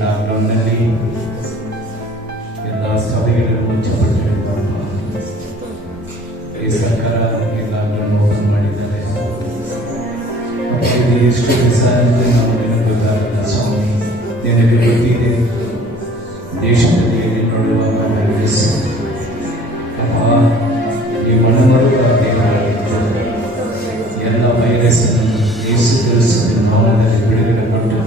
ಲಾಕ್ಡೌನ್ನಲ್ಲಿ ಎಲ್ಲ ಸಭೆಗಳು ಮುಚ್ಚಲ್ಪಟ್ಟಿರುತ್ತಪ್ಪ. ಈ ಸರ್ಕಾರ ಲಾಕ್ಡೌನ್ ಓಪನ್ ಮಾಡಿದ್ದಾರೆ. ಎಷ್ಟು ದಿವಸ ಅಂದರೆ ನಾವು ನಿನಗೆ ಗೊತ್ತಾಗಲ್ಲ ಸ್ವಾಮಿ, ನಿನಗೆ ಗೊತ್ತಿದೆ. ದೇಶದಲ್ಲಿ ನೋಡುವಾಗ ಅಪ್ಪ ಈ ಮನಮರುಳ ದೇವರಾಗಿದ್ದು ಎಲ್ಲ ವೈರಸ್ಸನ್ನು ಯೇಸು ಕ್ರಿಸ್ತನ ನಾಮದಲ್ಲಿ ಬಿಡುಗಡೆ ಕೊಟ್ಟು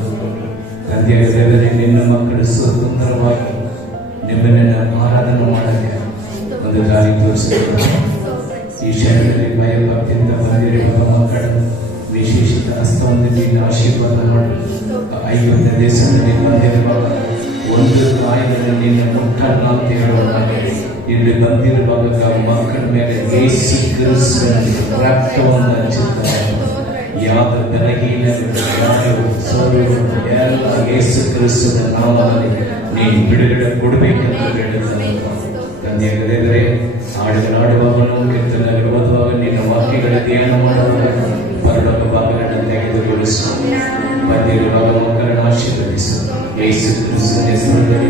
ತಂದೆಯ ದೇವರೇ ನಿನ್ನ ಮಕ್ಕಳು ಸ್ವತಂತ್ರವಾಗಿ ನಿಮ್ಮನ್ನು ಆರಾಧನೆ ಮಾಡಕ್ಕೆ ಒಂದು ದಾರಿ ತೋರಿಸಿದ್ರು. ಈ ಶರಣರಲ್ಲಿ ಭಯಭಕ್ತಿಯಿಂದ ಬಂದಿರುವ ಮಕ್ಕಳು ವಿಶೇಷಿತ ಹಸ್ತವನ್ನು ನೀನು ಆಶೀರ್ವಾದ ಮಾಡಿ ಐವತ್ತು ದೇಶದಲ್ಲಿ ಬಂದಿರುವಾಗ ಒಂದು ಗಾಯವನ್ನು ನಿನ್ನ ಮುಟ್ಟಲ್ಲ ಅಂತ ಹೇಳುವಾಗ ಇಲ್ಲಿ ಬಂದಿರುವಾಗ ಮಕ್ಕಳ ಮೇಲೆ ಯೇಸು ಕ್ರಿಸ್ತನ ರಕ್ತವನ್ನು ಹಂಚಿದ್ದಾರೆ. ಯಾವ ಬಲಹೀನ ಎಲ್ಲ ಯೇಸು ಕ್ರಿಸ್ತನ ನಾಮದಲ್ಲಿ ನೀನು ಬಿಡುಗಡೆ ಕೊಡಬೇಕೆಂದು ಹೇಳುತ್ತಾರೆ. ತಂದೆಯ ದೇವರೇ, ಹಾಡುಗಳಾಡುವವನು ಕೀರ್ತನೆಗಳು ಓದುವಾಗ ನಿನ್ನ ವಾಕ್ಯಗಳ ಧ್ಯಾನ ಮಾಡುವಾಗ ಪರಲೋಕ ಭಾಗಗಳನ್ನು ತೆಗೆದುಗೊಳಿಸು. ಬಂದಿರುವಾಗ ಮಕ್ಕಳನ್ನು ಆಶೀರ್ವದಿಸು. ಯೇಸು ಕ್ರಿಸ್ತನ ಹೆಸರಿನಲ್ಲಿ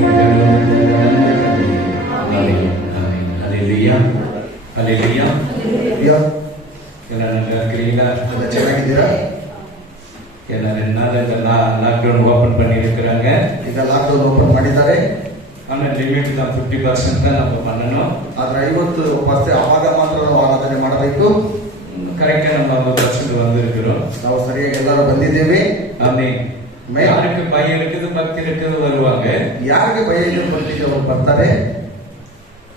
லாக்டவுன் ஓபன் பண்ணியிருக்கிறாங்க. இந்த லாக்டவுன் ஓபன் ಮಾಡಿದ್ದಾರೆ. ಆಮೇಲೆ ಲಿಮಿಟ್ 50% ನಾವು பண்ணணும். ಆದ್ರೆ 50% ಆವಾಗ ಮಾತ್ರ ನಾವು ಆರಾಧನೆ ಮಾಡಬೇಕು. ಕರೆಕ್ಟ್ நம்ம 50% வந்திருக்கிறோம். ನಾವು ಸರಿಯಾಗಿ ಎಲ್ಲರೂ ಬಂದಿದ್ದೇವೆ. ಆಮೆನ್. ಯಾರಿಗೆ ಭಯ இருக்குது ಭಕ್ತಿ இருக்குது வருவாங்க. ಯಾರಿಗೆ ಭಯ ಇದೆ ಭಕ್ತಿ ಅವರು ಬರ್ತಾರೆ.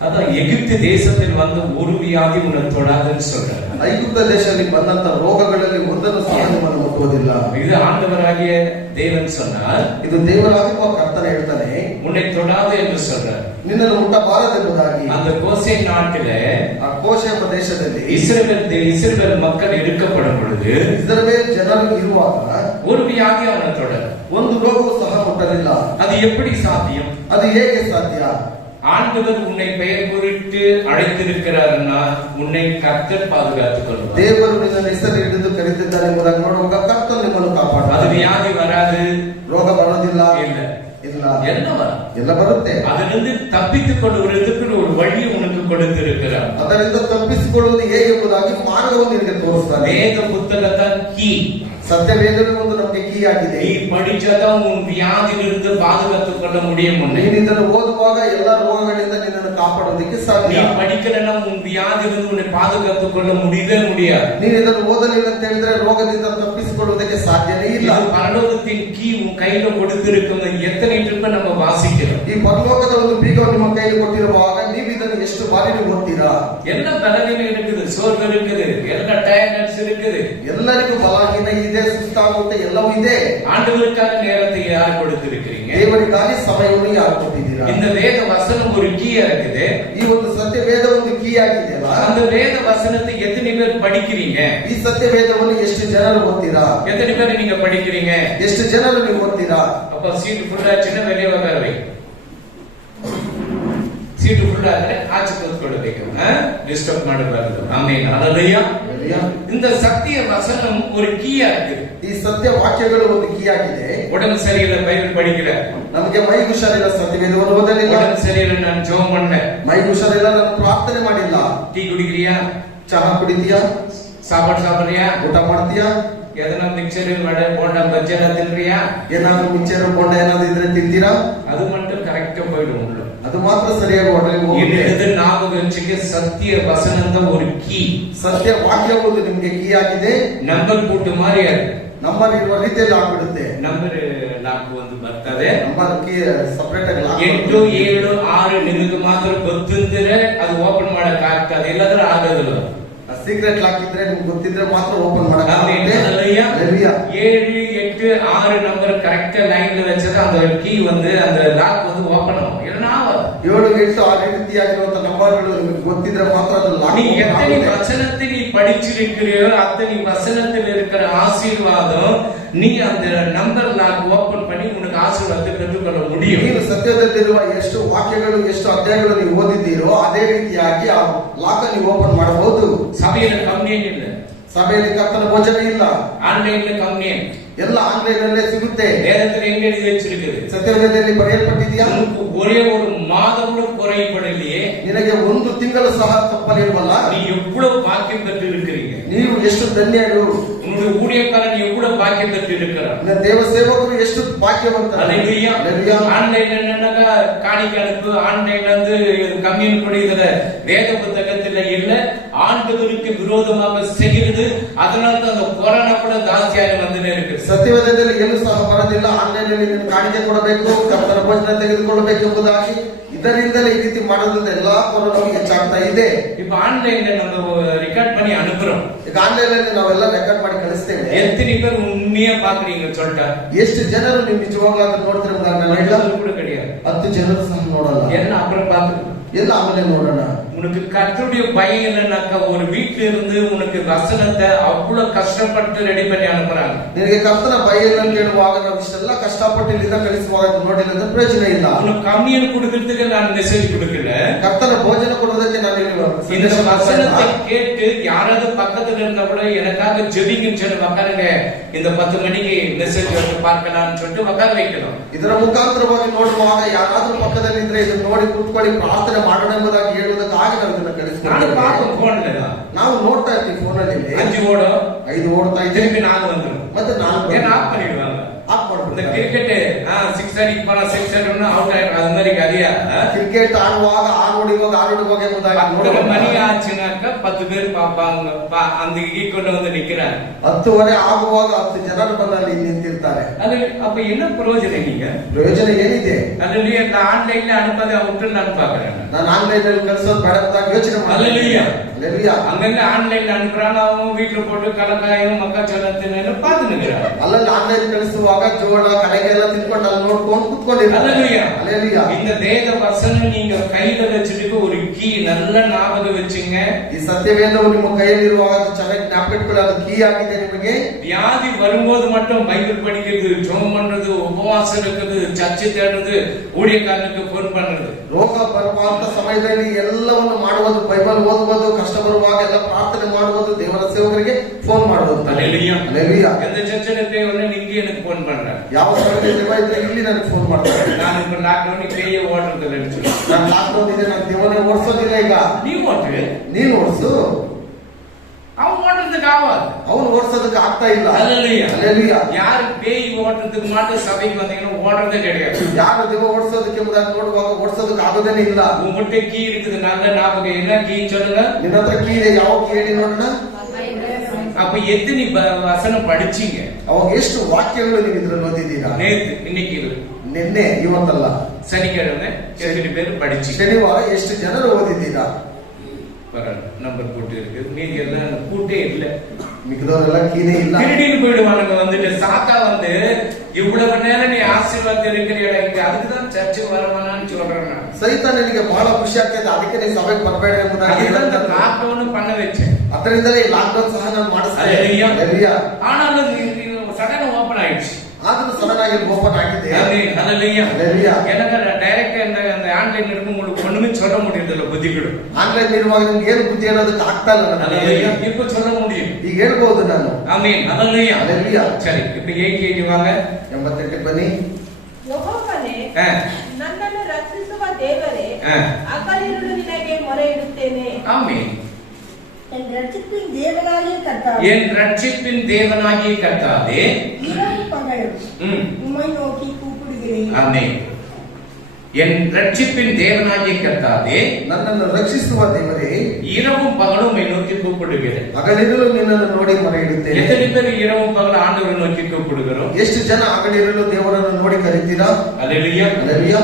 ಅದ ಎಗಿಪ್ತ ದೇಶದಲ್ಲಿ ಬಂದ ಒಂದು ವ್ಯಾಧಿ ಉನ್ನ ತೊಡಾದನ್ನು சொல்றாங்க. ಐಗುಪ್ತ ದೇಶದಲ್ಲಿ ಬಂದಂತ ರೋಗಗಳಲ್ಲಿ ಒಂದನ್ನು ಸಹ ನಿಮ್ಮನ್ನು ಮುಟ್ಟುವುದಿಲ್ಲ. ಇದು ಆಂಡವರಾಗಿಯ ದೇವನ್ சொன்னார். ಇದು ದೇವರಾಗಿರುವ ಕರ್ತನ ಹೇಳ್ತಾನೆ, உன்னை தொடாது என்று சொல்றார். ನಿನ್ನನ್ನು ಮುಟ್ಟಬಾರದು ಎಂಬುದಾಗಿ. அந்த கோசே நாட்டிலே, ಆ ಕೋಶೆ ಎಂಬ ದೇಶದಲ್ಲಿ ಇಸ್ರೇಲ್ ಮಕ್ಕಳು எடுக்கப்படும் பொழுது, ಇಸ್ರೇಲ್ ಜನರು ಇರುವಾಗ ಒಂದು ವ್ಯಾಧಿ ಅವನ ತೊಡರು, ಒಂದು ರೋಗವು ಸಹ ಮುಟ್ಟಲಿಲ್ಲ. ಅದು எப்படி சாத்தியம்? ಅದು ಹೇಗೆ ಸಾಧ್ಯ? ஆண்டவர் உன்னை பெயர் குறித்து அழைத்திருக்கிறார்னா உன்னை கர்த்தர் பாதுகாத்துக் கொள்வார். தேவர் ನಿನ್ನ ಹೆಸರು ಹಿಡಿದು ಕರೆದಿದ್ದಾರೆ ಎಂಬುದಾಗಿ ನೋಡುವಾಗ ಕರ್ತನು ನಿಮ್ಮನ್ನು ಕಾಪಾಡುತ್ತಾನೆ. ಅದು ವ್ಯಾಧಿ வராது, ರೋಗ ಬರೋದಿಲ್ಲ. ಇಲ್ಲ, ಎಲ್ಲ ಬರುತ್ತೆ. ಅದರಿಂದ ತಪ್ಪಿಸಿಕೊಂಡು ಕೊಡುವುದಕ್ಕೆ ஒரு வழி உனக்கு கொடுத்திருக்கிறார். ಅದರಿಂದ ತಪ್ಪಿಸಿಕೊಳ್ಳುವುದು ಹೇಗೆ ಎಂಬುದಾಗಿ ಮಾರ್ಗವನ್ನು ನಿನಗೆ ತೋರಿಸ್ತಾನೆ. ವೇದ ಪುಸ್ತಕದ ಕೀ, ಸತ್ಯ ವೇದವೇ ಒಂದು ನಮಗೆ ಕೀ ಆಗಿದೆ. ಈ படிச்சதான் உன் வியாதியிலிருந்து பாதுகாத்துக் கொள்ள முடியும். ನೀನು ಇದನ್ನು ಓದುವಾಗ ಎಲ್ಲ ರೋಗಗಳಿಂದ ನಿನ್ನನ್ನು ಕಾಪಾಡೋದಕ್ಕೆ ಸಾಧ್ಯ. ನೀ படிக்கலனா உன் வியாதியிலிருந்து உன்னை பாதுகாத்துக் கொள்ள முடியவே முடியாது. ನೀನು ಇದನ್ನು ಓದಲಿಲ್ಲ ಅಂತ ಹೇಳಿದ್ರೆ ರೋಗದಿಂದ ತಪ್ಪಿಸಿಕೊಳ್ಳುವುದಕ್ಕೆ ಸಾಧ್ಯನೇ ಇಲ್ಲ. ಪರಲೋಕத்தின் கீ உன் கையில கொடுத்திருக்கும். எத்தனை ட்ரிப் நம்ம வாசிக்கிறோம். ಈ ಪರಲೋಕದ ಒಂದು ಬೀಗವನ್ನು ನಿಮ್ಮ ಕೈಯಲ್ಲಿ ಕೊಟ್ಟಿರುವಾಗ ನೀವು ಇದನ್ನು ಎಷ್ಟು ಬಾರಿ ನೀವು ಓದ್ತೀರಾ? ಎಲ್ಲ ಬಲಹೀನ இருக்குது, ಸೋರ್வு இருக்குது, ಎಲ್ಲ ಟಯರ್ಡ್ನೆಸ್ இருக்குது, ಎಲ್ಲರಿಗೂ ಬಲಹೀನ ಇದೆ, ಸುಸ್ತಾಗುತ್ತೆ, ಎಲ್ಲವೂ ಇದೆ. ஆண்டவருக்கான நேரத்தை யார் கொடுத்திருக்கீங்க? தேவனுக்கான ಸಮಯವನ್ನು ಯಾರು ಕೊಟ್ಟಿದ್ದೀರಾ? இந்த வேத வசனம் ஒரு கீயா இருக்குது. ಈ ಒಂದು ಸತ್ಯ ವೇದ ಒಂದು ಕೀ ಆಗಿದೆಯಲ್ಲ, அந்த வேத வசனத்தை எத்தனை பேர் படிக்கிறீங்க? ಈ ಸತ್ಯ ವೇದವನ್ನು ಎಷ್ಟು ಜನರು ಓದ್ತೀರಾ? எத்தனை பேர் நீங்க படிக்கிறீங்க? ಎಷ್ಟು ಜನರು ನೀವು ಓದ್ತೀರಾ? அப்ப சீட் ಫುಲ್ಲಾ ಚಿನ್ನ வெளியே ಹೋಗಬೇಕು. ಸೀಟು ಫುಲ್ ಆದ್ರೆ ಆಚೆ ಕೂತ್ಕೊಳ್ಬೇಕು, ಡಿಸ್ಟರ್ಬ್ ಮಾಡಬಾರದು. ಆಮೇನ್, ಹಲ್ಲೆಲೂಯಾ. இந்த சத்திய வசனம் ஒரு கீயா இருக்கு. ಈ ಸತ್ಯ ವಾಕ್ಯಗಳು ಒಂದು ಕೀ ಆಗಿದೆ. உடம்பு சரியில்லை, ಬೈಬಲ್ படிக்கல, ನಮಗೆ ಮೈ ಹುಷಾರಿಲ್ಲ, ಸತ್ಯವೇದವನ್ನು ಓದಲಿಲ್ಲ. உடம்பு சரியில்லை, ನಾನು ಜೋಮ್ ಮಾಡಲ್ಲ, ಮೈ ಹುಷಾರಿಲ್ಲ, ನಾನು ಪ್ರಾರ್ಥನೆ ಮಾಡಿಲ್ಲ. ಟೀ ಕುಡಿಗ್ರಿಯಾ? ಚಹಾ ಕುಡಿತೀಯಾ? ಸಾಪಾಡ್ರಿಯಾ? ಊಟ ಮಾಡ್ತೀಯಾ? ಎದನ್ನ ಮಿಕ್ಸರ್ ವಡೆ ಬೋಂಡ ಬಜ್ಜಿ ಎಲ್ಲ ತಿನ್ರಿಯಾ? ಏನಾದ್ರು ಮಿಕ್ಸರ್ ಬೋಂಡ ಏನಾದ್ರು ಇದ್ರೆ ತಿಂತೀರಾ? ಅದು மட்டும் கரெக்ட்டா போய்டும். ಅದು ಮಾತ್ರ ಸರಿಯಾಗಿ ಹೋಟೆಲ್ಗೆ ಹೋಗುತ್ತೆ. ಇದು ನಾವು ಗಂಚಿಗೆ ಸತ್ಯ ವಸನದ ಒಂದು ಕೀ, ಸತ್ಯ ವಾಕ್ಯ ಒಂದು ನಿಮಗೆ ಕೀ ಆಗಿದೆ. ನಂಬರ್ ಪುಟ್ ಮಾರಿ ನಂಬರ್ ಇರುವ ರೀತಿಯಲ್ಲಿ ಆಗ್ಬಿಡುತ್ತೆ. ನಂಬರ್ ಲಾಕ್ ಒಂದು ಬರ್ತದೆ, ನಂಬರ್ ಕೀ ಸಪರೇಟ್ ಆಗಿ 8 7 6 ನಿಮಗೆ ಮಾತ್ರ ಗೊತ್ತಿದ್ದರೆ ಅದು ಓಪನ್ ಮಾಡಕ್ ಆಗ್ತದೆ, ಇಲ್ಲದ್ರೆ ಆಗೋದಿಲ್ಲ. ಸೀಕ್ರೆಟ್ ಲಾಕ್ ಇದ್ರೆ ನಿಮ್ಗೆ ಗೊತ್ತಿದ್ರೆ ಮಾತ್ರ ಓಪನ್ ಮಾಡಕ್ಕಾಗುತ್ತೆ. 7 8 6 நம்பர் கரெக்ட்டா லைன்ல வச்சது அந்த கீ வந்து அந்த லாக் வந்து ஓபன் ஆகும். இல்லனா 7 8 6 ರೀತಿಯಾಗಿರುವಂತ ನಂಬರ್ಗಳು ನಿಮಗೆ ಗೊತ್ತಿದ್ರೆ ಮಾತ್ರ ಅದು ಲಾಕ್. நீ எத்தனை வசனத்தை நீ படிச்சிருக்கிறியோ அத்தனை வசனத்தில் இருக்கிற ஆசீர்வாதம் நீ அந்த ನಂಬರ್ ಲಾಕ್ ಓಪನ್ பண்ணி உனக்கு ಆಶೀರ್ವಾದ பெற்றுக்கொள்ள முடியும். ನೀವು ಸತ್ಯದಲ್ಲಿರುವ ಎಷ್ಟು ವಾಕ್ಯಗಳು ಎಷ್ಟು ಅಧ್ಯಾಯಗಳು ನೀವು ಓದಿದ್ದೀರೋ ಅದೇ ರೀತಿಯಾಗಿ ಆ ಲಾಕ್ ಅನ್ನು ಓಪನ್ ಮಾಡಬಹುದು. ಸಭೆಯಲ್ಲಿ ಕಮ್ಯುನಿಯನ್ ಇಲ್ಲ, ಸಭೆಯಲ್ಲಿ ಕರ್ತನ ಭೋಜನ ಇಲ್ಲ, ಆನ್ಲೈನ್ ಕಮ್ಯುನಿಯನ್ ಎಲ್ಲ ಆನ್ಲೈನ್ ಅಲ್ಲೇ ಸಿಗುತ್ತೆ. வேதத்துல எங்க எழுதி வச்சிருக்குது? ಸತ್ಯವೇದದಲ್ಲಿ ಬರೆಯಲ್ಪಟ್ಟಿದೆಯಾ? உனக்கு ஒரே ஒரு மாதம் கூட குறைபடலையே. ನಿನಗೆ ಒಂದು ತಿಂಗಳು ಸಹ ತಪ್ಪಲಿಲ್ವಲ್ಲ? நீ எவ்வளவு பாக்கியம் பெற்று இருக்கிறீங்க. ನೀವು ಎಷ್ಟು ಧನ್ಯರು. உன்னுடைய ஊழியக்காரன் எவ்வளவு பாக்கியம் பெற்று இருக்கிறார். ನಿನ್ನ ದೇವ ಸೇವಕರು ಎಷ್ಟು ಭಾಗ್ಯವಂತರು. அல்லேலூயா. ஆன்லைன்ல என்னன்னா காணிக்கை அனுப்பு, ஆன்லைன்ல வந்து கம்யூன் குடிக்கிற வேத புத்தகத்துல இல்ல, ஆண்டவருக்கு விரோதமாக செய்கிறது. அதனால தான் அந்த கொரோனா கூட ஜாஸ்தியாக வந்துட்டே இருக்கு. ಸತ್ಯವೇದದಲ್ಲಿ ಎಲ್ಲೂ ಸಹ ಬರೋದಿಲ್ಲ. ಆನ್ಲೈನ್ ಅಲ್ಲಿ ಕಾಣಿಕೆ ಕೊಡಬೇಕು, ಕರ್ತನ ಭೋಜನ ತೆಗೆದುಕೊಳ್ಳಬೇಕು ಎಂಬುದಾಗಿ. ಇದರಿಂದಲೇ ಈ ರೀತಿ ಮಾಡೋದ್ರಿಂದ ಎಲ್ಲಾ ಕೊರೋನಾ ಹೆಚ್ಚಾಗ್ತಾ ಇದೆ. இப்ப ஆன்லைன்ல நம்ம ரெக்கார்ட் பண்ணி அனுப்புறோம். ಈಗ ಆನ್ಲೈನ್ ಅಲ್ಲಿ ನಾವೆಲ್ಲ ರೆಕಾರ್ಡ್ ಮಾಡಿ ಕಳಿಸ್ತೇವೆ. எத்தனை பேர் உண்மையா பாக்குறீங்க சொல்லிட்டா? ಎಷ್ಟು ಜನರು ನೀವು ನಿಜವಾಗ್ಲೂ ಅದನ್ನ ನೋಡ್ತೀರ கூட கிடையாது. 10 ಜನರು ಸಹ ನೋಡಲ್ಲ. என்ன அப்புறம் பாத்துக்கணும் ಎಲ್ಲ ಆಮೇಲೆ ನೋಡೋಣ. உனக்கு கர்த்தருடைய பயம் இல்லைன்னாக்கா ஒரு வீட்டுல இருந்து உனக்கு வசனத்தை அவ்வளவு கஷ்டப்பட்டு ரெடி பண்ணி அனுப்புறாங்க. ನಿನಗೆ ಕರ್ತನ ಭಯ ಇಲ್ಲ ಅಂತ ಹೇಳುವಾಗ ನಾವು ಇಷ್ಟೆಲ್ಲ ಕಷ್ಟಪಟ್ಟು ಇಲ್ಲಿಂದ ಕಳಿಸುವಾಗ ನೋಡಿಲ್ಲ ಅಂದ್ರೆ ಪ್ರಯೋಜನ ಇಲ್ಲ. உனக்கு கம்மியன் கொடுக்கிறதுக்கு நான் மெசேஜ் கொடுக்கல. ಕರ್ತನ ಭೋಜನ ಕೊಡುವುದಕ್ಕೆ ನಾನು இந்த வசனத்தை கேட்டு யாராவது பக்கத்துல இருந்தா கூட எனக்காக ஜெபிங்கன்னு சொல்லி உட்காருங்க, இந்த 10 மணிக்கு மெசேஜ் வந்து பார்க்கலாம்னு சொல்லிட்டு உட்கார வைக்கணும். ಇದರ ಮುಖಾಂತರವಾಗಿ ನೋಡುವಾಗ ಯಾರಾದ್ರೂ ಪಕ್ಕದಲ್ಲಿ ಇದ್ರೆ ಇದನ್ನ ನೋಡಿ ಕೂತ್ಕೊಳ್ಳಿ ಪ್ರಾರ್ಥನೆ ಮಾಡೋಣ ಎಂಬುದಾಗಿ ಹೇಳುವುದಕ್ಕಾಗಿ ನಾವು ಇದನ್ನ ಕಳಿಸ್ತೀವಿ. ನಾವು ನೋಡ್ತಾ ಇರ್ತೀವಿ ಫೋನಲ್ಲಿ 5 ಓಡ್ತಾ ಇದ್ದೀವಿ, ಮತ್ತೆ 4 ஆஃப் பண்ணிடுவாங்க. ஆஃப் ಮಾಡ್ಬಿಡ್ತಾರೆ. இந்த கிரிக்கெட் 6 அடிக்கு போனா 6 அடினா அவுட் ஆயிடும். அது மாதிரி கதையா ಕ್ರಿಕೆಟ್ ಆಡುವಾಗ 6 ಹೊಡಿವಾಗ ಎಂಬುದಾಗಿ மணி ஆச்சுனாக்கா 10 பேர் பாப்பாங்க. அந்த கொண்டு வந்து நிக்கிறாங்க. 10:30 ಆಗುವಾಗ 10 ಜನರು ಬಂದಲ್ಲಿ ನಿಂತಿರ್ತಾರೆ. அது அப்ப என்ன பிரயோஜனம்? நீங்க ಪ್ರಯೋಜನ ಏನಿದೆ? அல்லேலூயா. இந்த ஆன்லைன்ல அனுப்பதை விட்டு நான் பாக்குறேன். ನಾನು ಆನ್ಲೈನ್ ಅಲ್ಲಿ ಕಳಿಸೋದು ಬೇಡ ಅಂತ ಯೋಚನೆ ಮಾಡಿ. அல்லேலூயா. அல்லேலூயா. அங்கங்க ஆன்லைன்ல அனுப்புறாங்க, அவங்க வீட்டுல போட்டு கலக்காயும் மக்காச்சோளத்தின்னு பார்த்து நிக்கிறாங்க. ಅಲ್ಲಲ್ಲಿ ಆನ್ಲೈನ್ ಕಳಿಸುವಾಗ ಜೋಳ ಕಳೆಗೆಲ್ಲ ತಿನ್ಕೊಂಡು ಅಲ್ಲಿ ನೋಡ್ಕೊಂಡು ಕುತ್ಕೊಂಡಿರ್ತಾರೆ. அல்லேலூயா. அல்லேலூயா. இந்த வேத வசனம் நீங்க கையில வச்சிட்டு ஒரு கீ நல்ல ஞாபகம் வச்சுங்க. ಈ ಸತ್ಯವೇದವು ನಿಮ್ಮ ಕೈಯಲ್ಲಿರುವಾಗ ಅದು ಚೆನ್ನಾಗಿ ಜ್ಞಾಪಕಟ್ಕೊಳ್ಳಿ. ಅದು ಕೀ ಆಗಿದೆ ನಿಮಗೆ. வியாதி வரும்போது மட்டும் பைபிள் படிக்கிறது, ஜெபம் பண்றது, உபவாசம் இருக்குது, சர்ச்சை தேடுறது, ஊழியக்காரனுக்கு ಫೋನ್ பண்றது. ರೋಗ ಬರುವಂತ ಸಮಯದಲ್ಲಿ ಎಲ್ಲವನ್ನು ಮಾಡುವುದು, ಬೈಬಲ್ ಓದುವುದು, ಕಷ್ಟ ಬರುವಾಗ ಎಲ್ಲ ಪ್ರಾರ್ಥನೆ ಮಾಡುವುದು, ದೇವರ ಸೇವಕರಿಗೆ ಫೋನ್ ಮಾಡುವುದು. அல்லேலூயா. அல்லேலூயா. எந்த சர்ச்சில தேவனே நீங்க எனக்கு ಫೋನ್ பண்றேன். ಯಾವ ಸ್ಥಳದಲ್ಲಿ ದೇವ ಇದ್ರೆ ಇಲ್ಲಿ ನನಗೆ ಫೋನ್ ಮಾಡ್ತಾರೆ. ನಾನು இப்ப ಲಾಕ್ಡೌನ್ ಕೈಯ ಓಡೋದಿಲ್ಲ ಅಂತ ಹೇಳಿ. ನಾನು ಲಾಕ್ಡೌನ್ ಇದೆ, ನಾನು ದೇವನೇ ಓಡಿಸೋದಿಲ್ಲ. ಈಗ ನೀವು ಓಡ್ರಿ, ನೀನು ಓಡಿಸು. அவன் ஓடுறதுக்கு ஆகாது. ಅವನು ಓಡಿಸೋದಕ್ಕೆ ಆಗ್ತಾ ಇಲ್ಲ. அல்லேலூயா. அல்லேலூயா. யாரு பேய் ஓடுறதுக்கு மாட்டு சபைக்கு வந்தீங்கன்னா ஓடுறதே கிடையாது. ಯಾರು ದೇವ ಓಡಿಸೋದಕ್ಕೆ ಎಂಬುದಾಗಿ ನೋಡುವಾಗ ಓಡಿಸೋದಕ್ಕೆ ಆಗೋದೇನೆ ಇಲ್ಲ. உங்ககிட்ட கீ இருக்குது, நல்ல ஞாபகம். என்ன கீ சொல்லுங்க. ನಿನ್ನ ಹತ್ರ ಕೀ ಇದೆ, ಯಾವ ಕೀ ಹೇಳಿ ನೋಡೋಣ. அப்ப எத்தனை வசனம் படிச்சீங்க? ಅವಾಗ ಎಷ್ಟು ವಾಕ್ಯಗಳು ನೀವು ಇದ್ರಲ್ಲಿ ಓದಿದ್ದೀರಾ? நேத்து, இன்னைக்கு, ನಿನ್ನೆ, ಇವತ್ತಲ್ಲ, சனிக்கிழமை எத்தனை பேர் படிச்சீங்க? ಶನಿವಾರ ಎಷ್ಟು ಜನರು ಓದಿದ್ದೀರಾ? நம்பர் கூட்டு இருக்கு, மீதி எல்லாம் கூட்டே இல்ல. ಮಿಕ್ಕದವರೆಲ್ಲ ಕೀನೇ ಇಲ್ಲ. திருடின்னு போயிடுவானுங்க. வந்துட்டு சாத்தா வந்து இவ்வளவு நேரம் நீ ஆசீர்வாதம் இருக்கிறீடா, இங்க அதுக்குதான் சர்ச்சுக்கு வரமானான்னு சொல்றேன் நான். ಸೈತಾನನಿಗೆ ಬಹಳ ಖುಷಿ ಆಗ್ತದೆ, ಅದಕ್ಕೆ ನೀವು ಸಭೆಗೆ ಬರಬೇಡ ಎಂಬುದಾಗಿ லாக்டவுன் பண்ண வச்சேன். ಅದರಿಂದಲೇ ಲಾಕ್ಡೌನ್ ಸಹ ನಾನು ಮಾಡಿಸ್ತೇನೆ. ஆனாலும் சடனா ஓபன் ஆயிடுச்சு. ಆದ್ರೂ ಸಡನ್ ಆಗಿ ಓಪನ್ ಆಗಿದೆ. எனக்கு டைரக்டா இந்த ஆன்லைன் இருக்கும் உங்களுக்கு ஒண்ணுமே சொல்ல முடியல. புத்திಗಳು ಆನ್ಲೈನ್ ಇರುವಾಗ ನಿಮ್ಗೆ ಏನು ಬುದ್ಧಿ ಅನ್ನೋದಕ್ಕೆ ಆಗ್ತಾ ಇಲ್ಲ. இப்ப சொல்ல முடியும், ಈಗ ಹೇಳ್ಬಹುದು ನಾನು. ஆமென். ஹalleluya. ஹalleluya. சரி, இப்ப 88 வாங்க. 88 ಬನ್ನಿ. ಯೆಹೋವನೇ, ನನ್ನನ್ನು ರಕ್ಷಿಸುವ ದೇವರೇ, ಹಗಲಿರುಳು ನಿನಗೆ ಮೊರೆ ಇಡುತ್ತೇನೆ. ஆமென். என் ரட்சிப்பின் தேவனாகிய கர்த்தாவே, என் ரட்சிப்பின் தேவனாகிய கர்த்தாவே, இரவும் பகலும் உம்மை நோக்கி கூப்பிடுகிறேன். ஆமென். என் ரட்சிப்பின் தேவனாகிய கர்த்தாவே, ನನ್ನನ್ನು ರಕ್ಷಿಸುವ ದೇವರೇ, இரவும் பகலும் உம்மை நோக்கி கூப்பிடுகிறேன். ಹಗಲಿರುಳು ನಿನ್ನನ್ನು ನೋಡಿ ಮೊರೆ ಇಡುತ್ತೇನೆ. எத்தனை பேர் இரவும் பகலும் ஆண்டவரை நோக்கி கூப்பிடுகிறோம்? ಎಷ್ಟು ಜನ ಹಗಲಿರುಳು ದೇವರನ್ನು ನೋಡಿ ಕರೀತೀರಾ? அல்லேலூயா. அல்லேலூயா.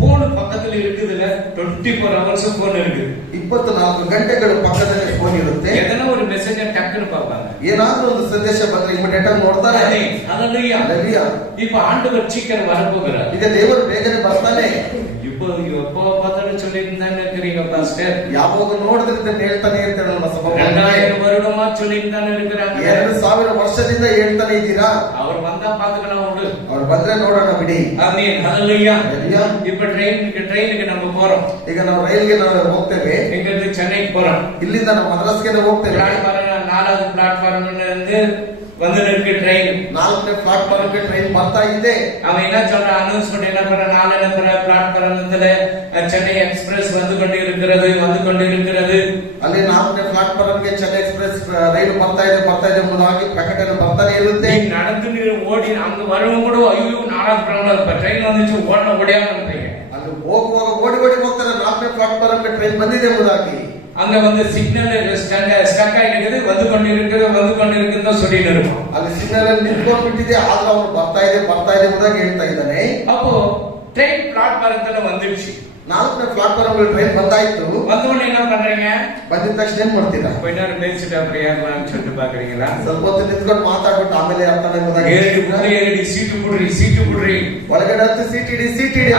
போன் பக்கத்துல இருக்குதுல, 24 hours போன் இருக்கு. 24 ಗಂಟೆಗಳು ಪಕ್ಕದಲ್ಲಿ ಫೋನ್ ಇರುತ್ತೆ. எதனா ஒரு மெசேஜ் டக்குன்னு பார்ப்பாங்க. ಏನಾದ್ರೂ ಒಂದು ಸಂದೇಶ ಬಂದ್ರೆ ಇಮಿಡಿಯೇಟ್ ಆಗಿ ನೋಡ್ತಾರೆ. அல்லேலூயா. அல்லேலೂயா. இப்ப ஆண்டவர் சீக்கிரம் வரப்போகிறார். ಈಗ ದೇವರು ಬೇಗನೆ ಬರ್ತಾನೆ. இப்போ எப்போ பார்த்தாலும் சொல்லியிருந்தான்னு இருக்கிறீங்க பாஸ்டர். ಯಾವಾಗ ನೋಡಿದ್ರೆ ಹೇಳ್ತಾನೆ ಇರ್ತಾರಲ್ಲ ಸಭಾ. 2000 வருடமா சொல்லியிருந்தான்னு இருக்கிறாங்க. 2000 ವರ್ಷದಿಂದ ಹೇಳ್ತಾನೆ ಇದ್ದೀರಾ. அவர் வந்தா பாத்துக்கலாம் உண்டு. ಅವ್ರು ಬಂದ್ರೆ ನೋಡೋಣ ಬಿಡಿ. ஆமென். ஹalleluya. அல்லேலூயா. இப்ப ட்ரெயினுக்கு நம்ம போறோம். ಈಗ ನಾವು ರೈಲ್ಗೆ ನಾವು ಹೋಗ್ತೇವೆ. இங்க இருந்து சென்னைக்கு போறோம். ಇಲ್ಲಿಂದ ನಾವು ಮದ್ರಾಸ್ಗೆ ಹೋಗ್ತೇವೆ. பிளாட்ஃபாರ್ಮ್ 4வது பிளாட்ஃபார்ம்ல இருந்து வந்து நிற்கு ட்ரெயின். 4ನೇ ಪ್ಲಾಟ್ಫಾರ್ಮ್ಗೆ ಟ್ರೈನ್ ಬರ್ತಾ ಇದೆ. அவன் என்ன சொல்ற அனௌன்ஸ்மெண்ட் என்ன பண்ற, நாளை என்ன பண்ற, பிளாட்ஃபார்ம்ல சென்னை எக்ஸ்பிரஸ் வந்து கொண்டிருக்கிறது. ಅಲ್ಲಿ 4ನೇ ಪ್ಲಾಟ್ಫಾರ್ಮ್ಗೆ ಚೆನ್ನೈ ಎಕ್ಸ್ಪ್ರೆಸ್ ರೈಲು ಬರ್ತಾ ಇದೆ ಎಂಬುದಾಗಿ ಪ್ರಕಟಣೆ ಬರ್ತಾನೆ ಇರುತ್ತೆ. நீ நடந்து ஓடி அங்க வரவும் கூட ஐயோ 4வது பிளாட்ஃபார்ம் ட்ரெயின் வந்துச்சு ஓடியாங்க. ಅಲ್ಲಿ ಹೋಗುವಾಗ ಓಡಿ ಹೋಗ್ತಾರೆ 4ನೇ ಪ್ಲಾಟ್ಫಾರ್ಮ್ಗೆ ಟ್ರೈನ್ ಬಂದಿದೆ ಎಂಬುದಾಗಿ. அங்க வந்து சிக்னல் ஸ்டக் ஆகிடுது, வந்து கொண்டிருக்குன்னு சொல்லிட்டு இருக்கும். ಅಲ್ಲಿ ಸಿಗ್ನಲ್ ಅಲ್ಲಿ ನಿಂತ್ಕೊಂಡ್ಬಿಟ್ಟಿದೆ, ಆದ್ರೆ ಅವನು ಬರ್ತಾ ಇದೆ ಎಂಬುದಾಗಿ ಹೇಳ್ತಾ ಇದ್ದಾನೆ. அப்போ ட்ரெயின் பிளாட்ஃபார்ம்ல வந்துடுச்சு. 4ನೇ ಪ್ಲಾಟ್ಫಾರ್ಮ್ ಟ್ರೈನ್ ಬಂದಾಯ್ತು. வந்தவொடனே என்ன பண்றீங்க? ಬಂದಿದ ತಕ್ಷಣ ಏನ್ ಮಾಡ್ತೀರಾ? கொஞ்ச நேரம் பேசிட்டு அப்படியே ஏறலாம்னு சொல்லிட்டு பாக்குறீங்களா? ಸ್ವಲ್ಪ ಹೊತ್ತು ನಿಂತ್ಕೊಂಡು ಮಾತಾಡ್ಬಿಟ್ಟು ಆಮೇಲೆ ಅರ್ಥನೇ ಎಂಬುದಾಗಿ ஏறி சீட்டு புடுறி ಒಳಗಡೆ ಹತ್ತು ಸೀಟ್ ಇಡಿ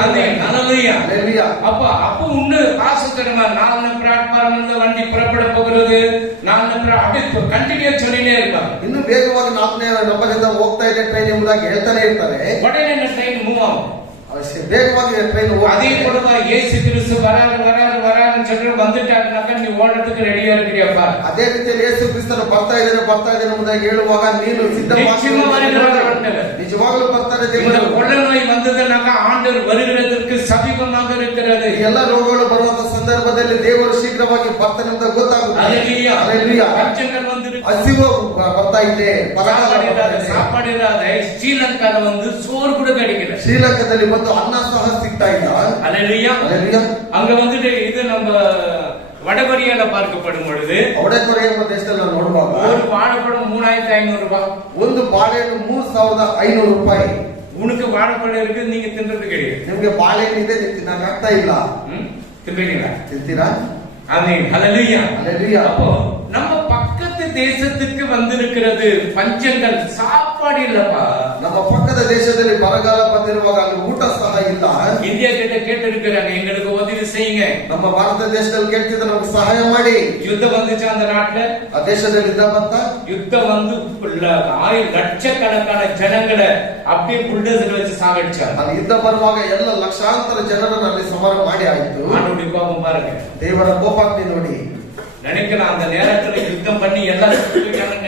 ஹalleluya. அப்ப உன்னு பாசத்தனமா 4ನೇ பிளாட்ஃபார்ம்ல வண்டி புறப்பட போகிறது. 4ನೇ அப்படியே கண்டினியூ சொல்லிட்டே இருப்பாங்க. ಇನ್ನು ವೇಗವಾಗಿ 4ನೇ ನಂಬರಿಂದ ಹೋಗ್ತಾ ಇದೆ ಟ್ರೈನ್ ಎಂಬುದಾಗಿ ಹೇಳ್ತಾನೆ ಇರ್ತಾರೆ. உடனே இந்த ட்ரெயின் மூவ் ஆகும். ಅವಶ್ಯ ವೇಗವಾಗಿ ಟ್ರೈನ್ அதே போலதான் இயேசு கிறிஸ்து வராருன்னு சொல்லி வந்துட்டாருனாக்க நீ ಓಡೋದಕ್ಕೆ ರೆಡಿயா இருக்கிறியாப்பா? ಅದೇ ರೀತಿಯಲ್ಲಿ ಯೇಸು ಕ್ರಿಸ್ತನು ಬರ್ತಾ ಇದ್ದಾನೆ ಎಂಬುದಾಗಿ ಹೇಳುವಾಗ ನೀನು ನಿಜವಾಗ್ಲೂ ಬರ್ತಾರೆ. இந்த கொள்ளை நோய் வந்ததுனாக்க ஆண்டவர் வருகிறதற்கு சமீபமாக இருக்கிறது. ಎಲ್ಲ ರೋಗಗಳು ಬರುವಂತ ಸಂದರ್ಭದಲ್ಲಿ ದೇವರು ಶೀಘ್ರವಾಗಿ ಬರ್ತಾನೆ ಅಂತ ಗೊತ್ತಾಗುತ್ತೆ. ஹalleluya. பஞ்சங்கள் வந்து ಹಸಿವು ಬರ್ತಾ ಇದೆ, சாப்பாடு இல்லாத ஸ்ரீலங்கால வந்து சோறு கூட கிடைக்கல. ಶ್ರೀಲಂಕಾದಲ್ಲಿ ಒಂದು ಅನ್ನ ಸಹ ಸಿಗ್ತಾ ಇಲ್ಲ. ஹalleluya. அங்க வந்துட்டு இது நம்ம வடகொரியால பார்க்கப்படும் பொழுது ವಡಕೊರಿಯಾ ಎಂಬ ದೇಶದಲ್ಲಿ ನಾವು ನೋಡುವಾಗ ஒரு வாழைப்பழம் 3500 ரூபாய், ಒಂದು ಬಾಳೆಹಣ್ಣು 3500 ರೂಪಾಯಿ. உனக்கு வாழைப்பழம் இருக்கு, நீங்க தின்றது கிடையாது. ನಿಮ್ಗೆ ಬಾಳೆಹಣ್ಣು ಇದೆ, ನೀವು ತಿನ್ನಕ್ ಆಗ್ತಾ ಇಲ್ಲ. தின்றீங்களா? ತಿಂತೀರಾ? ஆமென். ஹalleluya. ஹalleluya. அப்போ நம்ம பக்கத்து தேசத்துக்கு வந்திருக்கிறது பஞ்சங்கள், சாப்பாடு இல்லப்பா. ನಮ್ಮ ಪಕ್ಕದ ದೇಶದಲ್ಲಿ ಬರಗಾಲ ಬಂದಿರುವಾಗ ಅಲ್ಲಿ ಊಟ ಸಹ ಇಲ್ಲ. இந்தியா கிட்ட கேட்டிருக்கிறாங்க, எங்களுக்கு உதவி செய்யுங்க. ನಮ್ಮ ಭಾರತ ದೇಶದಲ್ಲಿ ಕೇಳ್ತಿದ್ರೆ ನಮಗೆ ಸಹಾಯ ಮಾಡಿ. யுத்தம் வந்துச்சு அந்த நாட்டுல. ಆ ದೇಶದಲ್ಲಿ ಯುದ್ಧ ಬಂತ. யுத்தம் வந்து லட்சக்கணக்கான ஜனங்களை அப்படியே புல்டோசர் வச்சு சாகடிச்சாங்க. ಅಲ್ಲಿ ಯುದ್ಧ ಬರುವಾಗ ಎಲ್ಲ ಲಕ್ಷಾಂತರ ಜನರನ್ನು ಅಲ್ಲಿ ಸಂಹಾರ ಮಾಡಿ ಆಯ್ತು. ஆண்டவருடைய கோபம் பாருங்க, ದೇವರ ಕೋಪಾಗ್ನಿ ನೋಡಿ. நினைக்கலாம் அந்த நேரத்துல யுத்தம் பண்ணி எல்லாரும்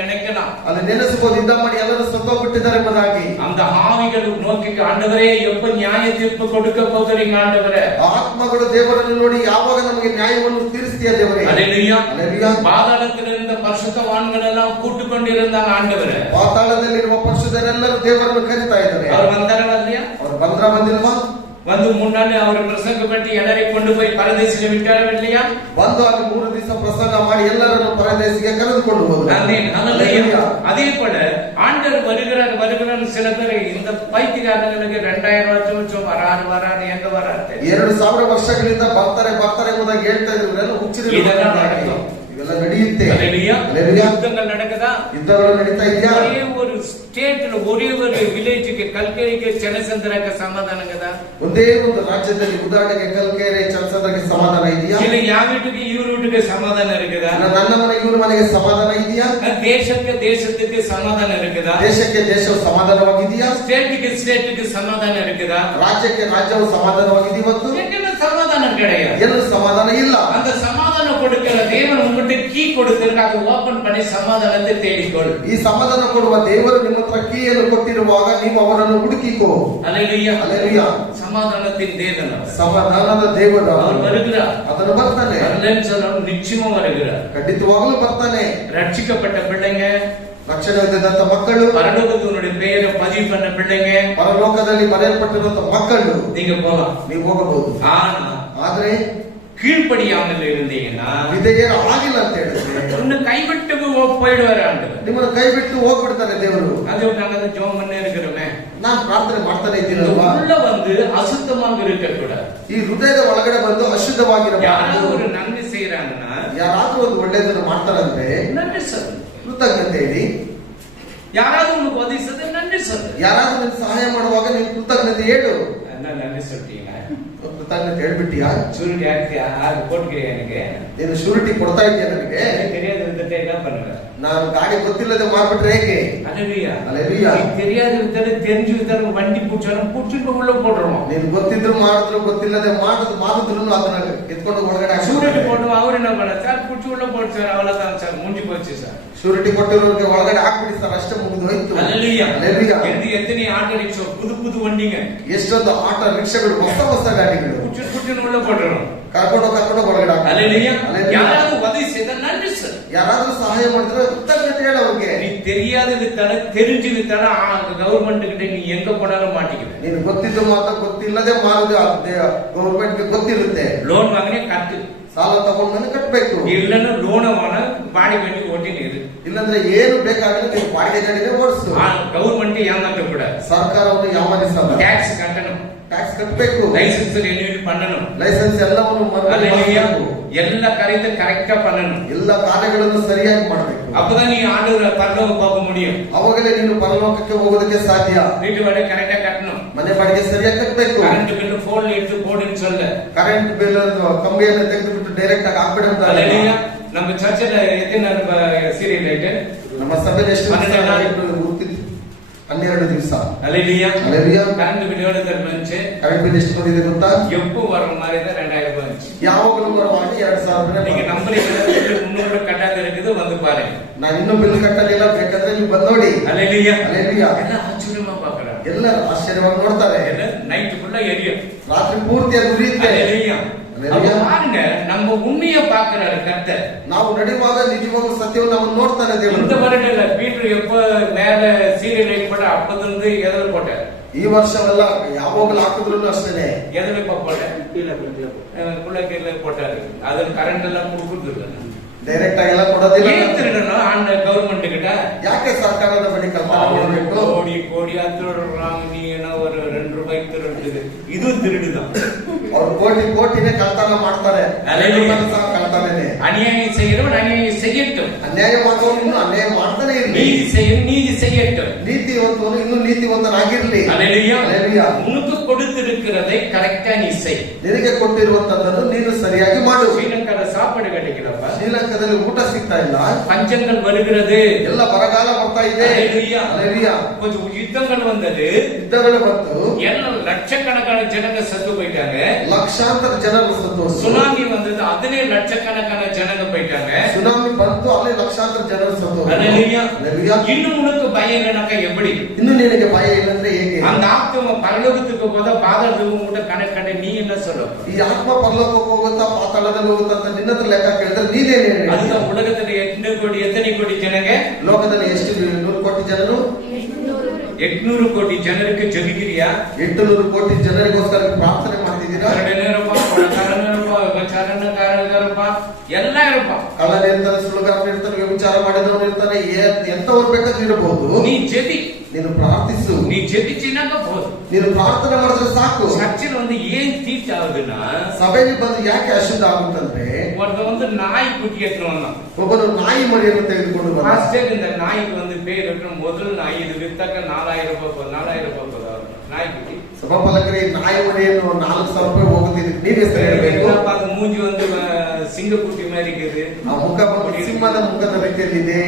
நினைக்கலாம், ಅಲ್ಲಿ ನೆನೆಸಬಹುದು ಯುದ್ಧ ಮಾಡಿ ಎಲ್ಲರೂ ಸತ್ತೋಗ್ಬಿಟ್ಟಿದ್ದಾರೆ ಎಂಬುದಾಗಿ. அந்த ஆவிகள் நோக்கி ஆண்டவரே எப்ப நியாய தீர்ப்பு கொடுக்க போகிறீங்க ஆண்டவரೇ? ಆತ್ಮಗಳು ದೇವರನ್ನು ನೋಡಿ ಯಾವಾಗ ನಮಗೆ ನ್ಯಾಯವನ್ನು ತೀರಿಸ್ತೀಯ ದೇವರೇ? ஹalleluya. ஹalleluya. பாதாளத்தில் இருந்த பரிசுத்தவான்கள் எல்லாம் கூட்டு கொண்டிருந்தாங்க ஆண்டவரே. ಪಾತಾಳದಲ್ಲಿರುವ ಪರಿಶುದ್ಧರೆಲ್ಲರೂ ದೇವರನ್ನು ಕರೀತಾ ಇದ್ದಾರೆ. அவர் வந்தாரா இல்லையா? ಅವರು ಬಂದಿಲ್ವಾ? வந்து முன்னாடி அவர் பிரசங்கப்பட்டு எல்லாரையும் கொண்டு போய் பரதேசில விட்டாரா இல்லையா? ಬಂದು ಅಲ್ಲಿ 3 ದಿವಸ ಪ್ರಸಂಗ ಮಾಡಿ ಎಲ್ಲರನ್ನು ಪರದೇಶಿಗೆ ಕರೆದುಕೊಂಡು ಹೋದರು. அதே போல ஆண்டவர் வருகிறார். சில பேர் இந்த பைத்தியக்காரங்களுக்கு 2000 வருஷம் வராரு எங்க வராரு 2000 ವರ್ಷಗಳಿಂದ ಬರ್ತಾರೆ ಎಂಬುದಾಗಿ ಹೇಳ್ತಾ ಇದ್ರು. ಹುಚ್ಚಿರಿ ಇವೆಲ್ಲ ನಡೆಯುತ್ತೆ. யுத்தங்கள் நடக்குதா? ಯುದ್ಧಗಳು ನಡೀತಾ ಇದೆಯಾ? ஒரே ஒரு ஸ்டேட்ல ஒரே ஒரு வில்லேஜ்க்கு கல்கேரிக்கு ಚನ್ನಸಂದ್ರಕ್ಕೆ ಸಮಾಧಾನ కదా? ಒಂದೇ ಒಂದು ರಾಜ್ಯದಲ್ಲಿ ಉದಾಹರಣೆಗೆ ಕಲ್ಕೆರೆ ಚನ್ನಸಂದ್ರಕ್ಕೆ ಸಮಾಧಾನ ಇದೆಯಾ? ಇಲ್ಲ ಯಾವ வீட்டுக்கு ಇವ್ರ வீட்டுக்கு ಸಮಾಧಾನ இருக்குதா? ನನ್ನ ಮನೆ ಇವ್ರ ಮನೆಗೆ ಸಮಾಧಾನ ಇದೆಯಾ? ದೇಶಕ್ಕೆ ಸಮಾಧಾನ இருக்குதா? ದೇಶಕ್ಕೆ ದೇಶವು ಸಮಾಧಾನವಾಗಿದೆಯಾ? ಸ್ಟೇಟ್ಗೆ ಸಮಾಧಾನ இருக்குதா? ರಾಜ್ಯಕ್ಕೆ ರಾಜ್ಯವು ಸಮಾಧಾನವಾಗಿದೆ ಇವತ್ತು? சமாதானம் கிடையாது. ಎಲ್ಲೂ ಸಮಾಧಾನ ಇಲ್ಲ. அந்த சமாதானம் கொடுக்கிற தேவன் உங்களுக்கு கீ கொடுத்திருக்க, அதை ஓபன் பண்ணி சமாதானத்தை தேடிக்கொள். ಈ ಸಮಾಧಾನ ಕೊಡುವ ದೇವರು ನಿಮ್ಮ ಹತ್ರ ಕೀಯನ್ನು ಕೊಟ್ಟಿರುವಾಗ ನೀವು ಅವರನ್ನು ಹುಡುಕಿಕೋ. ஹalleluya. ஹalleluya. சமாதானத்தின் தேவன் அவர். ಸಮಾಧಾನದ ದೇವರು அவர் வருகிறார். ಅದನ್ನು ಬರ್ತಾನೆ. அல்லேன்னு சொல்லணும், நிச்சயமா வருகிறார். ಖಂಡಿತವಾಗಲೂ ಬರ್ತಾನೆ. ரட்சிக்கப்பட்ட பிள்ளைங்க, ರಕ್ಷಣೆಯಾದಂತ ಮಕ್ಕಳು, பரலோகத்தினுடைய பெயரை பதிவு பண்ண பிள்ளைங்க, ಪರಲೋಕದಲ್ಲಿ ಬರೆಯಲ್ಪಟ್ಟಿರುವಂತ ಮಕ್ಕಳು, நீங்க போலாம், ನೀವು ಹೋಗಬಹುದು. ಆದ್ರೆ கீழ்ப்படியாமல் இருந்தீங்கன்னா, ವಿಧೇಯರು ಆಗಿಲ್ಲ ಅಂತ ಹೇಳಿದ್ರೆ உன்னை கைவிட்டு போயிடுவாரு ஆண்டவர். ನಿಮ್ಮನ್ನು ಕೈ ಬಿಟ್ಟು ಹೋಗ್ಬಿಡ್ತಾರೆ ದೇವರು. அது நாங்க ஜெபம் பண்ணே இருக்கிறோமே, ನಾನು ಪ್ರಾರ್ಥನೆ ಮಾಡ್ತಾನೆ ಇದ್ದೀನಲ್ವಾ? உள்ள வந்து அசுத்தமாக இருக்க கூடாது. ಈ ಹೃದಯದ ಒಳಗಡೆ ಬಂದು ಅಶುದ್ಧವಾಗಿರಬಾರದು. ಯಾರಾದ್ರೂ ஒரு நன்மை செய்யறாங்கன்னா, ಯಾರಾದ್ರೂ ಒಂದು ಒಳ್ಳೆಯದನ್ನು ಮಾಡ್ತಾರಂದ್ರೆ நன்றி சொல்லு, ಕೃತಜ್ಞತೆ ಹೇಳಿ. யாராவது உனக்கு உதவி செய்து நன்றி சொல்லு. ಯಾರಾದ್ರೂ ನಿನ್ ಸಹಾಯ ಮಾಡುವಾಗ ನೀನು ಕೃತಜ್ಞತೆ ಹೇಳು. நன்றி சொல்லிட்டீங்க, ಕೃತಜ್ಞತೆ ಹೇಳ್ಬಿಟ್ಟಿಯಾ? ಶೂರಿಟಿ ಹಾಕಿ ಕೊಟ್ಟಿಗೆ எனக்கு ನೀನು ಶೂರಿಟಿ ಕೊಡ್ತಾ ಇದೆಯಾ ನನಗೆ? தெரியாது இருந்துட்டு என்ன பண்ணுவேன்? ನಾನು ಗಾಡಿ ಗೊತ್ತಿಲ್ಲದೆ ಮಾಡ್ಬಿಟ್ರೆ ಹೇಗೆ? அல்லேலூயா. அல்லேலூயா. தெரியாது இருந்துட்டு தெரிஞ்சு இருந்துட்டு வண்டி புடிச்சிட்டு உள்ள போடுறோம். ನೀನು ಗೊತ್ತಿದ್ರು ಮಾಡಿದ್ರು ಗೊತ್ತಿಲ್ಲದೆ ಮಾಡಿದ್ರು ಅದನ್ನ ಎತ್ಕೊಂಡು ಒಳಗಡೆ ಶೂರಿಟಿ போடுவோம். அவரு என்ன பண்ண சார், புடிச்சு உள்ள போட்டு சார், அவ்வளவுதான் சார், முடிஞ்சு போச்சு சார். ಶೂರಿಟಿ ಕೊಟ್ಟಿರೋರಿಗೆ ಒಳಗಡೆ ಹಾಕ್ಬಿಡಿ ಸರ್, ಅಷ್ಟೇ ಮುಗಿದು ಹೋಯ್ತು. அல்லேலூயா. அல்லேலூயா. எத்தனை ஆட்டோ ரிக்ஷா, புது புது வண்டிங்க, ಎಷ್ಟೊಂದು ಆಟೋ ರಿಕ್ಷಾಗಳು, ಹೊಸ ಹೊಸ ಗಾಡಿಗಳು புட்டு உள்ள போட்டுறோம். ಕರ್ಕೊಂಡು ಒಳಗಡೆ ಹಾಕ್ತಾರೆ. அல்லேலூயா. அல்லேலூயா. யாராவது உதவி செய்தா நன்றி சார். ಯಾರಾದ್ರೂ ಸಹಾಯ ಮಾಡಿದ್ರೆ ಕೃತಜ್ಞತೆ ಹೇಳು ಅವ್ರಿಗೆ. நீ தெரியாது வித்தால தெரிஞ்சு வித்தால கவர்மெண்ட் கிட்ட நீ எங்க போனாலும் மாட்டிக்குவே. ನೀನು ಗೊತ್ತಿದ್ದು ಮಾತ್ರ ಗೊತ್ತಿಲ್ಲದೆ ಮಾರುದು ಗವರ್ಮೆಂಟ್ ಗೊತ್ತಿರುತ್ತೆ. லோன் வாங்கினே கட்டு, ಸಾಲ ತಗೊಂಡು ಕಟ್ಟಬೇಕು. இல்லன்னா லோனவான ಬಾಡಿ பண்ணி ஓட்டினு இரு. ಇಲ್ಲಂದ್ರೆ ಏನು ಬೇಕಾಗಿಲ್ಲ ನೀವು ಬಾಡಿಗೆ ಗಾಡಿನೇ ಓಡಿಸು. கவர்மெண்ட் ஏமாத்த கூடாது. ಸರ್ಕಾರವನ್ನು ಯಾವನಿಸಲ್ಲ. ಟ್ಯಾಕ್ಸ್ ಕಟ್ಟணும், ಟ್ಯಾಕ್ಸ್ ಕಟ್ಟಬೇಕು, ಲೈಸೆನ್ಸ್ ರಿನ್ಯೂವಲ್ பண்ணணும். ಲೈಸೆನ್ಸ್ ಎಲ್ಲವನ್ನು அல்லேலூயா. ಎಲ್ಲ காரியத்தை கரெக்டா பண்ணணும். ಎಲ್ಲ ಕಾರ್ಯಗಳನ್ನು ಸರಿಯಾಗಿ ಮಾಡಬೇಕು. அப்பதான் நீ ஆண்டவரை பரலோக பார்க்க முடியும். ಅವಾಗಲೇ ನೀನು ಪರಲೋಕಕ್ಕೆ ಹೋಗೋದಕ್ಕೆ ಸಾಧ್ಯ. வீட்டு வாடகை கரெக்டா கட்டணும். ಮನೆ ಬಾಡಿಗೆ ಸರಿಯಾಗಿ ಕಟ್ಟಬೇಕು. கரண்ட் பில் போன்ல எடுத்து போடுன்னு சொல்ல. ಕರೆಂಟ್ ಬಿಲ್ ಕಂಬಿಯನ್ನು ತೆಗೆದುಬಿಟ್ಟು ಡೈರೆಕ್ಟ್ ಆಗಿ ಹಾಕ್ಬಿಡಂತ. அல்லேலூயா. நம்ம சர்ச்சில் எத்தனை சீரியல் லைட்? ನಮ್ಮ ಸಭೆಯಲ್ಲಿ ಎಷ್ಟು 12 ದಿವಸ. அல்லேலூயா. அல்லேலூயா. கரண்ட் பில் எவ்வளவு தருச்சு? ಕರೆಂಟ್ ಬಿಲ್ ಎಷ್ಟು ಬಂದಿದೆ ಗೊತ್ತಾ? எப்போ வர மாதிரி தான் 2000 ரூபாய் வந்துச்சு. ಯಾವಾಗಲೂ ಬರುವಾಗ 2000 நீங்க ರೂಪಾಯಿ. நம்புறீங்க, முன்னூறு கட்டாத இருக்குது, வந்து பாருங்க. ನಾನು ಇನ್ನೂ ಬಿಲ್ ಕಟ್ಟಲಿಲ್ಲ, ಬೇಕಾದ್ರೆ ನೀವು ಬಂದು ನೋಡಿ. அல்லேலூயா. அல்லேಲೂಯಾ. ಎಲ್ಲ ಆಶ್ಚರ್ಯமா பார்க்கறாங்க. ಎಲ್ಲರೂ ಆಶ್ಚರ್ಯವಾಗಿ ನೋಡ್ತಾರೆ. நைட் ஃபுல்லா எரியும், ರಾತ್ರಿ ಪೂರ್ತಿ ಅದು ಉರಿಯುತ್ತೆ. அல்லேலூயா. அல்லேலூயா. பாருங்க, நம்ம உண்மையை பார்க்கறாரு கர்த்தர். ನಾವು ನಡೆಯುವಾಗ ನಿಜವಾಗ್ಲೂ ಸತ್ಯವನ್ನು ನಾವು ನೋಡ್ತಾನೆ இந்த ದೇವರು. வருடம் இல்ல, பீட்டர் எப்ப மேல சீரியல் லைட் போட்ட அப்பதிலிருந்து எதிர போட்டார். ಈ ವರ್ಷವೆಲ್ಲ ಯಾವಾಗಲೂ ಹಾಕಿದ್ರು ಅಷ್ಟೇನೆ. எதிர போட்டார், குள்ளக்கீழ போட்டாரு. அது கரண்ட் எல்லாம் கொடுக்குறது இல்ல. ಡೈರೆಕ್ಟ್ ಆಗಿ ಎಲ್ಲ ಕೊಡೋದಿಲ್ಲ. ஏன் திருடணும் ஆண்ட கவர்மெண்ட் கிட்ட? ಯಾಕೆ ಸರ್ಕಾರದ ಬಳಿ ಕಲ್ಪನೆ ಮಾಡಬೇಕು? கோடி கோடியா திருடுறாங்க. நீ என்ன ஒரு 2 ரூபாய் திருடுது, இது திருடுதான். ಅವ್ರು ಕೋಟಿ ಕೋಟಿನೇ ಕಳ್ತನ ಮಾಡ್ತಾರೆ. அல்லேலூயா. ಸಹ ಕಳ್ತನನೇ. அநியாயம் செய்யறவன் அநியாயம் செய்யட்டும், ಅನ್ಯಾಯ ಮಾಡುವವನು ಇನ್ನೂ ಅನ್ಯಾಯ ಮಾಡ್ತಾನೆ ಇರ್ಲಿ. நீதி செய்யணும் நீதி செய்யட்டும். ನೀತಿವಂತವನು ಇನ್ನೂ ನೀತಿವಂತನಾಗಿರ್ಲಿ. அல்லேலூயா. அல்லேலூயா. உனக்கு கொடுத்திருக்கிறதை கரெக்டா நீ செய். ನಿನಗೆ ಕೊಟ್ಟಿರುವಂತದ್ದನ್ನು ನೀನು ಸರಿಯಾಗಿ ಮಾಡು. ஸ்ரீலங்கால சாப்பாடு கிடைக்கலப்பா, ಶ್ರೀಲಂಕಾದಲ್ಲಿ ಊಟ ಸಿಗ್ತಾ ಇಲ್ಲ, பஞ்சங்கள் வருகிறது, ಎಲ್ಲ ಬರಗಾಲ ಬರ್ತಾ ಇದೆ. அல்லேலூயா. அல்லேலூயா. கொஞ்சம் யுத்தங்கள் வந்தது, ಯುದ್ಧಗಳು ಬಂತು, எல்லாம் லட்சக்கணக்கான ஜனங்க செத்து போயிட்டாங்க. ಲಕ್ಷಾಂತರ ಜನರು ಸತ್ತು. சுனாமி வந்தது, அதுலயே லட்சக்கணக்கான ஜனங்க போயிட்டாங்க. ಸುನಾಮಿ ಬಂತು, ಅಲ್ಲಿ ಲಕ್ಷಾಂತರ ಜನರು ಸತ್ತು. அல்லேலூயா. அல்லேலூயா. இன்னும் உனக்கு பயம் இல்லைனாக்கா எப்படி? ಇನ್ನು ನಿನಗೆ ಭಯ ಇಲ್ಲಂದ್ರೆ ಹೇಗೆ? அந்த ஆத்மா பரலோகத்துக்கு போத பாதாளத்துக்கு கூட கணக்கு நீ என்ன சொல்ற? ಈ ಆತ್ಮ ಪರಲೋಕಕ್ಕೆ ಹೋಗುತ್ತಾ ಪಾತಾಳದಲ್ಲಿ ಹೋಗುತ್ತಾ ಅಂತ ನಿನ್ನ ಹತ್ರ ಲೆಕ್ಕ ಕೇಳಿದ್ರೆ ನೀನೇನು ಹೇಳಿ? அதுதான் உலகத்துல எத்தனை கோடி ஜனங்க? ಲೋಕದಲ್ಲಿ ಎಷ್ಟು 100 ಕೋಟಿ ಜನರು? 800 ಕೋಟಿ ಜನರಿಗೆ ಜಗಿಗಿರಿಯಾ? 800 ಕೋಟಿ ಜನರಿಗೋಸ್ಕರ ಪ್ರಾರ್ಥನೆ ಮಾಡ್ತಿದ್ದೀರಾ? ಎಲ್ಲ ಇರಪ್ಪ. ಕಳ್ಳನ ಇರ್ತಾನೆ, ಸುಳ್ಳುಗಾರನ ಇರ್ತಾನೆ, ವ್ಯಭಿಚಾರ ಮಾಡಿದವನು ಇರ್ತಾನೆ, ಎಂತವ್ರು ಬೇಕಾದ್ರೂ ಇರಬಹುದು. ನೀ ಜೆಬಿ, ನೀನು ಪ್ರಾರ್ಥಿಸು. நீ ஜெபிச்சினாக்க போதும். ನೀನು ಪ್ರಾರ್ಥನೆ ಮಾಡಿದ್ರೆ ಸಾಕು. சர்ச்சில் வந்து ஏன் தீட்டு ஆகுதுன்னா, ಸಭೆಯಲ್ಲಿ ಬಂದು ಯಾಕೆ ಅಶುದ್ಧ ಆಗುತ್ತಂದ್ರೆ, ஒருத்தன் வந்து நாய் குட்டி எடுத்துட்டு வந்தான். ಒಬ್ಬನು ನಾಯಿ ಮರಿಯನ್ನು ತೆಗೆದುಕೊಂಡು ಬಂದ. மாஸ்டர் இந்த நாய்க்கு வந்து பேர் வைக்கிற முதல் நாய் இது வித்தாக்க 4000 ரூபாய் 4000 ரூபாய் நாய் குட்டி. ಸಭಾಪಾಲಕರೇ, ನಾಯಿ ಮರಿಯನ್ನು 4000 ರೂಪಾಯಿ ಹೋಗುತ್ತಿದೆ, ನೀವೇ ಸರಿ ಹೇಳಬೇಕು. அது மூஞ்சி வந்து சிங்கக்குட்டி மாதிரி இருக்குது, ಆ ಮುಖ ಬಂದು ಸಿಂಹದ ಮುಖದ ರೀತಿಯಲ್ಲಿದೆ.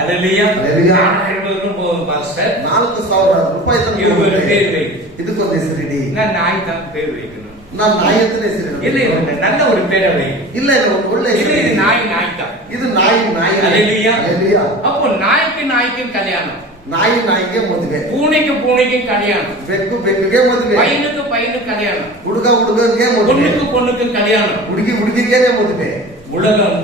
அல்லேலூயா. அல்லேலூயா. 4000 போகும் பாஸ்டர். 4000 ರೂಪಾಯಿ இவரு பேர் வை. ಇದಕ್ಕೊಂದು ಹೆಸರಿಡಿ. நான் நாய் தான் பேர் வைக்கணும். ನಾನು ನಾಯಿ ಅಂತಾನೆ ಹೆಸರು இல்ல நல்ல ஒரு பேரை வை. ಇಲ್ಲ ಇಲ್ಲ, ಒಂದು ಒಳ್ಳೆ இது ಹೆಸರು. நாய் நாய் தான். ಇದು ನಾಯಿ ನಾಯಿ. அல்லேலூயா. அல்லேலூயா. அப்போ நாய்க்கு கல்யாணம், ನಾಯಿ ನಾಯಿಗೆ ಮದುವೆ, பூனைக்கு கல்யாணம், ಬೆಕ್ಕು ಬೆಕ್ಕಿಗೆ ಮದುವೆ, பையனுக்கு கல்யாணம், ಹುಡುಗ ಹುಡುಗಗೆ ಮದುವೆ, பொண்ணுக்கு கல்யாணம். ಹುಡುಗಿ ಹುಡುಗಿಗೆ ಮದುವೆ. உலகம்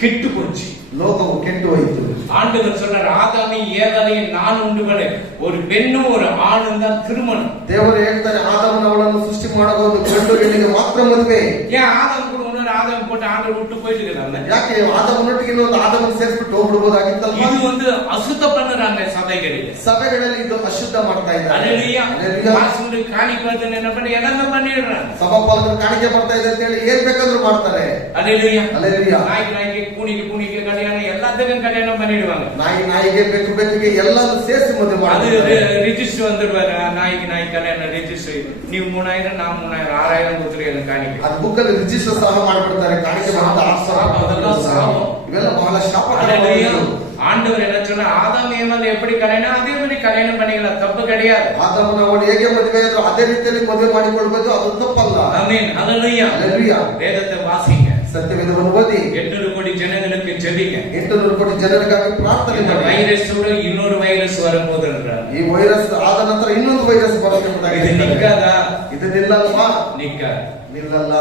கெட்டு போச்சு, ಲೋಕವು ಕೆಟ್ಟು ಹೋಯಿತು. ஆண்டவர் சொன்னார், ஆதாமையும் ஏவாளையும் நான் உண்டுகளே, ஒரு பெண்ணும் ஒரு ஆணும் தான் திருமணம். ದೇವರು ಹೇಳ್ತಾರೆ, ಆದಾಮನ ಅವಳನ್ನು ಸೃಷ್ಟಿ ಮಾಡಬಹುದು, ಗಂಡು ಹೆಣ್ಣಿಗೆ ಮಾತ್ರ ಮದುವೆ. ஏன் ஆதாம் கூட இன்னொரு ஆதாம் போட்டு ஆண்டவர் விட்டு போயிட்டு இருக்காங்க? ಯಾಕೆ ಆದಾಮನೊಟ್ಟಿಗೆ ಇನ್ನೊಂದು ಆದಾಮನ ಸೇರಿಸ್ಬಿಟ್ಟು ಹೋಗ್ಬಿಡ್ಬೋದಾಗಿತ್ತಲ್ವಾ? இது வந்து ಅಶುದ್ಧ பண்ணுறாங்க சபைகளில். ಸಭೆಗಳಲ್ಲಿ ಇದು ಅಶುದ್ಧ ಮಾಡ್ತಾ ಇದ್ದಾರೆ. அல்லேலூயா. அல்லேலூயா. பாஸ்டர் காணிக்கை என்ன பண்ணி எல்லாமே பண்ணிடுறாங்க. ಸಭಾಪಾಲಕರು ಕಾಣಿಕೆ ಬರ್ತಾ ಇದೆ ಅಂತ ಹೇಳಿ ಏನ್ ಬೇಕಾದ್ರೂ ಮಾಡ್ತಾರೆ. அல்லேலூயா. அல்லேலூயா. நாய்க்கு பூனைக்கு கல்யாணம், எல்லாத்துக்கும் கல்யாணம் பண்ணிடுவாங்க. ನಾಯಿ ನಾಯಿಗೆ ಬೆಕ್ಕು ಬೆಕ್ಕಿಗೆ ಎಲ್ಲಾನು ಸೇರಿಸಿ ಮದುವೆ அது ಮಾಡ್ತಾರೆ. ரிஜிஸ்டர் வந்துடுவாரு, நாய்க்கு கல்யாணம் ரிஜிஸ்டர். ನೀವು 3000 நான் 3000 6000 கொடுத்துருக்கேன் ಕಾಣಿಕೆ. ಅದು ಬುಕ್ ಅಲ್ಲಿ ರಿಜಿಸ್ಟರ್ ಸಹ ಮಾಡ್ಬಿಡ್ತಾರೆ. ಕಾಣಿಕೆ ಬಂದ அதெல்லாம் சாபம். ಇವೆಲ್ಲ ಬಹಳ அல்லேலூயா. ಶಾಪ. ஆண்டவர் என்ன சொன்னா, ஆதாம் ஏவாள் எப்படி கல்யாணம் அதே மாதிரி கல்யாணம் பண்ணிக்கலாம், தப்பு கிடையாது. ಆದಾಮನ ಅವಳು ಹೇಗೆ ಮದುವೆ ಆದ್ರು ಅದೇ ರೀತಿಯಲ್ಲಿ ಮದುವೆ ಮಾಡಿಕೊಳ್ಬೇಕು, ಅದು ತಪ್ಪಲ್ಲ. ஆமென். அல்லேலூயா. அல்லேலூயா. வேதத்தை வாசிங்க, ಸತ್ಯವೇದವನ್ನು ಓದಿ 800 ಕೋಟಿ ಜನங்களுக்கு ஜெபிங்க. 800 ಕೋಟಿ ಜನರಿಗಾಗಿ ಪ್ರಾರ್ಥನೆ இந்த ಮಾಡಿ. வைரஸோட இன்னொரு வைரஸ் வரப்போகுதுன்றார். ಈ ವೈರಸ್ ಆದ ನಂತರ ಇನ್ನೊಂದು ವೈರಸ್ ಬರುತ್ತೆ ಎಂಬುದಾಗಿ இது நிக்காதா? ಇದು ನಿಲ್ಲಲ್ವಾ? நிக்காது. ನಿಲ್ಲಲ್ಲ.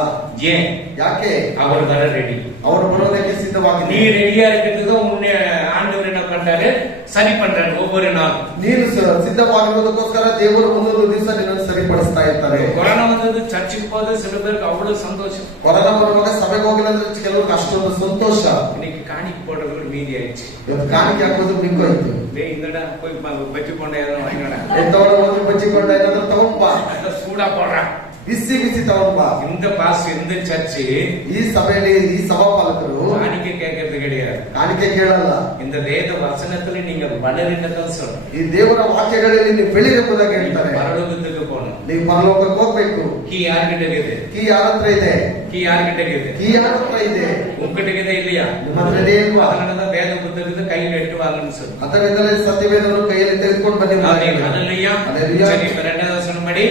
ஏன்? ಯಾಕೆ? அவர் வர ரெடி. ಅವರು ಬರೋದಕ್ಕೆ நீ ಸಿದ್ಧವಾಗಿದೆ. ரெடியா இருக்கிறது உன்னை ஆண்டவர் என்ன பண்றாரு? சரி பண்றாரு ஒவ்வொரு நாள். ನೀನು ಸಿದ್ಧವಾಗಿರೋದಕ್ಕೋಸ್ಕರ ದೇವರು ಒಂದೊಂದು ದಿವಸ ನಿನ್ನನ್ನು ಸರಿಪಡಿಸ್ತಾ ಇರ್ತಾರೆ. கொரோனா வந்தது சர்ச்சுக்கு போது சில பேருக்கு அவ்வளவு சந்தோஷம். ಕೊರೋನಾ ಬರುವಾಗ ಸಭೆಗೆ ಹೋಗಿಲ್ಲ ಅಂದ್ರೆ ಕೆಲವರಿಗೆ ಅಷ್ಟೊಂದು ಸಂತೋಷ. இன்னைக்கு காணிக்கு போடுறது ஒரு மீதி ஆயிடுச்சு. ಇವತ್ತು ಕಾಣಿಕೆ ಹಾಕೋದು ಮಿಕ್ಕೋಯ್ತು. டேய் இந்தடா போய் பஜ்ஜி போண்ட ஏதோ வாங்கிடா. ಎಂತವರ ಹೋಗಿ ಬಚ್ಚಿಕೊಂಡ ಏನಾದ್ರೂ ತಗೊಂಡ್ ಬಾ. அத சூடா போடுறா. ಬಿಸಿ ಬಿಸಿ ತಗೊಂಡ್ ಬಾ. இந்த பாஸ் இந்த சர்ச்சு ಈ ಸಭೆಯಲ್ಲಿ ಈ ಸಭಾಪಾಲಕರು காணிக்கை கேட்கறது கிடையாது. ಕಾಣಿಕೆ ಕೇಳಲ್ಲ. இந்த வேத வசனத்துல நீங்க வளருங்கதான் சொல்றேன். ಈ ದೇವರ ವಾಕ್ಯಗಳಲ್ಲಿ ನೀವು ಬೆಳೆಯಬಹುದಾಗಿ ಹೇಳ್ತಾರೆ. பரலோகத்துக்கு போகணும். ನೀವು ಪರಲೋಕಕ್ಕೆ ಹೋಗ್ಬೇಕು. கீ யார்கிட்ட இருக்குது? ಕೀ ಯಾರ ಹತ್ರ ಇದೆ? கீ யார்கிட்ட இருக்குது? ಕೀ ಯಾರ ಹತ್ರ ಇದೆ? உங்ககிட்ட இருக்குதா இல்லையா? ನಿಮ್ಮ ಹತ್ರ ಇದೆ ಇಲ್ವಾ? அதனாலதான் வேத புத்தகத்தை கையில் எடுத்து வாங்கன்னு சொல்றேன். ಅದರಿಂದಲೇ ಸತ್ಯವೇದವನ್ನು ಕೈಯಲ್ಲಿ ತೆಗೆದುಕೊಂಡು ಬನ್ನಿ. ஆமென். ஹல்லேலூயா. ஹல்லேலூயா. சரி, இப்ப இரண்டாவது வசனம் படி.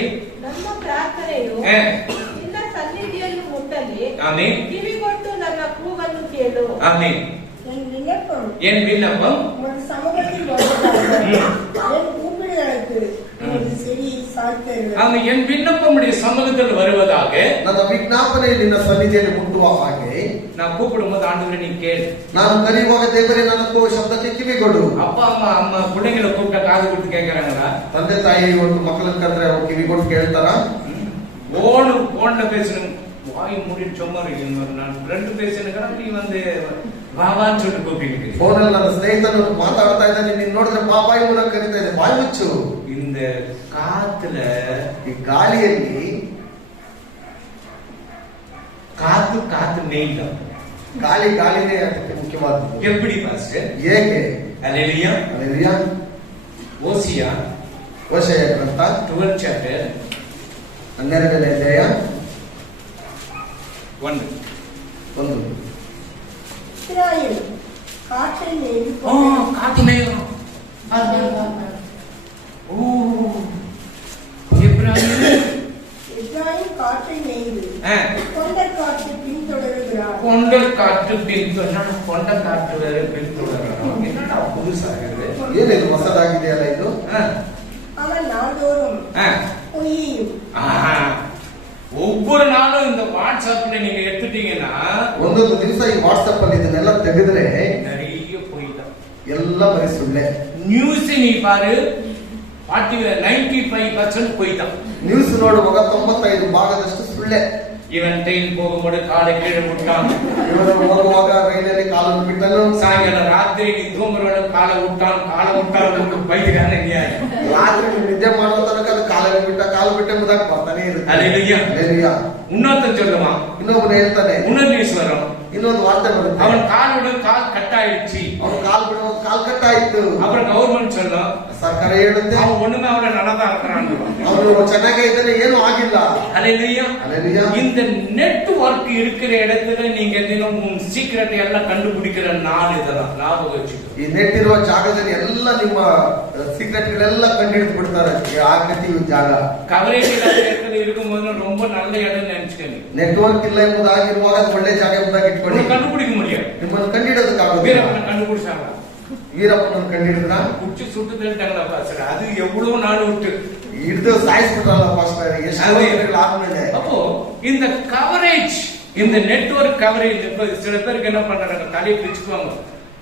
ನಮ್ಮ ಪ್ರಾರ್ಥನೆಯು ನಿನ್ನ ಸನ್ನಿಧಿಯನ್ನು ಮುಟ್ಟಲಿ. ஆமென். ಕಿವಿಗೊಟ್ಟು ನನ್ನ ಕೂಗನ್ನು ಕೇಳು. ஆமென். என் விண்ணப்பம் என் விண்ணப்பம் உன் சமூகத்தில் வருவதாக. என் கூப்பிடுதலுக்கு உனது செவி சாய்த்தருளும். ஆமென். என் விண்ணப்பம் உடைய சமூகத்தில் வருவதாக. ನನ್ನ ವಿಜ್ಞಾಪನೆ ನಿನ್ನ ಸನ್ನಿಧಿಯಲ್ಲಿ ಮುಟ್ಟುವ ಹಾಗೆ நான் கூப்பிடும்போது ஆண்டவரே நீ கேளு. ನಾನು ಕರೆಯುವಾಗ ದೇವರೇ ನನ್ನ ಶಬ್ದಕ್ಕೆ ಕಿವಿಗೊಡು. அப்பா அம்மா பிள்ளைங்களை கூப்பிட்டா காது கொடுத்து கேட்கறாங்களா? ತಂದೆ ತಾಯಿ ಒಂದು ಮಕ್ಕಳನ್ನ ಕರೆದ್ರೆ ಅವ್ರು ಕಿವಿಗೊಟ್ಟು ಕೇಳ್ತಾರ? போன்ல பேசணும். வாய் மூடி சும்மா இருக்கீங்க. நான் ரெண்டு பேசினுக்கிறேன், நீ வந்து வாவான்னு சொல்லி கூப்பிட்டு. ಫೋನ್ ಅಲ್ಲಿ ನನ್ನ ಸ್ನೇಹಿತನು ಮಾತಾಡ್ತಾ ಇದ್ದಾನೆ, ನೀನ್ ನೋಡಿದ್ರೆ ಬಾಯಿ ಮೂಲಕ ಕರೀತಾ ಇದೆ. ಬಾಯಿ ಮುಚ್ಚು. இந்த காத்துல ಈ ಗಾಳಿಯಲ್ಲಿ காத்து மெயின் ಗಾಳಿನೇ ಅದಕ್ಕೆ ಮುಖ್ಯವಾದದ್ದು. எப்படி பாஸ்டர்? ಏಕೆ? ஹல்லேலூயா. ಹಲ್ಲೆಲೂಯಾ. ஓசியா ಹೋಶೇಯ ಗ್ರಂಥ 12 chapter 12ನೇ ಅಧ್ಯಾಯ 1. இஸ்ராயேல் காற்றை மேய்ந்து காத்து மேகம். ஓ இஸ்ராயேல் காற்றை மேய்ந்து கொண்டை காற்றை பின்தொடருகிறார். கொண்டை காற்று பின்தொடர். கொண்ட காற்று வேற பின்தொடர்றான். என்னடா புதுசா இருக்குது? ಏನಿದು ಹೊಸದಾಗಿದೆಯಲ್ಲ ಇದು? அவன் நாள்தோறும் பொய்யையும். ஒவ்வொரு நாளும் இந்த வாட்ஸ்அப்ல நீங்க எடுத்துட்டீங்கன்னா ಒಂದೊಂದು ದಿವಸ ಈ ವಾಟ್ಸ್ಆಪ್ ಅಲ್ಲಿ ಇದನ್ನೆಲ್ಲ ತೆಗೆದ್ರೆ நிறைய பொய் தான். ಎಲ್ಲ ಬರೀ ಸುಳ್ಳೆ. நியூஸ் நீ பாரு 95% பொய் தான். ನ್ಯೂಸ್ ನೋಡುವಾಗ 95 ಭಾಗದಷ್ಟು ಸುಳ್ಳೆ. இவன் ட்ரெயின் போகும்போது காலை கீழே விட்டான். ಇವನು ಹೋಗುವಾಗ ರೈಲಲ್ಲಿ ಕಾಲನ್ನು ಬಿಟ್ಟನು. சாயங்காலம் ராத்திரி நீ தூங்குறவன காலை விட்டான் ಬೈದಿರಾನೆ ನ್ಯಾಯ. ರಾತ್ರಿ ನಿದ್ದೆ ಮಾಡೋ ತನಕ ಅದು ಕಾಲಲ್ಲಿ ಕಾಲು ಬಿಟ್ಟ ಎಂಬುದಾಗಿ ಬರ್ತಾನೆ ಇರುತ್ತೆ. ஹல்லேலூயா. ಹಲ್ಲೆಲೂಯಾ. இன்னொருத்தன் சொல்லுவான். ಇನ್ನೊಬ್ಬನು ಹೇಳ್ತಾನೆ. இன்னொரு நியூஸ் வரும். ಇನ್ನೊಂದು ವಾರ್ತೆ ಬರುತ್ತೆ. அவன் கால் கட்டாயிடுச்சு. ಅವನು ಕಾಲ್ ಬಿಡುವ ಕಾಲ್ ಕಟ್ಟಾಯಿತು. அப்புறம் கவர்மெண்ட் சொல்லும், ಸರ್ಕಾರ ಹೇಳುತ್ತೆ அவன் ஒண்ணுமே அவளை நல்லதா இருக்கிறான். ಅವನು ಚೆನ್ನಾಗೇ ಇದ್ದಾನೆ, ಏನು ಆಗಿಲ್ಲ. ஹல்லேலூயா. ಹಲ್ಲೆಲೂಯಾ. இந்த நெட்வொர்க் இருக்கிற இடத்துல நீங்க தினம் உன் சீக்ரெட் எல்லாம் கண்டுபிடிக்கிற நாள் இதெல்லாம் ஞாபகம் வச்சுக்கோ. ಈ ನೆಟ್ ಇರುವ ಜಾಗದಲ್ಲಿ ಎಲ್ಲ ನಿಮ್ಮ ಸೀಕ್ರೆಟ್ ಗಳೆಲ್ಲ ಕಂಡುಹಿಡಿದು ಬಿಡ್ತಾರೆ. ಆಗತಿ ಜಾಗ கவரேஜ் இல்லாத இடத்துல இருக்கும்போது ரொம்ப நல்ல இடம் நினைச்சுக்கணும். ನೆಟ್ವರ್ಕ್ ಇಲ್ಲ ಎಂಬುದಾಗಿರುವಾಗ ಒಳ್ಳೆ ಜಾಗ ಎಂಬುದಾಗಿ ಇಟ್ಕೊಳ್ಳಿ. கண்டுபிடிக்க முடியாது. ನಿಮ್ಮನ್ನು ಕಂಡುಹಿಡೋದಕ್ಕಾಗೋದಿಲ್ಲ. வீரப்பனை கண்டுபிடிச்சாங்க. ವೀರಪ್ಪನನ್ನು ಕಂಡುಹಿಡಿದ್ರ குச்சி சுட்டு தள்ளிட்டாங்களா பாஸ்டர்? அது எவ்வளவு நாள் விட்டு ಹಿಡಿದು ಸಾಯಿಸ್ಬಿಟ್ರಲ್ಲ ಪಾಸ್ಟರ್. ಎಷ್ಟು ವರ್ಷಗಳು ಆದ್ಮೇಲೆ. அப்போ இந்த கவரேஜ், இந்த நெட்வொர்க் கவரேஜ் இப்ப சில பேருக்கு என்ன பண்றாங்க, தலையை பிச்சுக்குவாங்க.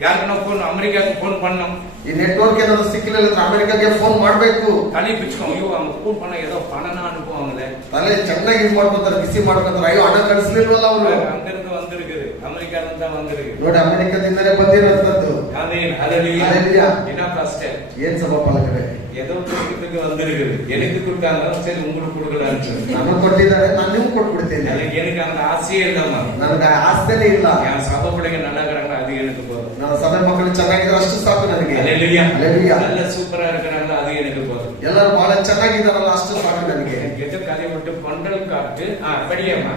யாருக்குன்னா போன் அமெரிக்காவுக்கு போன் பண்ணோம், ಈ ನೆಟ್ವರ್ಕ್ ಏನಾದ್ರು ಸಿಕ್ಕಿಲ್ಲ ಅಂದ್ರೆ ಅಮೆರಿಕಾಗೆ ಫೋನ್ ಮಾಡ್ಬೇಕು. தலையை பிச்சுக்குவாங்க. ஐயோ அவங்க போன் பண்ண ஏதೋ பணம் அனுப்புவாங்களே, ತಲೆ ಚೆನ್ನಾಗಿ ಇದು ಮಾಡ್ಕೊತಾರೆ, ಬಿಸಿ ಮಾಡ್ಕೊತಾರೆ. ಅಯ್ಯೋ ಹಣ ಕಳಿಸ್ಲಿಲ್ವಲ್ಲ ಅವರು. அங்கிருந்து வந்திருக்குது, அமெரிக்கால தான் வந்திருக்கு. ನೋಡಿ ಅಮೆರಿಕದಿಂದಲೇ ಬಂದಿರುವಂತದ್ದು. ஆமென். ஹல்லேலூயா. ஹல்லேலூயா. என்ன பாஸ்டர்? ಏನ್ ಸಭಾಪಾಲಕರೇ, ஏதோ கொடுக்கிறதுக்கு வந்திருக்குது. எனக்கு கொடுத்தாங்க, சரி உங்களுக்கு கொடுக்கலான்னு சொல்லி. ನನಗೆ ಕೊಟ್ಟಿದ್ದಾರೆ, ನಾನು ನಿಮ್ಗೆ ಕೊಟ್ಬಿಡ್ತೇನೆ. எனக்கு அந்த ஆசையே இல்லம்மா. ನನಗೆ ಆಸ್ತಿನೇ ಇಲ್ಲ. என் சபை பிள்ளைங்க நல்லா இருக்கிறாங்க, அது எனக்கு போதும். ನನ್ನ ಸಭೆ ಮಕ್ಕಳು ಚೆನ್ನಾಗಿದ್ರೆ ಅಷ್ಟು ಸಾಕು ನನಗೆ. ஹல்லேலூயா. ஹல்லேலூயா. நல்ல சூப்பரா இருக்கிறாங்க, அது எனக்கு போதும். ಎಲ್ಲರೂ ಬಹಳ ಚೆನ್ನಾಗಿದ್ದಾರಲ್ಲ, ಅಷ್ಟು ಸಾಕು ನನಗೆ. எது கதை விட்டு கொண்டல் காட்டு படியம்மா.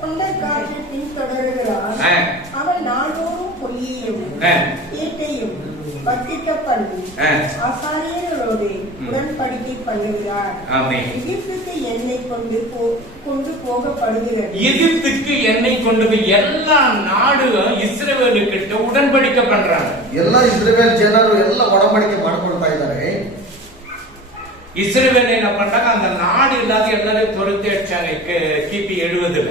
கொண்டை காற்றை பின்தொடருகிறார். அவன் நாள்தோறும் பொய்யையும் ஏட்டையும் வர்த்திக்க பண்ணி ஆசாரியர்களோடு உடன்படிக்கை பண்ணுகிறார். எகிப்துக்கு எண்ணெய் கொண்டு போகப்படுகிறது. எகிப்துக்கு எண்ணெய் கொண்டு போய் எல்லா நாடும் இஸ்ரவேலுக்கிட்ட உடன்படிக்கை பண்றாங்க. எல்லா இஸ்ரவேல் ಜನರು ಎಲ್ಲ ಒಡಂಬಡಿಕೆ ಮಾಡ್ಕೊಳ್ತಾ ಇದ್ದಾರೆ. இஸ்ரவேல் என்ன பண்றாங்க, அந்த நாடு இல்லாத எல்லாரும் துரத்தி அடிச்சாங்க கிபி 70.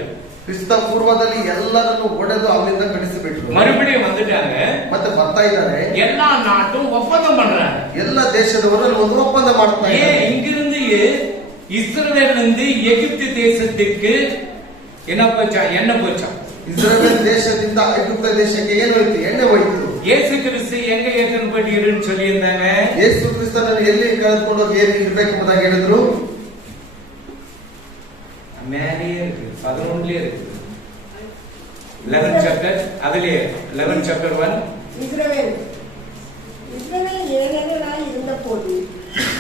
ಕ್ರಿಸ್ತ ಪೂರ್ವದಲ್ಲಿ ಎಲ್ಲರನ್ನು ಒಡೆದು ಅಲ್ಲಿಂದ ಕಳಿಸಿಬಿಟ್ರು. மறுபடியும் வந்துட்டாங்க, ಮತ್ತೆ ಬರ್ತಾ ಇದ್ದಾರೆ. எல்லா நாட்டும் ஒப்பந்தம் பண்றாங்க. ಎಲ್ಲ ದೇಶದವರಲ್ಲಿ ಒಂದು ಒಪ್ಪಂದ ಮಾಡ್ತಾ ಇದ್ದಾರೆ. இங்கிருந்து இஸ்ரவேல் இருந்து எகிப்து தேசத்துக்கு என்ன போச்சா, எண்ணெய் போச்சா. இஸ்ரவேல் தேசದಿಂದ ಐಗುಪ್ತ ದೇಶಕ್ಕೆ ಏನು ಹೋಯ್ತು, ಎಣ್ಣೆ ಹೋಯ್ತು. ಯೇಸು ಕ್ರಿಸ್ತು எங்க ஏற்றன் போய் இருன்னு சொல்லி இருந்தாங்க. ಯೇಸು ಕ್ರಿಸ್ತನನ್ನು ಎಲ್ಲಿ ಕಳೆದುಕೊಂಡು ಹೋಗಿ ಏರಿ ಇರಬೇಕು ಎಂಬುದಾಗಿ ಹೇಳಿದ್ರು. மேலேயே இருக்கு, 11 இருக்கு. 11 சாப்டர், அதுலயே 11 சாப்டர் 1. இஸ்ரவேல் ஏழைகளாய் இருந்தபோது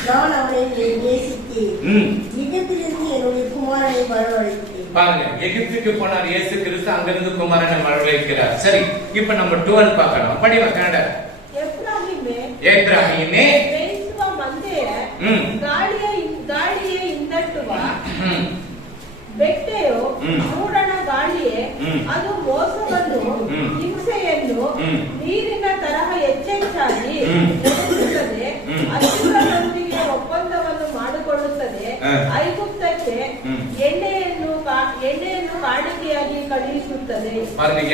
நான் அவனை நேசித்தேன். எகிப்திலிருந்து என்னுடைய குமாரனை வரவழைத்தேன். பாருங்க, எகிப்துக்கு போனார் இயேசு கிறிஸ்து, அங்கிருந்து குமாரனை வரவழைக்கிறார். சரி, இப்ப நம்ம 12 பார்க்கலாம். படி கன்னட. எப்ராஹிமே ಬೇಯಿಸುವ ಮಂದೆಯ ಗಾಳಿಯೇ ಇಂದಟ್ಟುವ ಬೆಟ್ಟೆಯು ಮೂಡಣ ಗಾಳಿಯೇ, ಅದು ಮೋಸವನ್ನು ಹಿಂಸೆಯನ್ನು ನೀರಿನ ತರಹ ಹೆಚ್ಚೆಚ್ಚಾಗಿ ನಡೆಸುತ್ತದೆ. ಅಸುರರೊಂದಿಗೆ ಒಪ್ಪಂದವನ್ನು ಮಾಡಿಕೊಳ್ಳುತ್ತದೆ. ಐಗುಪ್ತಕ್ಕೆ ಎಣ್ಣೆಯನ್ನು ಕಾಣಿಕೆಯಾಗಿ ಕಳುಹಿಸುತ್ತದೆ.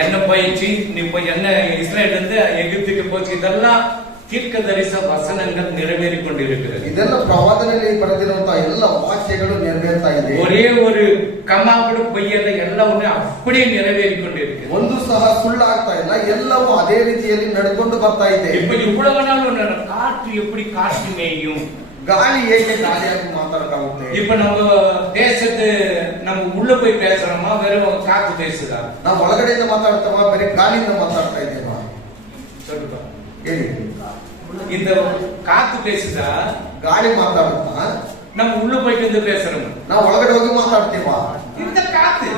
எண்ணெய் போயிடுச்சு, இப்போ எண்ணெய் இஸ்ரேல் இருந்து எகிப்துக்கு போச்சு. இதெல்லாம் தீர்க்க தரிசன வசனங்கள் நிறைவேறி கொண்டிருக்கிறது. ಇದೆಲ್ಲ ಪ್ರವಾದನೆಯಲ್ಲಿ ಬರೆದಿರುವಂತಹ ಎಲ್ಲ ವಾಕ್ಯಗಳು ನೆರವೇರ್ತಾ ಇದೆ. ஒரே ஒரு கமா கூட பொய்யಲ್ಲ, எல்லாமே அப்படியே நிறைவேறி கொண்டிருக்கு. ಒಂದು ಸಹ ಸುಳ್ಳಾಗ್ತಾ ಇಲ್ಲ, ಎಲ್ಲವೂ ಅದೇ ರೀತಿಯಲ್ಲಿ ನಡೆದುಕೊಂಡು ಬರ್ತಾ ಇದೆ. இப்போ இவ்வளவு நாள் காற்று எப்படி காற்று மேயும், ಗಾಳಿ ಏಕೆ ಗಾಳಿಯಾಗಿ ಮಾತಾಡಕ್ಕಾಗುತ್ತೆ? இப்ப நம்ம தேசத்து நம்ம உள்ள போய் பேசுறோமா, வெறும் காத்து பேசுதா? ನಾವು ಒಳಗಡೆಯಿಂದ ಮಾತಾಡ್ತೇವ, ಬರೀ ಗಾಳಿಯಿಂದ ಮಾತಾಡ್ತಾ ಇದ್ದೇವಾ? சொல்லுங்க, ಹೇಳಿ. இந்த காத்து பேசுதா, ಗಾಳಿ ಮಾತಾಡುತ್ತಾ? நம்ம உள்ள போயிட்டு வந்து பேசுறோம், ನಾವು ಒಳಗಡೆ ಹೋಗಿ ಮಾತಾಡ್ತೇವಾ? இந்த காத்து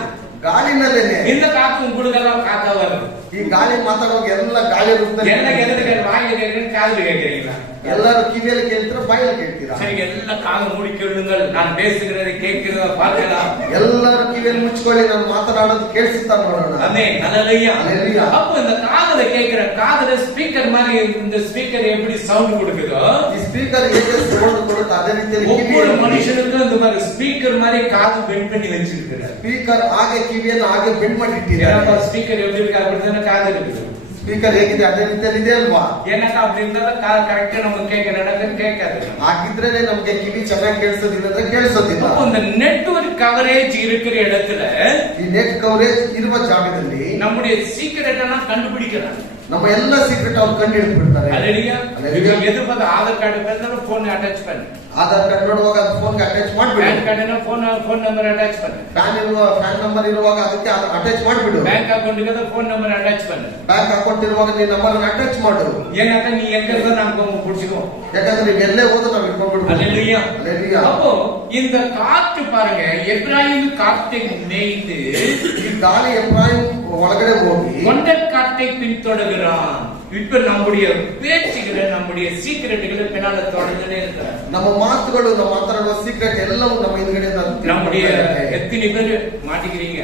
ಗಾಳಿನಲ್ಲೇನೆ. இந்த காத்து உங்களுக்கெல்லாம் காத்தா வருது. ಈ ಗಾಳಿ ಮಾತಾಡುವಾಗ ಎಲ್ಲ ಗಾಳಿ ರೂಪದಲ್ಲಿ என்ன எதுக்கு வாயில கேட்கிறீங்க, காதுல கேட்கிறீங்களா? ಎಲ್ಲರೂ ಕಿವಿಯಲ್ಲಿ ಕೇಳ್ತೀರಾ, ಬಾಯಲ್ಲಿ ಕೇಳ್ತೀರಾ? சரி, எல்லாம் காது மூடி கேளுங்கள், நான் பேசுகிறதை கேட்கிறத பார்க்கலாம். ಎಲ್ಲರೂ ಕಿವಿಯಲ್ಲಿ ಮುಚ್ಕೊಳ್ಳಿ, ನಾನು ಮಾತನಾಡೋದು ಕೇಳಿಸುತ್ತಾ ನೋಡೋಣ. ஆமென், ஹல்லேலூயா. ஹல்லேலூயா. அப்போ இந்த காதுல கேட்கிற, காதுல ஸ்பீக்கர் மாதிரி இந்த ஸ்பீக்கர் எப்படி சவுண்ட் கொடுக்குதோ, ಈ ಸ್ಪೀಕರ್ ಹೇಗೆ ಸೌಂಡ್ ಕೊಡುತ್ತೆ ಅದೇ ರೀತಿಯಲ್ಲಿ ஒவ்வொரு மனுஷனுக்கும் இந்த மாதிரி ஸ்பீக்கர் மாதிரி காது பெண்ட் பண்ணி வச்சிருக்கிறார். ಸ್ಪೀಕರ್ ಹಾಗೆ ಕಿವಿಯನ್ನು ಹಾಗೆ ಬೆಂಡ್ ಮಾಡಿಟ್ಟಿದ್ದಾರೆ. ஸ்பீக்கர் எப்படி இருக்கு அப்படித்தானே காது இருக்குது. ಸ್ಪೀಕರ್ ಹೇಗಿದೆ ಅದೇ ರೀತಿಯಲ್ಲಿ ಇದೆ ಅಲ್ವಾ? ಏನಕ್ಕ அப்படி இருந்தாலும் கரெக்டா நம்ம கேட்கறத கேட்காது. ಹಾಗಿದ್ರೆ ನಮಗೆ ಕಿವಿ ಚೆನ್ನಾಗಿ ಕೇಳಿಸೋದಿಲ್ಲ ಅಂದ್ರೆ ಕೇಳಿಸೋದಿಲ್ಲ. இந்த நெட்வொர்க் கவரேஜ் இருக்கிற இடத்துல, ಈ ನೆಟ್ ಕವರೇಜ್ ಇರುವ ಜಾಗದಲ್ಲಿ நம்முடைய சீக்ரெட் எல்லாம் கண்டுபிடிக்கிறாங்க. ನಮ್ಮ ಎಲ್ಲ ಸೀಕ್ರೆಟ್ ಅವ್ರು ಕಂಡು ಹಿಡಿದ್ಬಿಡ್ತಾರೆ. ஹல்லேலூயா. எது பார்த்து ஆதார் கார்டு பேசுறோம், போன் அட்டாச் பண்ணு. ಆಧಾರ್ ಕಾರ್ಡ್ ನೋಡುವಾಗ ಅದು ಫೋನ್ಗೆ ಅಟ್ಯಾಚ್ ಮಾಡ್ಬಿಡು. Pan card phone number attach பண்ணு. ಪ್ಯಾನ್ ನಂಬರ್ ಇರುವಾಗ ಅದಕ್ಕೆ ಅಟ್ಯಾಚ್ ಮಾಡ್ಬಿಡು. Bank account phone number attach பண்ணு. ಬ್ಯಾಂಕ್ ಅಕೌಂಟ್ ಇರುವಾಗ ನೀನ್ ನಂಬರ್ ಅಟ್ಯಾಚ್ ಮಾಡು. ಏನಂತ ನೀ ಎಲ್ಲಿಂದ ನಾವು புடிச்சுக்கோ, ಯಾಕಂದ್ರೆ ನೀವು ಎಲ್ಲೇ ಹೋದ್ರು ನಾವು ಇಟ್ಕೊಂಡ್ಬಿಡ್ಬೋದು. ஹல்லேலூயா. ஹல்லேலூயா. அப்போ இந்த காற்று பாருங்க, எப்ராயிம் காற்றை மேய்ந்து, ಈ ಗಾಳಿ ಎಫ್ರಾಯೀಮ್ ಒಳಗಡೆ ಹೋಗಿ கொண்ட காற்றை பின்தொடர்கிறான். இப்ப நம்முடைய பேச்சுகளை, நம்முடைய சீக்கிரட்டுகளை பின்னால தொடர்ந்துட்டே இருக்கிறார். ನಮ್ಮ ಮಾತುಗಳು, ನಮ್ಮ ಮಾತಾಡುವ ಸೀಕ್ರೆಟ್ ಎಲ್ಲವೂ ನಮ್ಮ ಹಿಂದ್ಗಡೆ நம்முடைய எத்தனை பேர் மாட்டிக்கிறீங்க?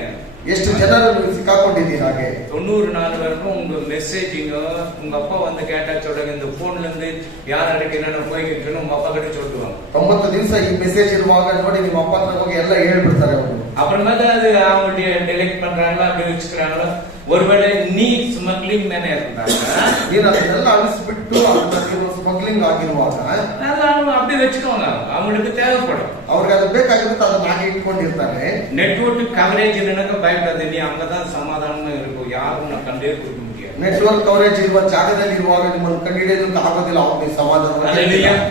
ಎಷ್ಟು ಜನರು ನೀವು ಸಿಕ್ಕಾಕೊಂಡಿದ್ದೀರಿ? ಹಾಗೆ 90 நாள் வரைக்கும் உங்க மெசேஜிங்க, உங்க அப்பா வந்து கேட்டா சொல்லுங்க, இந்த போன்ல இருந்து யார் அடைக்கணும் போய்கிட்டு உங்க அப்பா கிட்ட சொல்லுவாங்க. 90 ದಿವಸ ಈ ಮೆಸೇಜ್ ಇರುವಾಗ ನೋಡಿ ನಿಮ್ಮ ಅಪ್ಪ ಹತ್ರ ಹೋಗಿ ಎಲ್ಲ ಹೇಳ್ಬಿಡ್ತಾರೆ ಅವರು. ಅப்புறமா அது அவங்களுடைய டெலீட் பண்றாங்களா, அப்படி வச்சுக்கிறாங்களா? ஒருவேளை நீ ஸ்மக்லிங் மேனே இருந்தாங்க, ನೀನು ಅದನ್ನೆಲ್ಲ ಅಳಿಸ್ಬಿಟ್ಟು ಅದನ್ನ ಸ್ಮಗ್ಲಿಂಗ್ ಆಗಿರುವಾಗ அப்படி வச்சுக்கோங்க, அவங்களுக்கு தேவைப்படும். ಅವ್ರಿಗೆ ಅದು ಬೇಕಾಗಿರುತ್ತೆ, ಅದನ್ನ ಹಾಗೆ ಇಟ್ಕೊಂಡಿರ್ತಾರೆ. நெட்வொர்க் கவரேஜ் என்னன்னா பயப்படாது, நீ அங்கதான் சமாதானமா இருக்கும், யாரும் நான் கண்டே கொடுக்க முடியாது. ನೆಟ್ವರ್ಕ್ ಕವರೇಜ್ ಇರುವ ಜಾಗದಲ್ಲಿ ಇರುವಾಗ ನಿಮ್ಮನ್ನು ಕಂಡುಹಿಡಿಯೋದಕ್ಕೆ ಆಗೋದಿಲ್ಲ, ಅವ್ರಿಗೆ ಸಮಾಧಾನ.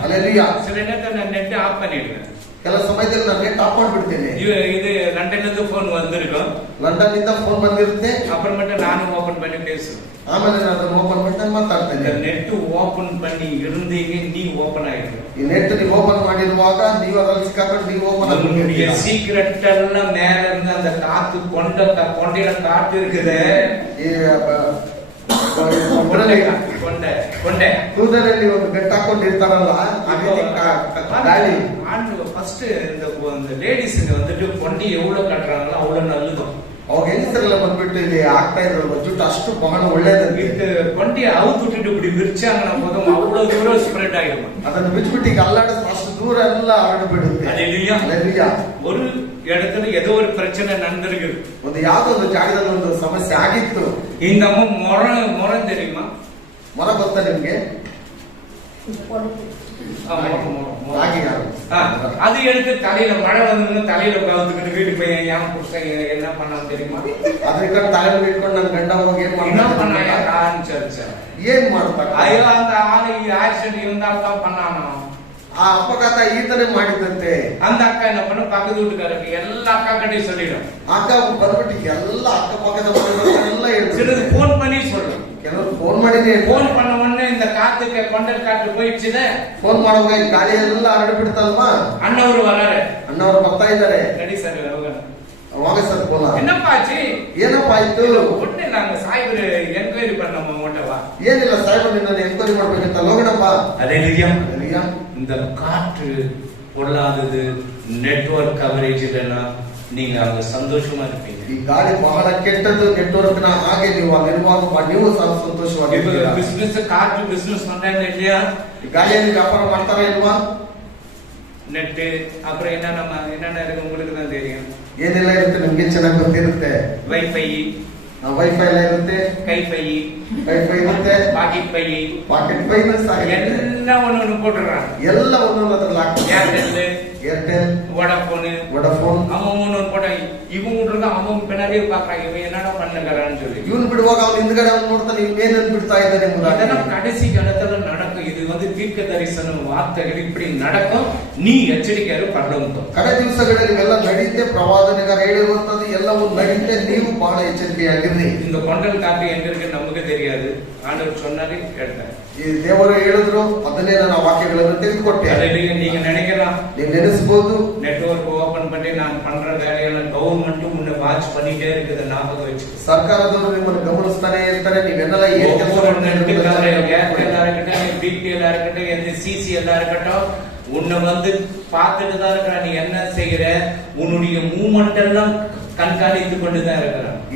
ஹல்லேலூயா. சில நேரத்துல நான் நெட் ஆஃப் பண்ணிடுவேன். ಕೆಲವು ಸಮಯದಲ್ಲಿ ನಾನು ನೆಟ್ ಆಫ್ ಮಾಡ್ಬಿಡ್ತೇನೆ. இது லண்டன்ல இருந்து போன் வந்திருக்கும், ಲಂಡನ್ ಇಂದ ಫೋನ್ ಬಂದಿರುತ್ತೆ, அப்புறமேட்டு நானும் ஓபன் பண்ணி பேசுவேன். ಆಮೇಲೆ ನಾನು ಅದನ್ನ ಓಪನ್ ಮಾಡಿ ನಾನು ಮಾತಾಡ್ತೇನೆ. நெட் ஓபன் பண்ணி இருந்தீங்க, நீ ஓபன் ஆயிடும். ಈ ನೆಟ್ ನೀವು ಓಪನ್ ಮಾಡಿರುವಾಗ ನೀವು ಅದರಲ್ಲಿ ಸಿಕ್ಕಾಕೊಂಡು ನೀವು ಓಪನ್ ஆகிடுவீங்க. சீக்ரெட் எல்லாம் மேல இருந்து அந்த காத்து கொண்டையில காத்து இருக்குது, கொண்டை ಕೊಂಡೆ ಕೂದಲಲ್ಲಿ ಒಂದು ಗಂಟು ಹಾಕೊಂಡಿರ್ತಾರಲ್ಲ ಆ ರೀತಿ ಗಾಳಿ ஃபர்ஸ்ட் இந்த லேடிஸ் வந்துட்டு பொண்டி எவ்வளவு கட்டுறாங்களோ அவ்வளவு நல்லது. ಅವಾಗ ಹೆಂಗಸರೆಲ್ಲ ಬಂದ್ಬಿಟ್ಟು ಇಲ್ಲಿ ಆಗ್ತಾ ಇದ್ರು ಜುಟ್ಟು ಅಷ್ಟು ಬಹಳ ಒಳ್ಳೇದಂತೆ. இது பொண்டி அவுத்து விட்டுட்டு இப்படி விரிச்சாங்கன்னா போதும் அவ்வளவு தூரம் ஸ்ப்ரெட் ஆகிடும். ಅದನ್ನು ಬಿಚ್ಚಿಬಿಟ್ಟು ಈಗ ಅಲ್ಲಾಡಿಸ್ ಅಷ್ಟು ದೂರ ಎಲ್ಲ ಹರಡು ಬಿಡುತ್ತೆ. அல்லேலூயா. ஒரு இடத்துல ஏதோ ஒரு பிரச்சனை நடந்திருக்கு. ಒಂದು ಯಾವುದೋ ಒಂದು ಜಾಗದಲ್ಲಿ ಒಂದು ಸಮಸ್ಯೆ ಆಗಿತ್ತು. இந்த ಮೊರ தெரியுமா? ಮೊರ ಗೊತ್ತಾ ನಿಮ್ಗೆ? அது எடுத்து தலையில மழை வந்து தலையில கவுத்துக்கிட்டு வீட்டுக்கு போய் ஏன் புருஷன் என்ன பண்ணான்னு தெரியுமா? ಅದಕ್ಕೆ ತಲೆಯಲ್ಲಿ ಇಟ್ಕೊಂಡು ನನ್ನ ಗಂಡ ಹೋಗಿ என்ன பண்ணா ஆரம்பிச்சாரு. ಏನ್ ಮಾಡ್ತಾರೆ? ಅಯ್ಯೋ ಅಂತ ಆನೆ ಈ ಆಕ್ಸಿಡೆಂಟ್ இருந்தா பண்ணானோ ಆ ಅಪಘಾತ ಈತನೇ ಮಾಡಿದಂತೆ. அந்த அக்கா என்ன பண்ண பக்கத்து வீட்டுக்காரருக்கு எல்லா அக்கா கட்டையும் சொல்லிடும். ಅಕ್ಕ ಬಂದ್ಬಿಟ್ಟು ಎಲ್ಲ ಅಕ್ಕಪಕ್ಕದ ಮನೆಯವರೆಲ್ಲ சிலது போன் பண்ணி சொல்றோம். ಕೆಲವರು ಫೋನ್ ಮಾಡಿದ್ರೆ போன் பண்ண உடனே இந்த காத்துக்கு கொண்டல் காற்று போயிடுச்சுல ಫೋನ್ ಮಾಡುವಾಗ ಗಾಳಿ ಎಲ್ಲ ಹರಡು ಬಿಡ್ತಲ್ವಾ? அண்ணವರು வராரு. ಅಣ್ಣವರು ಬರ್ತಾ ಇದ್ದಾರೆ. ரெடி சார் ಅವಾಗ ಸರ್ ಫೋನ್ என்னப்பா ஆச்சு? ಏನಪ್ಪ ಆಯ್ತು? ಒಟ್ಟೆ நாங்க சாய்பர் என்கொயரி பண்ணோம் ஓட்டவா. ಏನಿಲ್ಲ ಸಾಹೇಬ್ ನಿನ್ನ ಎನ್ಕ್ವೈರಿ ಮಾಡ್ಬೇಕಂತ ಹೋಗೋಣಪ್ಪ. அல்லேலூயா. இந்த காற்று பொல்லாதது நெட்வொர்க் கவரேஜ் இல்லைன்னா நீங்க அங்க சந்தோஷமா இருப்பீங்க. ಈ ಗಾಳಿ ಬಹಳ ಕೆಟ್ಟದ್ದು. ನೆಟ್ವರ್ಕ್ ನ ಹಾಗೆ ನೀವು ಅಲ್ಲಿರುವಾಗ ನೀವು ಸಂತೋಷವಾಗಿರ್ತೀರಾ. ಬಿಸ್ನೆಸ್ ಕಾற்று ಬಿಸ್ನೆಸ್ பண்றாங்க இல்லையா? ಗಾಳಿಯಲ್ಲಿ ವ್ಯಾಪಾರ ಮಾಡ್ತಾರಾ ಇಲ್ವಾ? நெட் அப்புறம் என்னென்ன இருக்கு உங்களுக்கு தான் தெரியும். ಏನೆಲ್ಲ ಇರುತ್ತೆ ನಿಮ್ಗೆ ಚೆನ್ನಾಗಿ ಗೊತ್ತಿರುತ್ತೆ. ವೈಫೈ ಎಲ್ಲ ಇರುತ್ತೆ. ಕೈಫೈ ಇರುತ್ತೆ. ಪಾಕೆಟ್ ಪೈ ಎಲ್ಲ ஒண்ணு போட்டுறாங்க. ಎಲ್ಲ ಒಂದೊಂದು ಅದ್ರಲ್ಲಿ ಹಾಕ್ತಾರೆ. ஏர்டெல் வோடாஃபோன் அவன் ஒண்ணு போட்டா இவன் விட்டுருந்தா அவன் பின்னாடியே பாக்குறாங்க இவன் என்னடா பண்ணுகிறான்னு சொல்லி. ಇವನು ಬಿಡುವಾಗ ಅವನು ಹಿಂದ್ಗಡೆ ಅವನು ನೋಡ್ತಾನೆ ಇವ್ ಏನೇನು ಬಿಡ್ತಾ ಇದ್ದಾನೆ இதெல்லாம் கடைசி காலத்துல நடக்கும். இது தீர்க்க தரிசனம் வார்த்தைகள் இப்படி நடக்கும். நீ எச்சரிக்கையாரு பரலோகம். ಕಡೆ ದಿವಸಗಳಲ್ಲಿ ಇವೆಲ್ಲ ನಡೆಯುತ್ತೆ. ಪ್ರವಾದನೆಗಾರ ಹೇಳಿರುವಂತದ್ದು ಎಲ್ಲವೂ ನಡೆಯುತ್ತೆ. ನೀವು ಬಹಳ ಎಚ್ಚರಿಕೆಯಾಗಿರ್ರಿ. இந்த கொண்டல் காப்பி எங்க இருக்கு நமக்கு தெரியாது. ஆண்டவர் சொன்னாலே கேட்டேன். ಈ ದೇವರು ಹೇಳಿದ್ರು ಅದನ್ನೇ ನಾನು ವಾಕ್ಯಗಳನ್ನು ತೆಗೆದುಕೊಟ್ಟೆ. நீங்க நினைக்கலாம் ನೀವು ನೆನೆಸಬಹುದು நெட்வொர்க் ஓபன் பண்ணி நான் பண்ற வேலையெல்லாம் கவர்மெண்ட் முன்ன வாட்ச் பண்ணிட்டே இருக்குது. ஞாபகம் வச்சு ಸರ್ಕಾರದವರು ನಿಮ್ಮನ್ನು ಗಮನಿಸ್ತಾನೆ ಇರ್ತಾರೆ. ನೀವೆಲ್ಲ ಏನ್ ಕೆಲಸ பிபிஎல் இருக்கட்டும் எந்த சிசிஎல் இருக்கட்டும் உன்னை வந்து பார்த்துட்டு தான் இருக்கிற. நீ என்ன செய்யற உன்னுடைய மூவ்மெண்ட் எல்லாம் ಕಣ್ಕಾಣಿದ್ದು ಕೊಂಡಿದ್ದಾರೆ.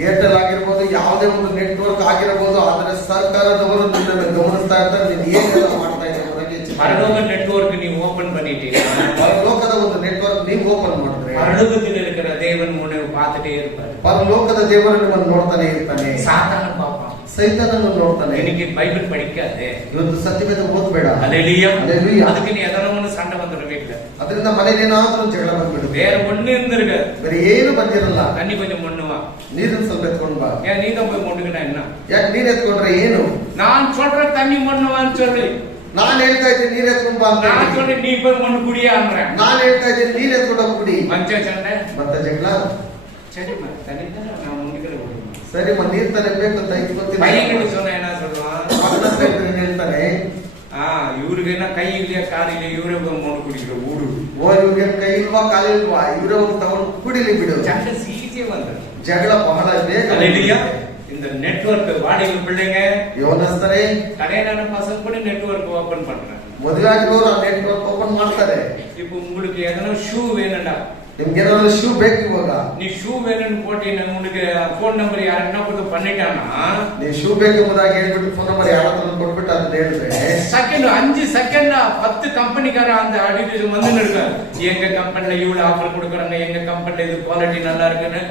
ಏರ್ಟೆಲ್ ಆಗಿರ್ಬೋದು ಯಾವುದೇ ಒಂದು ನೆಟ್ವರ್ಕ್ ಆಗಿರಬಹುದು. ಆದ್ರೆ ಸರ್ಕಾರದವರು ನಿನ್ನನ್ನು ಗಮನಿಸ್ತಾ ಇರ್ತಾರೆ. ನೀನು ಏನೆಲ್ಲ ಮಾಡ್ತಾ ಇದ್ದೀರಿ பரலோக நெட்வொர்க் நீ ஓபன் பண்ணிட்டீங்க. ಪರಲೋಕದ ಒಂದು ನೆಟ್ವರ್ಕ್ ನೀವು ಓಪನ್ ಮಾಡಿದ್ರೆ பரலோகத்தில் இருக்கிற தேவன் உன்னை பார்த்துட்டே இருப்பார். ಪರಲೋಕದ ದೇವರು ನಿಮ್ಮನ್ನು ನೋಡ್ತಾನೆ ಇರ್ತಾನೆ. சாத்தான பாப்பான். ಸೈತಾನನು ನೋಡ್ತಾನೆ. இன்னைக்கு பைபிள் படிக்காதே. ಇವತ್ತು ಸತ್ಯವೇದ ಓದಬೇಡ. அல்லேலூயா. அல்லேலூயா. அதுக்கு நீ எதனா ஒண்ணு சண்டை வந்துடும் வீட்டுல. ಅದರಿಂದ ಮನೆಯಲ್ಲಿ ಏನಾದ್ರೂ ಜಗಳ ಬಂದ್ಬಿಡುತ್ತೆ. வேற ஒண்ணு இருந்திருக்கு. ಬೇರೆ ಏನು ಬಂದಿರಲ್ಲ. தண்ணி கொஞ்சம் மொண்ணுவா. ನೀರನ್ನು ಸ್ವಲ್ಪ ಎತ್ಕೊಂಡು ಬಾ. ஏன் நீ தான் போய் மொண்டுக்கினா என்ன? ಯಾಕೆ ನೀರ್ ಎತ್ಕೊಂಡ್ರೆ ಏನು? நான் சொல்ற தண்ணி மொண்ணுவான்னு சொல்லி ನಾನು ಹೇಳ್ತಾ ಇದ್ದೀನಿ ನೀರ್ ಎತ್ಕೊಂಡು ಬಾ ಅಂತ. நான் சொல்லி நீ போய் மொண்டு குடியா ಅಂದ್ರೆ ನಾನು ಹೇಳ್ತಾ ಇದ್ದೀನಿ ನೀರ್ ಎತ್ಕೊಂಡು ಹೋಗಿ ಕುಡಿ. ಪಂಚ ಚಂಡೆ ಮತ್ತೆ ಜಗಳ. சரி தண்ணி தானே நான் முன்னிக்கல ஓடுவேன். ಸರಿ ನೀರ್ ತಾನೇ ಬೇಕು ಅಂತ ಇಟ್ಕೊತೀನಿ. பையன்கிட்ட சொன்னா என்ன சொல்லுவான்? ಪಕ್ಕದ ಹೇಳ್ತಾನೆ இவருக்கு என்ன கை இல்லையா கால் இல்லையா இவரே போய் மொண்டு குடிக்கிற ஊடு. ಓ ಇವ್ರಿಗೆ ಕೈ ಇಲ್ವಾ ಕಾಲು ಇಲ್ವಾ ಇವರೇ ಹೋಗಿ ತಗೊಂಡು ಕುಡಿಲಿ ಬಿಡು. சண்டை சீக்கிரம் வந்துடும். ಜಗಳ ಬಹಳ ಬೇಗ. அல்லேலூயா. இந்த நெட்வொர்க் வாடகை பிள்ளைங்க யோனஸ்தரே கடையிலான பசங்க கூட நெட்வொர்க் ஓபன் பண்றாங்க. ಮದುವೆ ಆಗಿರೋರು ಆ ನೆಟ್ವರ್ಕ್ ಓಪನ್ ಮಾಡ್ತಾರೆ. இப்போ உங்களுக்கு எதனா ஷூ வேணும்டா ನಿಮ್ಗೆ ಏನಾದ್ರು ಶೂ ಬೇಕು ಇವಾಗ. நீ ஷூ வேணும்னு போட்டீங்கன்னா உங்களுக்கு ಫೋನ್ ನಂಬರ್ ಯಾರನ್ನ ಕೊಟ್ಟು பண்ணிட்டானா ನೀ ಶೂ ಬೇಕು ಎಂಬುದಾಗಿ ಹೇಳ್ಬಿಟ್ಟು ಫೋನ್ ನಂಬರ್ ಯಾರತ್ರ ಕೊಟ್ಬಿಟ್ಟು ಅದನ್ನ ಹೇಳಿದ್ರೆ செகண்ட் 5 செகண்ட் 10 கம்பெனிக்கார அந்த அட்வர்டைஸ் வந்து நிற்கும். எங்க கம்பெனில இவ்வளவு ஆஃபர் கொடுக்குறாங்க, எங்க கம்பெனில இது குவாலிட்டி நல்லா இருக்குன்னு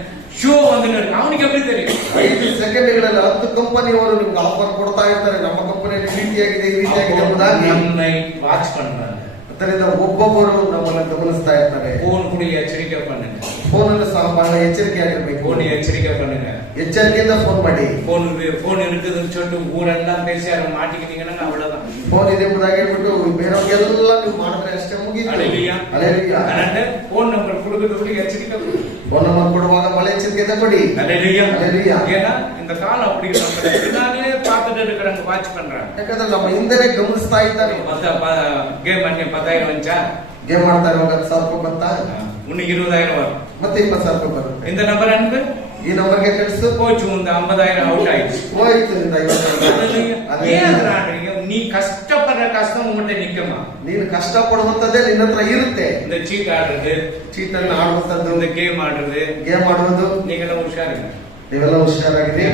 ஷூ வந்து நிற்கும். அவனுக்கு எப்படி தெரியும்? 5 ಸೆಕೆಂಡ್ಗಳಲ್ಲಿ 10 ಕಂಪನಿಯವರು ನಿಮ್ಗೆ ಆಫರ್ ಕೊಡ್ತಾ ಇರ್ತಾರೆ. ನಮ್ಮ ಕಂಪನಿಯಲ್ಲಿ ಈ ರೀತಿಯಾಗಿದೆ ಈ ರೀತಿಯಾಗಿದೆ ಎಂಬುದಾಗಿ நம்மை வாட்ச் பண்றாங்க. ಅದರಿಂದ ಒಬ್ಬೊಬ್ಬರು ನಮ್ಮನ್ನು ಗಮನಿಸ್ತಾ ಇರ್ತಾರೆ. ಫೋನ್ ಕೂಡ ಎಚ್ಚರಿಕೆ பண்ணுங்க. ಫೋನ್ ಅನ್ನು ಸಹ ಬಹಳ ಎಚ್ಚರಿಕೆಯಾಗಿರ್ಬೇಕು. ಫೋನ್ ಎಚ್ಚರಿಕೆ பண்ணுங்க. ಎಚ್ಚರಿಕೆಯಿಂದ ಫೋನ್ ಮಾಡಿ. ಫೋನ್ இருக்குதுன்னு சொல்லிட்டு ஊரெல்லாம் பேசி அதை மாட்டிக்கிட்டீங்கன்னா அவ்வளவுதான். ಫೋನ್ ಇದೆ ಎಂಬುದಾಗಿ ಹೇಳ್ಬಿಟ್ಟು ಬೇರೆಯವ್ರಿಗೆಲ್ಲ ನೀವು ಮಾಡಿದ್ರೆ ಅಷ್ಟೇ ಮುಗೀತು. அல்லேலூயா. அல்லேಲೂಯಾ. அதனால ಫೋನ್ ನಂಬರ್ கொடுக்கிறதுக்கு எச்சரிக்கை ಕೊಡಿ. ಫೋನ್ ನಂಬರ್ ಕೊಡುವಾಗ ಬಹಳ ಎಚ್ಚರಿಕೆಯಿಂದ ಕೊಡಿ. அல்லேலூயா. அல்லேலூயா. ஏன்னா இந்த காலம் அப்படி பின்னாலே பார்த்துட்டு இருக்கிறாங்க, வாட்ச் பண்றாங்க. ಯಾಕಂದ್ರೆ ನಮ್ಮ ಹಿಂದೆನೆ ಗಮನಿಸ್ತಾ ಇದ್ದಾರೆ. கேம் அண்ணே 10,000 வந்துச்சா? ಗೇಮ್ ಮಾಡ್ತಾ ಇರುವಾಗ 10,000 ರೂಪಾಯಿ ಬಂತಾ? இன்னும் 20,000 வரும். ಮತ್ತೆ 20,000 ರೂಪಾಯಿ ಬರುತ್ತೆ. இந்த நம்பர் அனுப்பு. ಈ ನಂಬರ್ಗೆ ಕಳಿಸು. போச்சு, இந்த 50,000 அவுட் ஆயிடுச்சு. ಹೋಯ್ತು. 50,000 ஏன் நீ கஷ்டப்படுற கஷ்டம் உங்கள்கிட்ட நிக்குமா? ನೀನು ಕಷ್ಟ ಪಡುವಂತದ್ದೇ ನಿನ್ನ ಹತ್ರ ಇರುತ್ತೆ. இந்த சீட் ஆடுறது, ಚೀಟನ್ನು ಆಡುವಂತದ್ದು, இந்த கேம் ஆடுறது, ಗೇಮ್ ಆಡುವುದು, நீங்களாம் உஷாருங்க. ನೀವೆಲ್ಲ ಹುಷಾರಾಗಿರಿ.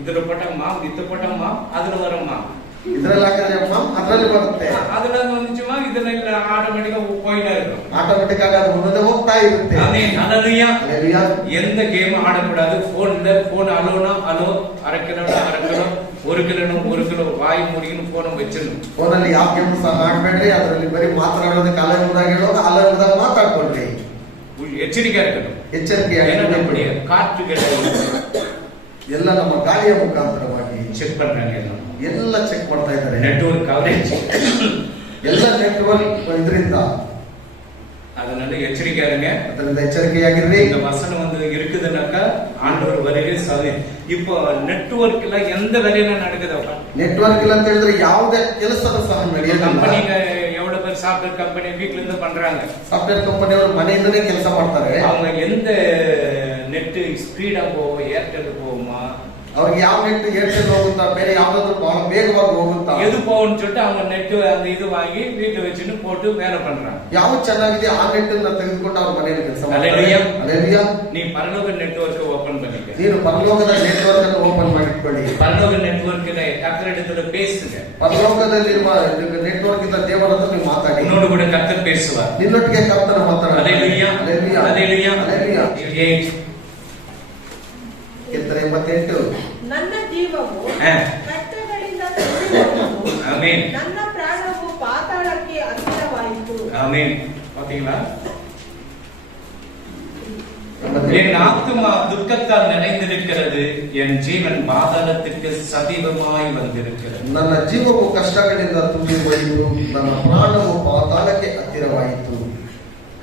இதுல போட்டோம்மா, இது போட்டோம்மா, அதுல வரோம்மா, ಇದ್ರಲ್ಲಿ ಹಾಕಿದ್ರೆ ಅಮ್ಮ ಅದ್ರಲ್ಲಿ ಬರುತ್ತೆ, அதுல வந்துச்சுமா, இதுல இல்ல, ஆட்டோமேட்டிக்கா போயிட்டே இருக்கும். ಆಟೋಮೆಟಿಕ್ ಆಗಿ ಅದು ಮುಂದೆ ಹೋಗ್ತಾ ಇರುತ್ತೆ. ஆமென், ஹல்லேலூயா. ಹಲ್ಲೆಲೂಯಾ. எந்த கேம் ஆடக்கூடாது. போன் அலோனா அலோ, அரை கிலோனா அரை கிலோ, 1 கிலோனா 1 கிலோ, வாய் மூடின்னு போன வச்சிடணும். ಫೋನಲ್ಲಿ ಯಾವ ಗೇಮ್ ಸಹ ಆಡ್ಬೇಡ್ರಿ. ಅದರಲ್ಲಿ ಬರೀ ಮಾತನಾಡೋದಕ್ಕೆ ಅಲರ್ಮದಾಗ ಹೇಳೋದು, ಅಲರ್ಮದಾಗ ಮಾತಾಡ್ಕೊಳ್ರಿ. எச்சரிக்கையா இருக்கணும். ಎಚ್ಚರಿಕೆಯಾಗಿ நம்முடைய காற்றுகளை ಎಲ್ಲ ನಮ್ಮ ಗಾಳಿಯ ಮುಖಾಂತರವಾಗಿ ಚೆಕ್ பண்றாங்க. ಎಲ್ಲ ಚೆಕ್ ಮಾಡ್ತಾ ಇದ್ದಾರೆ. நெட்வொர்க் கவரேஜ் ಎಲ್ಲ ನೆಟ್ವರ್ಕ್ ಇದರಿಂದ, அதனால எச்சரிக்கையா இருங்க. ಅದರಿಂದ ಎಚ್ಚರಿಕೆಯಾಗಿರ್ರಿ. இந்த வசனம் வந்து இருக்குதுன்னாக்கா ஆண்டவர் வருகை சமய. இப்போ நெட்வொர்க்ல எந்த வேலையில நடக்குதப்பா? ನೆಟ್ವರ್ಕ್ ಇಲ್ಲ ಅಂತ ಹೇಳಿದ್ರೆ ಯಾವುದೇ ಕೆಲಸದ ಸಹ ನಡೆಯೋದಿಲ್ಲ. ಕಂಪನಿಗೆ எவ்வளவு பேர் சாஃப்ட்வேர் கம்பெனி வீட்ல இருந்து பண்றாங்க. ಸಾಫ್ಟ್ವೇರ್ ಕಂಪನಿಯವರು ಮನೆಯಿಂದನೇ ಕೆಲಸ ಮಾಡ್ತಾರೆ. அவங்க எந்த நெட் ஸ்பீடா போகும், ஏர்டெல் போகுமா, ಅವ್ರಿಗೆ ಯಾವ ನೆಟ್ ಏರ್ಟೆಲ್ ಹೋಗುತ್ತಾ, ಬೇರೆ ಯಾವ್ದಾದ್ರು ಬಹಳ ವೇಗವಾಗಿ ಹೋಗುತ್ತಾ, எது போகும்னு சொல்லிட்டு அவங்க நெட் அந்த இது வாங்கி வீட்டுல வச்சுட்டு போட்டு வேலை பண்றாங்க. ಯಾವ ಚೆನ್ನಾಗಿದೆ ಆ ನೆಟ್ ಅನ್ನ ತೆಗೆದುಕೊಂಡು ಅವ್ರ ಮನೆಯಲ್ಲಿ ಕೆಲಸ ಮಾಡ್ತಾರೆ. ಹಲ್ಲೆಲೂಯಾ. ಹಲ್ಲೆಲೂಯಾ. நீ பரலோக நெட்வொர்க் ஓபன் பண்ணிக்க. ನೀನು ಪರಲೋಕದ ನೆಟ್ವರ್ಕ್ ಅನ್ನು ಓಪನ್ ಮಾಡಿಟ್ಕೊಳ್ಳಿ. பரலோக நெட்வொர்க்ல கர்த்தரிடத்துல பேசுங்க. ಪರಲೋಕದಲ್ಲಿರುವ ನೆಟ್ವರ್ಕ್ ಇಂದ ದೇವರ ಹತ್ರ ನೀವು ಮಾತಾಡಿ. உன்னோடு கூட கர்த்தர் பேசுவார். ನಿನ್ನೊಟ್ಟಿಗೆ ಕರ್ತನ ಮಾತಾಡ. ಹಲ್ಲೆಲೂಯಾ. ಹಲ್ಲೆಲೂಯಾ. ಹಲ್ಲೆಲೂಯಾ. ಹಲ್ಲೆಲೂಯಾ. ಕೀರ್ತನೆ 88. ನನ್ನ ಜೀವವು ಕಷ್ಟಗಳಿಂದ ತುಂಬಿರುವುದು. ಆಮೆನ್. ನನ್ನ ಪ್ರಾಣವು ಪಾತಾಳಕ್ಕೆ ಹತ್ತಿರವಾಯಿತು. ஆமென். பாத்தீங்களா? என் ஆத்துமா துக்கத்தால் நிறைந்திருக்கிறது, என் ஜீவன் பாதாளத்திற்கு சமீபமாய் வந்திருக்கிறது. ನನ್ನ ಜೀವವು ಕಷ್ಟಗಳಿಂದ ತುಂಬಿ ಹೋಯಿತು, ನನ್ನ ಪ್ರಾಣವು ಪಾತಾಳಕ್ಕೆ ಹತ್ತಿರವಾಯಿತು.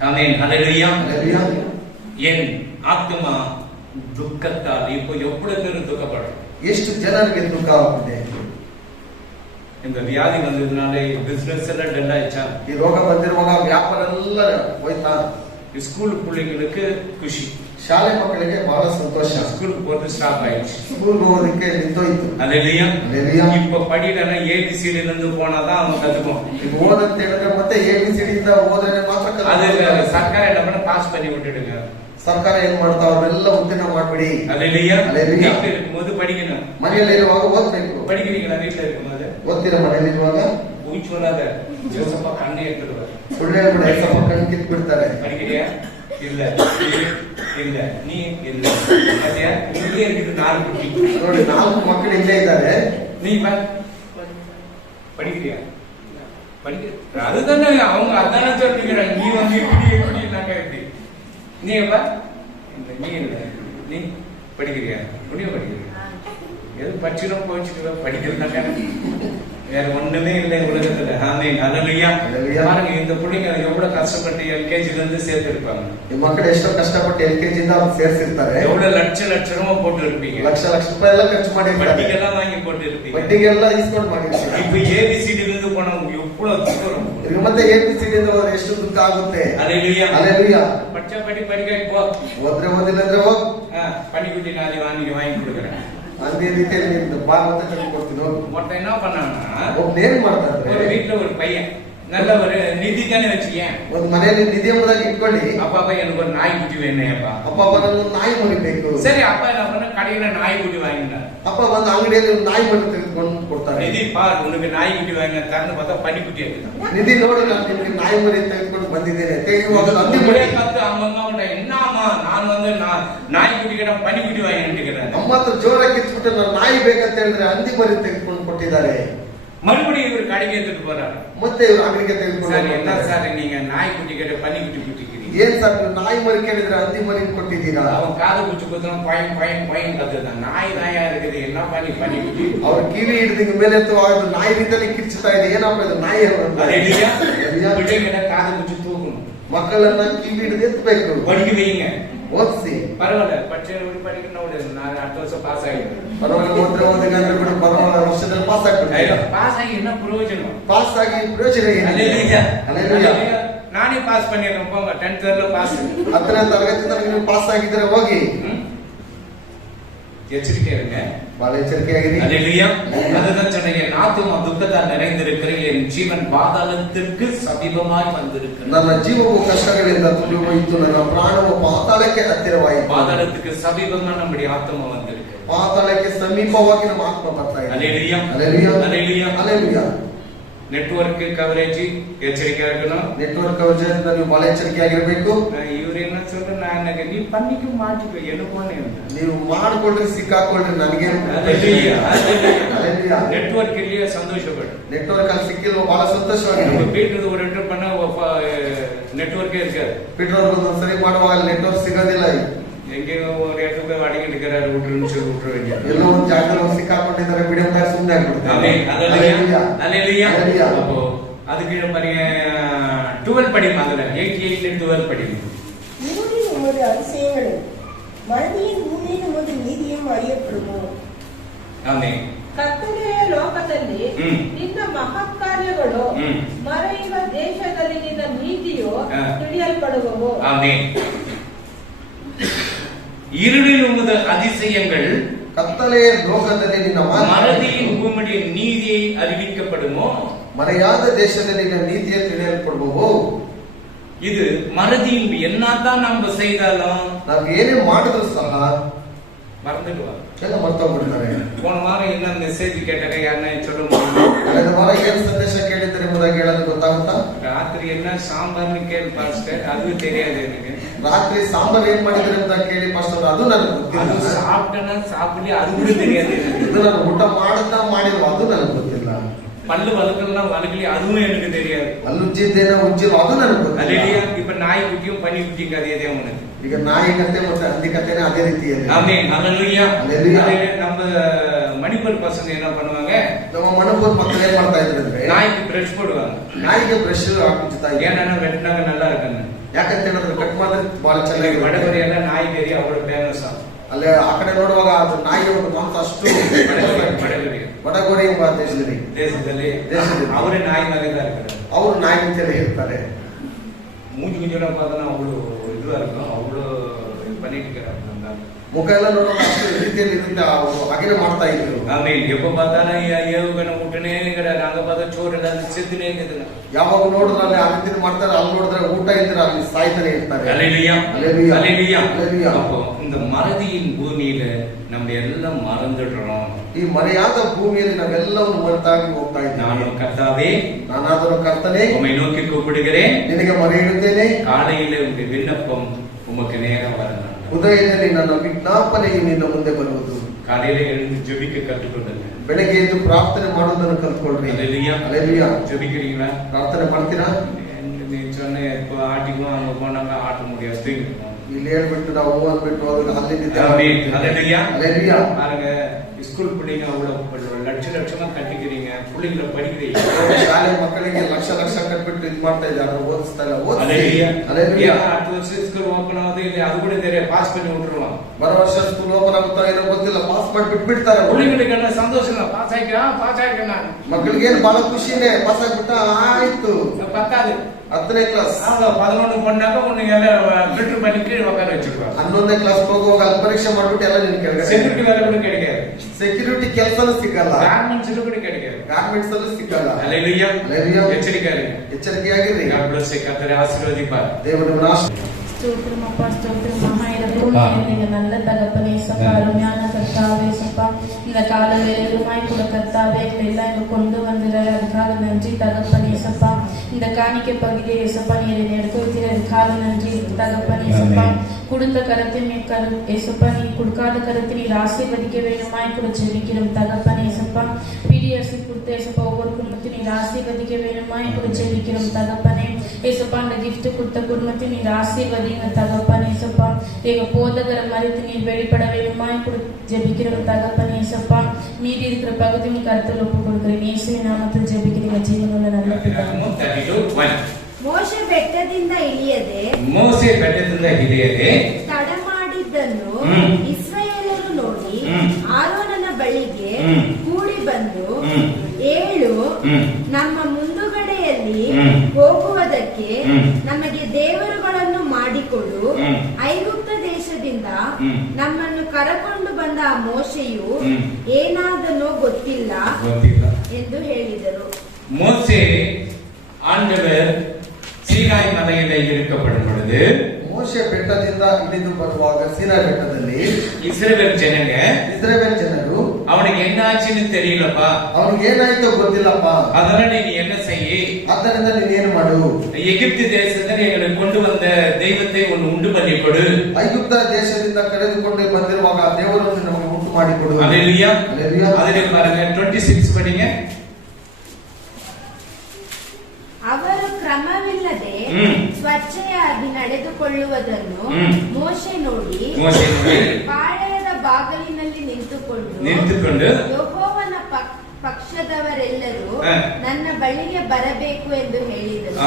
ஆமென். ஹல்லேலூயா. ಹಲ್ಲೆಲೂಯಾ. என் ஆத்துமா துக்கத்தால் இப்போ எவ்வளவு பேர் துக்கப்படுறோம். ಎಷ್ಟು ಜನರಿಗೆ ದುಃಖ ಆಗಿದೆ. இந்த வியாதி வந்ததுனால பிசினஸ் எல்லாம் டல் ஆயிடுச்சா? ಈ ರೋಗ ಬಂದಿರುವಾಗ ವ್ಯಾಪಾರ ಎಲ್ಲ ಹೋಯ್ತಾ? ஸ்கூல் பிள்ளைங்களுக்கு ಖುಷಿ, ಶಾಲೆ ಮಕ್ಕಳಿಗೆ ಬಹಳ ಸಂತೋಷ. ஸ்கூலுக்கு போறது ஸ்டாப் ஆயிடுச்சு. ಸ್ಕೂಲ್ ಹೋಗೋದಕ್ಕೆ ನಿಂತೋಯ್ತು. ஹல்லேலூயா. ಹಲ್ಲೆಲೂಯಾ. இப்ப படிக்கிறன ABCD இருந்து போனாதான் அவன் கத்துக்கும். ಈಗ ಓದಂತ ಹೇಳಿದ್ರೆ ಮತ್ತೆ ABCD ಇಂದ ಓದ್ರೆ ಮಾತ್ರ அது ಕಲಿತಾರೆ. ಸರ್ಕಾರ என்ன பண்ண பாஸ் பண்ணி விட்டுடுங்க. ಸರ್ಕಾರ ಏನ್ ಮಾಡ್ತಾ ಅವ್ರೆಲ್ಲ ಉತ್ತೀರ್ಣ ಮಾಡ್ಬಿಡಿ. ஹல்லேலூயா. ஹல்லேலூயா. வீட்ல இருக்கும்போது படிக்கணும். ಮನೆಯಲ್ಲಿ ಇರುವಾಗ ಓದ್ಬೇಕು. படிக்கிறீங்களா? வீட்ல இருக்கும்போது ಓದ್ತೀರ ಮನೆಯಲ್ಲಿ ಇರುವಾಗ? போய் சொல்லாத, ஜோசப்பா கண்ணை எடுத்துடுவார். ಸುಳ್ಳು ಹೇಳ್ಬಿಡ, ಸ್ವಲ್ಪ ಕಣ್ ಕಿತ್ ಬಿಡ್ತಾರೆ. படிக்கிறியா? இல்ல. இல்ல. நீ இல்ல. பாத்தியா? இங்கே இருக்குது 4 குட்டி. ನೋಡಿ 4 ಮಕ್ಕಳು ಇಲ್ಲೇ ಇದ್ದಾರೆ. நீ படிக்கிறியா? படிக்க அதுதானே அவங்க அதானே சொல்லிக்கிறாங்க. நீ வந்து இப்படி நாங்க எப்படி நீ எப்ப நீ இல்ல, நீ படிக்கிறியா? முடியும் படிக்கிறியா? எது படிச்சிடும் போச்சுட்டு படிக்கிறதுனாக்க வேற ஒண்ணுமே இல்லை உலகத்துல. ஆமென். ஹல்லேலூயா. பாருங்க இந்த பிள்ளைங்க எவ்வளவு கஷ்டப்பட்டு LKG இருந்து சேர்த்து இருப்பாங்க. ಈ ಮಕ್ಕಳು ಎಷ್ಟೋ ಕಷ್ಟಪಟ್ಟು LKG ಇಂದ ಅವ್ರು ಸೇರಿಸಿರ್ತಾರೆ. எவ்வளவு லட்சமா போட்டு இருப்பீங்க. ಲಕ್ಷ ರೂಪಾಯಿ ಎಲ್ಲ ಖರ್ಚು ಮಾಡಿರ್ತಾರೆ. வட்டிக்கெல்லாம் வாங்கி போட்டு இருப்பீங்க. ಬಡ್ಡಿಗೆಲ್ಲ ಇಸ್ಕೊಂಡು ಮಾಡಿರ್ತಾರೆ. இப்ப ABCD இருந்து போனவங்க எவ்வளவு துக்கம். ಈಗ ಮತ್ತೆ ABCD ಇಂದ ಹೋದ್ರೆ ಎಷ್ಟು ದುಃಖ ಆಗುತ್ತೆ. ஹல்லேலூயா. ಹಲ್ಲೆಲೂಯಾ. படிச்சா படிக்க போ. ಓದ್ರೆ ಓದಿಲ್ಲ ಅಂದ್ರೆ ಹೋಗ್. பனிக்குட்டி நாளை வாங்கி கொடுக்குறேன். ಅದೇ ರೀತಿಯಲ್ಲಿ ನಿಮ್ದು ಬಾ ಅಂತ ಕಳ್ಕೊಡ್ತೀನಿ. ஒருத்தன் என்ன பண்ணான்னா, ಒಬ್ನೇನ್ ಮಾಡ್ತಾರೆ, ஒரு வீட்டுல ஒரு பையன் நல்ல ஒரு நிதி தானே வச்சுக்கேன். ಒಂದು ಮನೆಯಲ್ಲಿ ನಿಧಿ ಎಂಬುದಾಗಿ ಇಟ್ಕೊಳ್ಳಿ. அப்பா எனக்கு ஒரு நாய்க்குட்டி வேணும்ப்பா. ಅಪ್ಪ ಬಂದು ನಾಯಿ ಮರಿ ಬೇಕು. சரி, அப்பா என்ன பண்ண, கடையில நாய்க்குட்டி வாங்கினார். ಅಪ್ಪ ಬಂದು ಅಂಗಡಿಯಲ್ಲಿ ಒಂದು ನಾಯಿ ಮರಿ ತೆಗೆದುಕೊಂಡು ಕೊಡ್ತಾರೆ. நிதி பார், உனக்கு நாய்க்குட்டி வாங்கின தரன்னு பார்த்தா பனிக்குட்டி இருக்குது. ನಿಧಿ ನೋಡಿ, ನಾನು ನಿಮಗೆ ನಾಯಿ ಮರಿ ತೆಗೆದುಕೊಂಡು ಬಂದಿದ್ದೇನೆ. ತೆಗೆಯುವಾಗ ಹಂದಿ ಮರಿ கத்து அவங்க என்னமா நான் வந்து நாய்க்குட்டி கிட்ட பனிக்குட்டி வாங்கிட்டு இருக்கிறேன். ಅಮ್ಮ ಹತ್ರ ಜೋರಾಗಿ ಕಿಚ್ಬಿಟ್ಟು ನಾನು ನಾಯಿ ಬೇಕಂತ ಹೇಳಿದ್ರೆ ಹಂದಿ ಮರಿ ತೆಗೆದುಕೊಂಡು ಕೊಟ್ಟಿದ್ದಾರೆ. மறுபடியும் இவர் கடைக்கு எடுத்துட்டு போறாரு. ಮತ್ತೆ ಇವರು ಅಂಗಡಿಗೆ ತೆಗೆದುಕೊಂಡು சார் என்ன சார் நீங்க நாய்க்குட்டி கிட்ட பனிக்குட்டி குட்டிக்கிறீங்க? ಏನ್ ಸರ್ ನೀವು ನಾಯಿ ಮರಿ ಕೇಳಿದ್ರೆ ಹಂದಿ ಮರಿ ಕೊಟ್ಟಿದ್ದೀರಾ? அவன் காதை குச்சி குத்துனா பாயின் கத்துதான். நாயா இருக்குது, என்ன பனிக்குட்டி. ಅವ್ರ ಕಿವಿ ಹಿಡಿದ ಮೇಲೆ ಅದು ನಾಯಿ ರೀತಿಯಲ್ಲಿ ಕಿರ್ಚುತ್ತಾ ಇದೆ. ಏನಪ್ಪ ಇದು ನಾಯಿ? பிள்ளைங்களை காதை குச்சி தூக்கணும். ಮಕ್ಕಳನ್ನ ಕಿವಿ ಹಿಡಿದು ಎತ್ತಬೇಕು, படிக்க வைங்க. ಓದಿಸಿ. பரவாயில்ல, பட்சம் படிக்கணும். நான் அடுத்த வருஷம் பாஸ் ஆகிடுவேன். ಪರವಾಗಿಲ್ಲ, ಓದಿದ್ರೆ ಬಿಡು, ಪರವಾಗಿಲ್ಲ, ವರ್ಷದಲ್ಲಿ ಪಾಸ್ ಆಗ್ಬಿಡ್ತೀರಾ. பாஸ் ஆகி என்ன பிரயோஜனம்? ಪಾಸ್ ಆಗಿ ಪ್ರಯೋಜನ ಏನಿದೆ? ಹಲ್ಲೆಲೂಯಾ. நானே பாஸ் பண்ணிடுறேன், போங்க. 10th pass. 10ನೇ ತರಗತಿ ನೀವು ಪಾಸ್ ಆಗಿದ್ರೆ ಹೋಗಿ. எச்சரிக்கை இருங்க. ಬಹಳ ಎಚ್ಚರಿಕೆಯಾಗಿರಿ. அல்லேலூயா. அதுதான் சொன்னேன், என் ஆத்துமா துக்கத்தால் நிறைந்திருக்கிற, என் ஜீவன் பாதாளத்திற்கு சமீபமாய் வந்திருக்கிறது. ನನ್ನ ಜೀವವು ಕಷ್ಟಗಳಿಂದ ತುಂಬಿ ಹೋಯಿತು, ನನ್ನ ಪ್ರಾಣವು ಪಾತಾಳಕ್ಕೆ ಹತ್ತಿರವಾಯಿತು. பாதாளத்துக்கு சமீபமா நம்முடைய ஆத்துமா வந்திருக்கு. ಪಾತಾಳಕ್ಕೆ ಸಮೀಪವಾಗಿ ನಮ್ಮ ಆತ್ಮ ಬರ್ತಾ ಇದೆ. அல்லேலூயா. அல்லேலூயா. அல்லேலூயா. அல்லேಲೂಯಾ. ನೆಟ್ವರ್ಕ್ ಕವರೇಜ್ ಎಚ್ಚರಿಕೆயா இருக்கணும். ನೆಟ್ವರ್ಕ್ ಕವರೇಜ್ ನೀವು ಬಹಳ ಎಚ್ಚರಿಕೆಯಾಗಿರಬೇಕು. ಇವ್ರು ಏನ சொல்ற, ನನಗೆ ನೀ பண்ணிக்க மாட்டிக்கோ ಏನೋನೆ ಅಂತ. ನೀವು ಮಾಡಿಕೊಳ್ಳಿ, ಸಿಕ್ಕಾಕೊಳ್ಳಿ, ನನಗೆ அல்லேலூயா. அல்லேலூயா. ನೆಟ್ವರ್ಕ್ ಇಲ್ಲಿ ಸಂತೋಷಪಡು. ನೆಟ್ವರ್ಕ್ ಅಲ್ಲಿ ಸಿಕ್ಕಿಲ್ಲ ಬಹಳ ಸಂತೋಷವಾಗಿದೆ. நம்ம வீட்டுக்கு ஒரு என்டர் பண்ண நெட்வொர்க்கே இருக்காது. ಪೆಟ್ರೋಲ್ ಸರಿ ಮಾಡುವಾಗ ನೆಟ್ವರ್ಕ್ ಸಿಗೋದಿಲ್ಲ. எங்கேயோ ஒரு இடத்துக்கு அடிக்கிட்டு இருக்கிறாரு, விட்டுருன்னு சொல்லி விட்டுற வேண்டியது. ಎಲ್ಲೋ ಒಂದು ಜಾಗದಲ್ಲಿ ಸಿಕ್ಕಾಕೊಂಡಿದ್ದಾರೆ, ಬಿಡಂತ ಸುಮ್ಮನೆ ಆಗ್ಬಿಡ್ತಾರೆ. ஆமென். அல்லேலூயா. அல்லேலூயா. அல்லேலூயா. அப்போ அதுக்கு பாருங்க 12 படிமா, அதுல 88 12 படிமா. இருளில் உமது அதிசயங்களும் மறதியின் பூமியில் உமது நீதியும் அறியப்படுமோ. ஆமென். ಕತ್ತಲೆಯ ಲೋಕದಲ್ಲಿ ನಿನ್ನ ಮಹತ್ ಕಾರ್ಯಗಳು, ಮರೆಯುವ ದೇಶದಲ್ಲಿ ನಿನ್ನ ನೀತಿಯು ತಿಳಿಯಲ್ಪಡುವವು. ஆமென். இருளில் உமது அதிசயங்கள், ಕತ್ತಲೆಯ ಲೋಕದಲ್ಲಿ ನಿನ್ನ மறதியின் பூமியுடைய நீதியை அறிவிக்கப்படுமோ. ಮರೆಯಾದ ದೇಶದಲ್ಲಿ ನಿನ್ನ ನೀತಿಯ ತಿಳಿಯಲ್ಪಡುವವು. இது மறதியின் என்னதான் நம்ம செய்தாலும் ನಾವು ಏನೇ ಮಾಡಿದ್ರು ಸಹ மறந்துடுவாங்க. ಎಲ್ಲ ಮರ್ತೋಗ್ಬಿಡ್ತಾರೆ. போன வாரம் என்ன மெசேஜ் கேட்டாங்க, யாருன்னா சொல்ல முடியும். ಕಳೆದ ವಾರ ಏನು ಸಂದೇಶ ಕೇಳಿದ್ರೆ ಎಂಬುದಾಗಿ ಹೇಳೋದು ಗೊತ್ತಾಗುತ್ತಾ? ராத்திரி என்ன சாம்பார்னு கேள் பாஸ்டர், அதுவும் தெரியாது எனக்கு. ರಾತ್ರಿ ಸಾಂಬಾರ್ ಏನ್ ಮಾಡಿದ್ರೆ ಅಂತ ಕೇಳಿ ಪಾಸ್ಟರ್, ಅದು ನನಗೆ அது ಗೊತ್ತಿಲ್ಲ. சாப்பிட்டேன்னா சாப்பிடಲಿ, ಅದು கூட தெரியாது எனக்கு. ಇದು ನಾನು ಊಟ ಮಾಡದ ಮಾಡಿಲ್ಲ, ಅದು ನನಗೆ ಗೊತ್ತಿಲ್ಲ. பல்லு வளர்க்கலாம் வளர்க்கಲಿ, அதுவும் எனக்கு தெரியாது. ಅಲ್ಲಿ ಉಜ್ಜಿದ್ದೇನೋ ಉಜ್ಜಿಲ್ಲ, ಅದು ನನಗೆ ಗೊತ್ತಿಲ್ಲ. அல்லேலூயா. இப்ப நாய் குட்டியும் பன்னி குட்டியும் கதையதே அவனுக்கு. ಈಗ ನಾಯಿ ಕತೆ ಮತ್ತೆ ಹಂದಿ ಕತೆನೇ ಅದೇ ರೀತಿಯಲ್ಲಿ. ஆமென். அல்லேலூயா. அல்லேலூயா. நம்ம மணிப்பூர் பசங்க என்ன பண்ணுவாங்க, ನಮ್ಮ ಮಣಪೂರ್ ಮಕ್ಕಳು ಏನ್ ಮಾಡ್ತಾ ಇದ್ರು ಅಂದ್ರೆ நாய்க்கு பிரஷ் போடுவாங்க. ನಾಯಿಗೆ ಬ್ರಷ್ ಹಾಕಿಸ್ತಾ ಇದ್ರು. ஏன்னா வெட்டினாங்க நல்லா இருக்குன்னு. ಯಾಕಂತ ಹೇಳಿದ್ರೆ ಕಟ್ ಮಾಡಿದ್ರೆ ಬಹಳ ಚೆನ್ನಾಗಿ வடகொரி ಎಲ್ಲ ನಾಯಿ ಕರಿ ಅವಳ ಫೇಮಸ್. ಅಲ್ಲೇ ಆ ಕಡೆ ನೋಡುವಾಗ ಅದು ನಾಯಿ ಒಂದು ಮಾಂಸ ಅಷ್ಟು ವಡಗೋರಿ ಎಂಬ ದೇಶದಲ್ಲಿ ಅವರೇ ನಾಯಿ ಮಗದ ಇರ್ತಾರೆ. ಅವರು ನಾಯಿ ಅಂತೇಳಿ ಹೇಳ್ತಾರೆ. மூஞ்சி கொஞ்சம் பார்த்தா அவ்வளோ இதுவா இருக்கும், அவ்வளோ பண்ணிட்டு இருக்கிறாங்க. ಮುಖ ಎಲ್ಲ ನೋಡುವಾಗ ಅಷ್ಟು ರೀತಿಯಲ್ಲಿ ಇರುತ್ತೆ, ಅವರು ಹಾಗೆ ಮಾಡ್ತಾ ಇದ್ರು. ஆமென். எப்ப பார்த்தாலும் ஏவுகணை விட்டுனே இருக்கிறாரு, அங்க பார்த்தா சோறு எல்லாம் செத்துனே இருக்குதுங்க. ಯಾವಾಗ ನೋಡಿದ್ರೆ ಅಲ್ಲಿ ಆ ರೀತಿ ಮಾಡ್ತಾರೆ, ಅಲ್ಲಿ ನೋಡಿದ್ರೆ ಊಟ ಇದ್ರೆ ಅಲ್ಲಿ ಸಾಯ್ತಾನೆ ಇರ್ತಾರೆ. அல்லேலூயா. அல்லேலூயா. அல்லேலூயா. அல்லேலூயா. அப்போ இந்த மறதியின் பூமியில நம்ம எல்லாம் மறந்துடுறோம். ಈ ಮರೆಯಾದ ಭೂಮಿಯಲ್ಲಿ ನಾವೆಲ್ಲವನ್ನು ಮರೆತಾಗಿ ಹೋಗ್ತಾ ಇದ್ದೀವಿ. நானும் கர்த்தாவே, ನಾನಾದರೂ ಕರ್ತನೆ உம்மை நோக்கி கூப்பிடுகிறேன். ನಿನಗೆ ಮೊರೆ ಇಡುತ್ತೇನೆ. காலையில உங்க விண்ணப்பம் உமக்கு நேரம் வரணும். ಉದಯದಲ್ಲಿ ನನ್ನ ವಿಜ್ಞಾಪನೆಯು ನಿನ್ನ ಮುಂದೆ ಬರುವುದು. காலையில எழுந்து ஜெபிக்க கற்றுக்கொள்ளுங்க. ಬೆಳಗ್ಗೆ ಎದ್ದು ಪ್ರಾರ್ಥನೆ ಮಾಡೋದನ್ನು ಕಲ್ತ್ಕೊಳ್ರಿ. அல்லேலூயா. அல்லேலூயா. ஜெபிக்கிறீங்களா? ಪ್ರಾರ್ಥನೆ ಮಾಡ್ತೀರಾ? நீ சொன்ன இப்போ ஆட்டிக்கும் அங்க போனாங்க ஆட்ட முடியாது, தூங்கிடுவோம். ಇಲ್ಲಿ ಹೇಳ್ಬಿಟ್ಟು ನಾವು ಹೂ ಅಂದ್ಬಿಟ್ಟು ಅದಕ್ಕೆ ಅಲ್ಲಿದ್ದಿದ್ದೆ. ஆமென். அல்லேலூயா. அல்லேலூயா. பாருங்க, ஸ்கூல் பிள்ளைங்க அவ்வளவு லட்சமா கட்டிக்கிறீங்க, பிள்ளைங்களை படிக்கிறீங்க. ಶಾಲೆ ಮಕ್ಕಳಿಗೆ ಲಕ್ಷ ಲಕ್ಷ ಕಟ್ಬಿಟ್ಟು ಇದು ಮಾಡ್ತಾ ಇದ್ದಾರೆ, ಓದಿಸ್ತಾ ಇಲ್ಲ. அல்லேலூயா. அல்லேலூயா. அடுத்த வருஷம் ஸ்கூல் ஓபன் ஆகுது இல்லை, அது கூட தெரியாது, பாஸ் பண்ணி விட்டுருவான். ಬರೋ ವರ್ಷ ಸ್ಕೂಲ್ ಓಪನ್ ಆಗುತ್ತಾ ಏನೋ ಗೊತ್ತಿಲ್ಲ, ಪಾಸ್ ಮಾಡಿ ಬಿಟ್ಬಿಡ್ತಾರೆ. பிள்ளைங்களுக்கு என்ன சந்தோஷம், பாஸ் ஆயிக்கிறேன் நான். ಮಕ್ಕಳಿಗೆ ಏನು ಬಹಳ ಖುಷಿನೇ, ಪಾಸ್ ಆಗ್ಬಿಟ್ಟ ಆಯ್ತು. 10வது 10ನೇ ಕ್ಲಾಸ್. அவங்க 11 பண்ணாக்க ஒண்ணு எல்லாம் ஃபில்டர் பண்ணி கீழே உட்கார வச்சிருக்காங்க. 11ನೇ ಕ್ಲಾಸ್ ಹೋಗುವಾಗ ಅಲ್ಲಿ ಪರೀಕ್ಷೆ ಮಾಡ್ಬಿಟ್ಟು ಎಲ್ಲ ನಿನ್ ಕೆಳಗಡೆ. செக்யூரிட்டி வேலை கூட கிடைக்காது, ಸೆಕ್ಯೂರಿಟಿ ಕೆಲಸನೂ ಸಿಗಲ್ಲ, ಗಾರ್ಮೆಂಟ್ಸ್ ಕೂಡ கிடைக்காது, ಗಾರ್ಮೆಂಟ್ಸ್ ಅಲ್ಲೂ ಸಿಗಲ್ಲ. அல்லேலூயா. அல்லேலூயா. எச்சரிக்கை இருங்க. ಎಚ್ಚರಿಕೆಯಾಗಿರಿ. God bless you. கர்த்தர் ஆசீர்வதிப்பார். ದೇವರು ನಾಶ ஸ்தோத்திரம் அப்பா, ஸ்தோத்திரம் மகா இருக்கும் நீங்க நல்ல தகப்பனே சப்பா, அருமையான கர்த்தாவே சப்பா, இந்த கால வேலையுமாய் கூட கர்த்தாவே எங்களை எல்லாம் இங்க கொண்டு வந்துடுற அதுக்காக நன்றி தகப்பனே சப்பா. இந்த காணிக்கை பகுதியை ஏசப்பா நீர் என்னை எடுத்து வைக்கிற அதுக்காக நன்றி தகப்பனே சப்பா. கொடுத்த கரத்தின் ஏசப்பா நீ கொடுக்காத கரத்தை நீர் ஆசீர்வதிக்க வேணுமாய் கூட ஜெபிக்கிறோம் தகப்பனே ஏசப்பா. பிடிஎஸ்சி கொடுத்த ஏசப்பா ஒவ்வொரு குடும்பத்தை நீர் ஆசீர்வதிக்க வேணுமாய் கூட ஜெபிக்கிறோம் தகப்பனே ஏசப்பா. அந்த கிஃப்ட் கொடுத்த குடும்பத்தை நீர் ஆசீர்வதிங்க தகப்பனே ஏசப்பா. எங்க போதகர மறித்து நீர் வெளிப்பட வேணுமாய் கூட ஜெபிக்கிறோம் தகப்பனே ஏசப்பா. மீதி இருக்கிற பகுதி நீ கருத்தில் ஒப்பு கொடுக்குறேன், இயேசுவின் நாமத்தில் ஜெபிக்கிறீங்க ஜீவனுள்ள நல்ல பிதாவே. 32:1. ಮೋಶೆ ಬೆಟ್ಟದಿಂದ ಇಳಿಯದೆ ಮೋಸೆ ಬೆಟ್ಟದಿಂದ ಇಳಿಯದೆ ತಡಮಾಡಿದ್ದನ್ನು ಇಸ್ರಾಯೇಲರು ನೋಡಿ ಆರೋನನ ಬಳಿಗೆ ಕೂಡಿ ಬಂದು, ಏಳು, ನಮ್ಮ ಮುಂದುಗಡೆಯಲ್ಲಿ ಹೋಗುವುದಕ್ಕೆ ನಮಗೆ ದೇವರುಗಳನ್ನು ಮಾಡಿಕೊಡು, ಐಗುಪ್ತ ದೇಶದಿಂದ ನಮ್ಮನ್ನು ಕರಕೊಂಡು ಬಂದ ಆ ಮೋಶೆಯು ಹ್ಮ್. ಏನಾದನೋ ಗೊತ್ತಿಲ್ಲ ಎಂದು ಹೇಳಿದರು. மோசே ஆண்டவர் சீனாய் மலையில இருக்கப்படும் பொழுது ಮೋಶೆ ಬೆಟ್ಟದಿಂದ ಇಳಿದು ಬರುವಾಗ ಸೀನಾಯಿ ಬೆಟ್ಟದಲ್ಲಿ இஸ்ரவேல் ஜனங்க ಇಸ್ರೇಲ್ ಜನರು அவனுக்கு என்ன ஆச்சுன்னு தெரியலப்பா, ಅವ್ನಿಗೆ ಏನಾಯ್ತೋ ಗೊತ್ತಿಲ್ಲಪ್ಪ, அதனால நீ என்ன செய்ய, ಆದ್ದರಿಂದ ನೀನೇನು ಮಾಡು, எகிப்து தேசத்துல எங்களை கொண்டு வந்த தெய்வத்தை ஒன்னு உண்டு பண்ணி கொடு. ಐಗುಪ್ತ ದೇಶದಿಂದ ಕರೆದುಕೊಂಡು ಬಂದಿರುವಾಗ ದೇವರನ್ನು ನಮಗೆ ಉಂಟು ಮಾಡಿಕೊಡು. அல்லேலூயா. அல்லேலூயா. அதிலே பாருங்க 26 படிங்க. ಅವರು ಕ್ರಮವಿಲ್ಲದೆ ಸ್ವಚ್ಛೆಯಾಗಿ ನಡೆದುಕೊಳ್ಳುವುದನ್ನು ಮೋಶೆ ನೋಡಿ ಪಾಳೆಯದ ಬಾಗಿಲಿನಲ್ಲಿ ನಿಂತುಕೊಂಡು ಯೆಹೋವನ ಪಕ್ಷದವರೆಲ್ಲರೂ ನನ್ನ ಬಳಿಗೆ ಬರಬೇಕು ಎಂದು ಹೇಳಿದರು.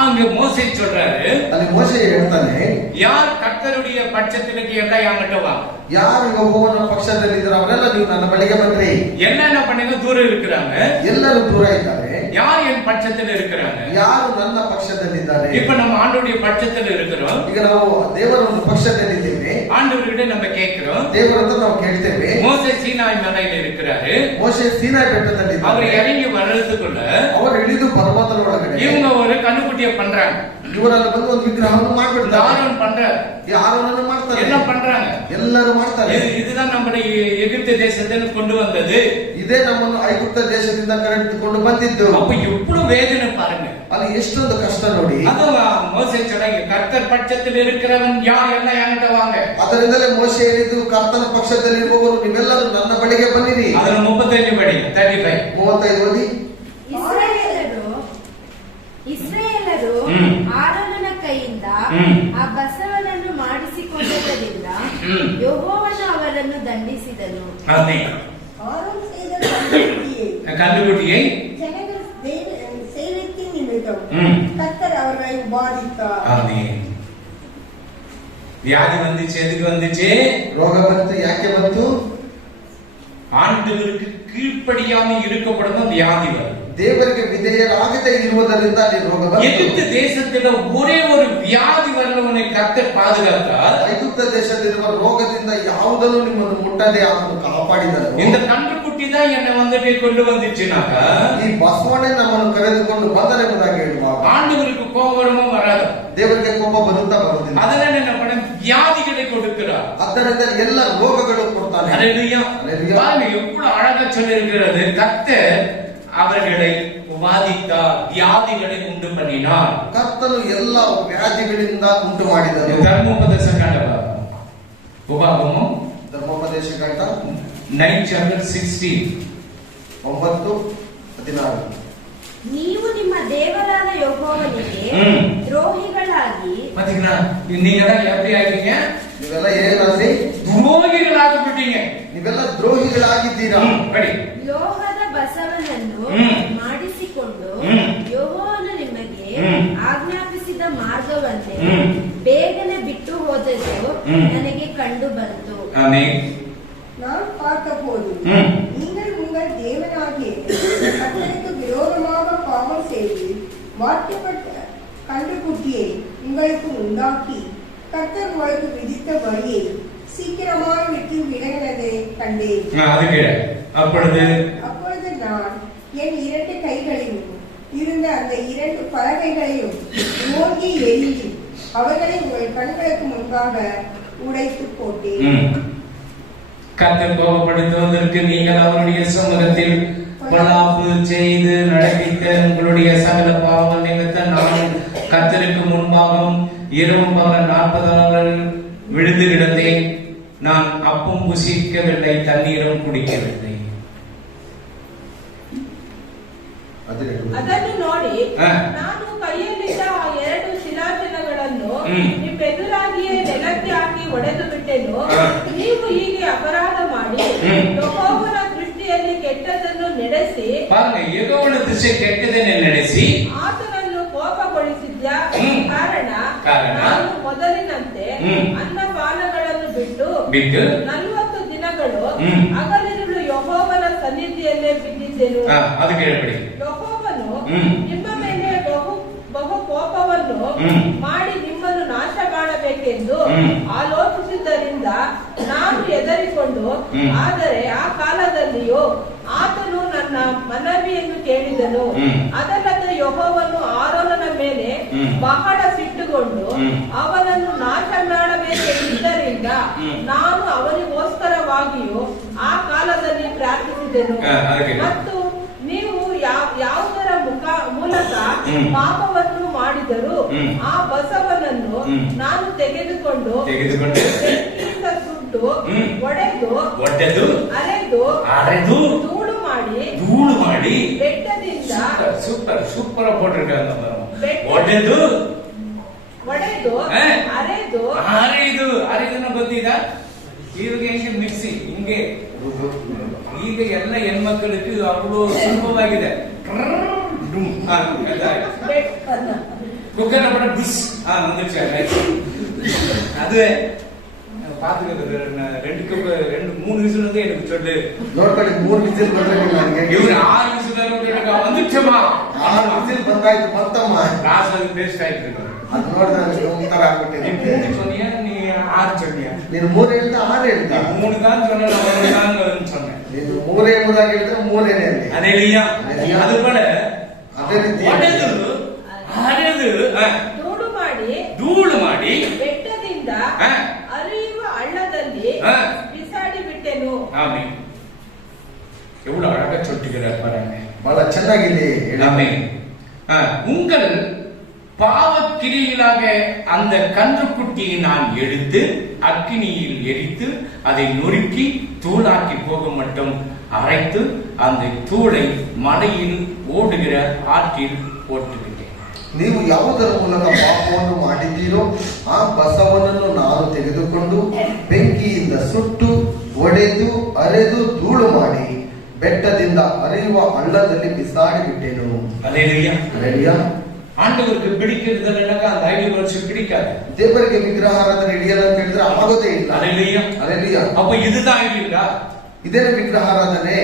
அங்க மோசே சொல்றாரு, ಅಲ್ಲಿ ಮೋಶೆ ಹೇಳ್ತಾನೆ, யார் கர்த்தருடைய பட்சத்திற்கு எல்லாம் என்கிட்ட வா. ಯಾರು ಯೆಹೋವನ ಪಕ್ಷದಲ್ಲಿ ಇದ್ದಾರೆ ಅವರೆಲ್ಲ ನೀವು ನನ್ನ ಬಳಿಗೆ ಬನ್ನಿ. என்ன பண்ணுங்க, தூரம் இருக்கிறாங்க, ಎಲ್ಲರೂ ದೂರ ಇದ್ದಾರೆ. யார் என் பட்சத்தில் இருக்கிறாங்க, ಯಾರು ನನ್ನ ಪಕ್ಷದಲ್ಲಿದ್ದಾರೆ. இப்ப நம்ம ஆண்டவருடைய பட்சத்தில் இருக்கிறோம். ಈಗ ನಾವು ದೇವರ ಒಂದು ಪಕ್ಷದಲ್ಲಿದ್ದೇವೆ. ஆண்டவர்கிட்ட நம்ம கேட்கிறோம். ದೇವರ ಹತ್ರ ನಾವು ಕೇಳ್ತೇವೆ. மோசே சீனாய் மலையில இருக்கிறாரு. ಮೋಶೆ ಸೀನಾಯಿ ಬೆಟ್ಟದಲ್ಲಿ அவர் இறங்கி வர்றதுக்குள்ள ಅವರು ಇಳಿದು ಪರ್ವತದ ಒಳಗಡೆ இவங்க ஒரு கண்ணுக்குட்டியை பண்றாங்க. ಇವರೆಲ್ಲ ಬಂದು ಒಂದು ವಿಗ್ರಹವನ್ನು ಮಾಡ್ಬಿಡ್ತಾರೆ. ஆரோன் பண்றாரு, ಯಾರನ್ನು ಮಾಡ್ತಾರೆ, என்ன பண்றாங்க, ಎಲ್ಲರೂ ಮಾಡ್ತಾರೆ. இதுதான் நம்ம எகிப்து தேசத்துல கொண்டு வந்தது. ಇದೇ ನಮ್ಮನ್ನು ಐಗುಪ್ತ ದೇಶದಿಂದ ಕರೆದುಕೊಂಡು ಬಂದಿದ್ದು. அப்ப எவ்வளவு வேதனை பாருங்க, ಅಲ್ಲಿ ಎಷ್ಟೊಂದು ಕಷ್ಟ ನೋಡಿ. அதான் மோசே சொன்னாங்க, கர்த்தர் பட்சத்தில் இருக்கிறவன் யார் எல்லாம் என்கிட்ட வாங்க. ಅದರಿಂದಲೇ ಮೋಶೆ ಹೇಳಿದ್ದು, ಕರ್ತನ ಪಕ್ಷದಲ್ಲಿ ಇರುವವರು ನೀವೆಲ್ಲರೂ ನನ್ನ ಬಳಿಗೆ ಬನ್ನಿರಿ. ಅದರ 35 ಬಡಿ 35 35 ಓದಿ. ಇಸ್ರಾಯೇಲರು ಆರೋನನ ಕೈಯಿಂದ ಆ ಬಸವನನ್ನು ಮಾಡಿಸಿಕೊಂಡದ್ದರಿಂದ ಯೆಹೋವನು ಅವರನ್ನು ದಂಡಿಸಿದನು. ஆரோன் செய்த கண்டுபிடியை ஜனங்கள் சேவித்தின் நிமித்தம் கர்த்தர் அவர்களை பாதித்தார். ஆமென். வியாதி வந்துச்சு, எதுக்கு வந்துச்சு? ರೋಗ ಬಂತು. ಯಾಕೆ ಬಂತು? ஆண்டவருக்கு கீழ்ப்படியாம இருக்கப்படும்போது வியாதி வரும். ದೇವರಿಗೆ ವಿಧೇಯರಾಗದೆ ಇರುವುದರಿಂದ ಅಲ್ಲಿ ರೋಗ ಬಂತು. எகிப்து தேசத்துல ஒரே ஒரு வியாதி வரலவனை கர்த்தர் பாதுகாத்தார். ಐಗುಪ್ತ ದೇಶದಲ್ಲಿರುವ ರೋಗದಿಂದ ಯಾವುದನ್ನು ನಿಮ್ಮನ್ನು ಮುಟ್ಟದೆ ಅವನು ಕಾಪಾಡಿದನು. இந்த கன்றுக்குட்டி தான் என்னை வந்துட்டு கொண்டு வந்துச்சுனாக்கா, ಈ ಬಸವನೇ ನಮ್ಮನ್ನು ಕರೆದುಕೊಂಡು ಬಂದರೆ ಎಂಬುದಾಗಿ ಹೇಳುವಾಗ ஆண்டவருக்கு கோபமோ வராது. ದೇವರಿಗೆ ಕೋಪ ಬರುತ್ತಾ ಬರುವುದಿಲ್ಲ. அதனால என்ன பண்ண, வியாதிகளை கொடுக்கிறார். ಆದ್ದರಿಂದ ಎಲ್ಲ ರೋಗಗಳು ಕೊಡ್ತಾನೆ. அல்லேலூயா. பாருங்க எவ்வளவு அழகா சொல்லி இருக்கிறது. கர்த்தர் அவர்களை வாதித்தார், வியாதிகளை உண்டு பண்ணினார். ಕರ್ತನು ಎಲ್ಲ ವ್ಯಾಧಿಗಳಿಂದ ಉಂಟು ಮಾಡಿದನು. ಧರ್ಮೋಪದೇಶ ಕಾಂಡ ಉಪಾಗಮು ಧರ್ಮೋಪದೇಶ ಕಾಂಡ 9:16. 9:16. ನೀವು ನಿಮ್ಮ ದೇವರಾದ ಯೆಹೋವನಿಗೆ ದ್ರೋಹಿಗಳಾಗಿ பாத்தீங்களா, நீங்கதான் எப்படி ஆகிட்டீங்க? ನೀವೆಲ್ಲ ಏನಾದ್ರಿ? துரோகிகளாக ಬಿಟ್ಟீங்க. ನೀವೆಲ್ಲ ದ್ರೋಹಿಗಳಾಗಿದ್ದೀರಾ. ಬಡಿ. ಲೋಹದ ಬಸವನನ್ನು ಮಾಡಿಸಿಕೊಂಡು ಯೆಹೋವನು ನಿಮಗೆ ಆಜ್ಞಾಪಿಸಿದ ಮಾರ್ಗವನ್ನೇ ಬೇಗನೆ ಬಿಟ್ಟು ಹೋದದ್ದು ನನಗೆ ಕಂಡು ಬಂತು. ஆமென். நான் பார்த்தபோது நீங்கள் உங்கள் தேவனாகிய கர்த்தருக்கு விரோதமாக பாவம் செய்து வார்த்தைப்பட்ட கன்றுக்குட்டியை உங்களுக்கு உண்டாக்கி கர்த்தர் உங்களுக்கு விதித்த வழியை சீக்கிரமாக விட்டு விலகினதை கண்டேன். அப்பொழுது நான் என் 2 கைகளிலும் இருந்த அந்த 2 பலகைகளையும் ஓங்கி எரிந்து அவர்களை உங்கள் கண்களுக்கு முன்பாக உடைத்து போட்டேன். கர்த்தர் கோபப்படுத்துவதற்கு நீங்கள் அவருடைய சமூகத்தில் பொல்லாப்பு செய்து நடப்பித்த உங்களுடைய சகல பாவம் நிமித்தம் நான் கர்த்தருக்கு முன்பாகவும் இரவும் பகல் 40 நாள் விழுந்து கிடந்தேன். நான் அப்பம் புசிக்கவில்லை, தண்ணீரும் குடிக்கவில்லை. ಅದನ್ನು ನೋಡಿ ನಾನು ಕೈಯಲ್ಲಿದ್ದ ಆ 2 ಶಿಲಾಶನಗಳನ್ನು ನಿಮ್ಮೆದುರಾಗಿಯೇ ನೆಲಕ್ಕೆ ಹಾಕಿ ಒಡೆದು ಬಿಟ್ಟೆನು. ನೀವು ಹೀಗೆ ಅಪರಾಧ ಮಾಡಿ ಯೆಹೋವನ ದೃಷ್ಟಿಯಲ್ಲಿ ಕೆಟ್ಟದನ್ನು ನಡೆಸಿ, ಯೆಹೋವನ ದೃಷ್ಟಿಯಲ್ಲಿ ಕೆಟ್ಟದನ್ನು ನಡೆಸಿ ಆತನನ್ನು ಕೋಪಗೊಳಿಸಿದ್ದ ಕಾರಣ ನಾನು ಮೊದಲಿನಂತೆ ಅನ್ನಪಾನಗಳನ್ನು ಬಿಟ್ಟು 40 ದಿನಗಳು ಹಗಲಿರುಳು ಯೆಹೋವನ ಸನ್ನಿಧಿಯಲ್ಲೇ ಬಿದ್ದಿದ್ದೆನು. ಯೆಹೋವನು ನಿಮ್ಮ ಮೇಲೆ ಬಹು ಕೋಪವನ್ನು ಮಾಡಿ ನಿಮ್ಮನ್ನು ನಾಶ ಮಾಡಬೇಕು ಮಾಡಬೇಕೆಂದು ಆಲೋಚಿಸಿದ್ದರಿಂದ ನಾನು ಹೆದರಿಕೊಂಡು, ಆದರೆ ಆ ಕಾಲದಲ್ಲಿಯೂ ಆತನು ನನ್ನ ಮನವಿಯನ್ನು ಕೇಳಿದನು. ಅದಲ್ಲದೆ ಯೆಹೋವನು ಆರೋನನ ಮೇಲೆ ಬಹಳ ಸಿಟ್ಟುಗೊಂಡು ಅವನನ್ನು ನಾಶ ಮಾಡಬೇಕೆಂದಿದ್ದರಿಂದ ನಾನು ಅವನಿಗೋಸ್ಕರವಾಗಿಯೂ ಆ ಕಾಲದಲ್ಲಿ ಪ್ರಾರ್ಥಿಸಿದೆನು. ಮತ್ತು ನೀವು ಯಾವುದರ ಮೂಲಕ ಪಾಪವನ್ನು ಮಾಡಿದರೂ ಆ ಬಸವನನ್ನು ನಾನು ತೆಗೆದುಕೊಂಡು ಬೆಂಕಿಯಿಂದ ಸುಟ್ಟು ಒಡೆದು ಅರೆದು ಧೂಳು ಮಾಡಿ ಬೆಟ್ಟದಿಂದ ಸೂಪರ್ ಒಡೆದು ಅರೆದು ಗೊತ್ತಿದ ಇವಾಗ ಹೆಂಗೆ ಮಿಕ್ಸಿ ಹಿಂಗೆ ಈಗ ಎಲ್ಲ ಹೆಣ್ಮಕ್ಕಳಿಗೆ ಅವಳು ಸುಲಭವಾಗಿದೆ. குக்கரை போட டிஷ் வந்துருச்சு. அதுவே பாத்துக்கிறது 2-3 விசில் வந்து எனக்கு சொல்லு. ನೋಡ್ಕೊಳ್ಳಿ 3 ವಿಸಿಲ್ ಬಂದ್ರೆ ನನಗೆ ಇವ್ರು 6 ವಿಸಿಲ್ வந்துச்சமா 6 ವಿಸಿಲ್ ಬಂದಾಯ್ತು ಮತ್ತಮ್ಮ ಲಾಸ್ಟ್ ಅದು ಟೇಸ್ಟ್ ಆಯ್ತು. ಅದು ನೋಡಿದ್ರೆ ನನಗೆ ಒಂಥರ ಆಗ್ಬಿಟ್ಟಿದೆ. ನೀನು சொன்னியா நீ 6 சொன்னியா? ನೀನು 3 ಹೇಳ್ತಾ 6 ಹೇಳ್ತಾ? 3 தான் சொன்னேன், நான் 1 தான் சொன்னேன். ನೀನು 3 ಎಂಬುದಾಗಿ ಹೇಳಿದ್ರೆ 3 ಏನೇ ಅಲ್ಲಿ. ಅದೇಲಿಯಾ ಅದು ಕೂಡ ಅದೇ ರೀತಿ ಒಡೆದು ಅರೆದು ಧೂಳು ಮಾಡಿ ಬೆಟ್ಟದಿಂದ ಅರಿಯುವ ಹಳ್ಳದಲ್ಲಿ ಬಿಸಾಡಿ ಬಿಟ್ಟೆನು. ஆமென். எவ்வளவு அழகா சொல்லிக்கிறார் பாருங்க. ಬಹಳ ಚೆನ್ನಾಗಿದೆ. ஆமென். உங்கள் பாவக்கிரியிலாக அந்த கன்றுக்குட்டியை நான் எடுத்து அக்கினியில் எரித்து அதை நொறுக்கி தூளாக்கி போக மட்டும் அரைத்து அந்த தூளை மலையில் ஓடுகிற ஆற்றில் போட்டுவிட்டேன். ನೀವು ಯಾವುದರ ಮೂಲಕ ಪಾಪವನ್ನು ಮಾಡಿದ್ದೀರೋ ಆ ಬಸವನನ್ನು ನಾನು ತೆಗೆದುಕೊಂಡು ಬೆಂಕಿಯಿಂದ ಸುಟ್ಟು ಒಡೆದು ಅರೆದು ಧೂಳು ಮಾಡಿ ಬೆಟ್ಟದಿಂದ ಹರಿಯುವ ಹಳ್ಳದಲ್ಲಿ ಬಿಸಾಡಿ ಬಿಟ್ಟೆನು. அல்லேலூயா. ஆண்டவருக்கு பிடிக்கிறது இல்லைனாக்கா அந்த ஐடியாலஜி பிடிக்காது. ದೇವರಿಗೆ ವಿಗ್ರಹಾರಾಧನೆ ಹಿಡಿಯಲ್ಲ ಅಂತ ಹೇಳಿದ್ರೆ ಆಗೋದೇ ಇಲ್ಲ. அல்லேலூயா. அப்ப இதுதான் இல்லையா? ಇದೇ ವಿಗ್ರಹಾರಾಧನೆ.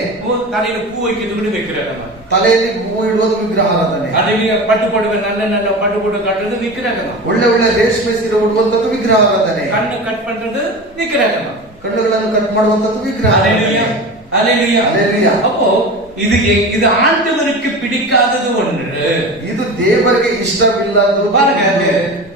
தலையில பூ வைக்கிறது கூட வைக்கிறாங்க. ತಲೆಯಲ್ಲಿ ಹೂ ಇಡುವುದು ವಿಗ್ರಹಾರಾಧನೆ. அல்லேலூயா. பட்டு போடுவே நல்ல பட்டு போட்டு கட்டுறது விக்கிறாங்க. ಒಳ್ಳೆ ಒಳ್ಳೆ ರೇಷ್ಮೆ ಸೀರೆ ಉಡುವಂತದ್ದು ವಿಗ್ರಹಾರಾಧನೆ. ಕಣ್ಣು ಕಟ್ பண்றது விக்கிறாங்க. ಕಣ್ಣುಗಳನ್ನು ಕಟ್ ಮಾಡುವಂತದ್ದು ವಿಗ್ರಹಾರಾಧನೆ. அல்லேலூயா. அப்போ இது ஆண்டவருக்கு பிடிக்காதது ஒன்று. இது தேவருக்கு இஷ்டமில்லாதது. பாருங்க,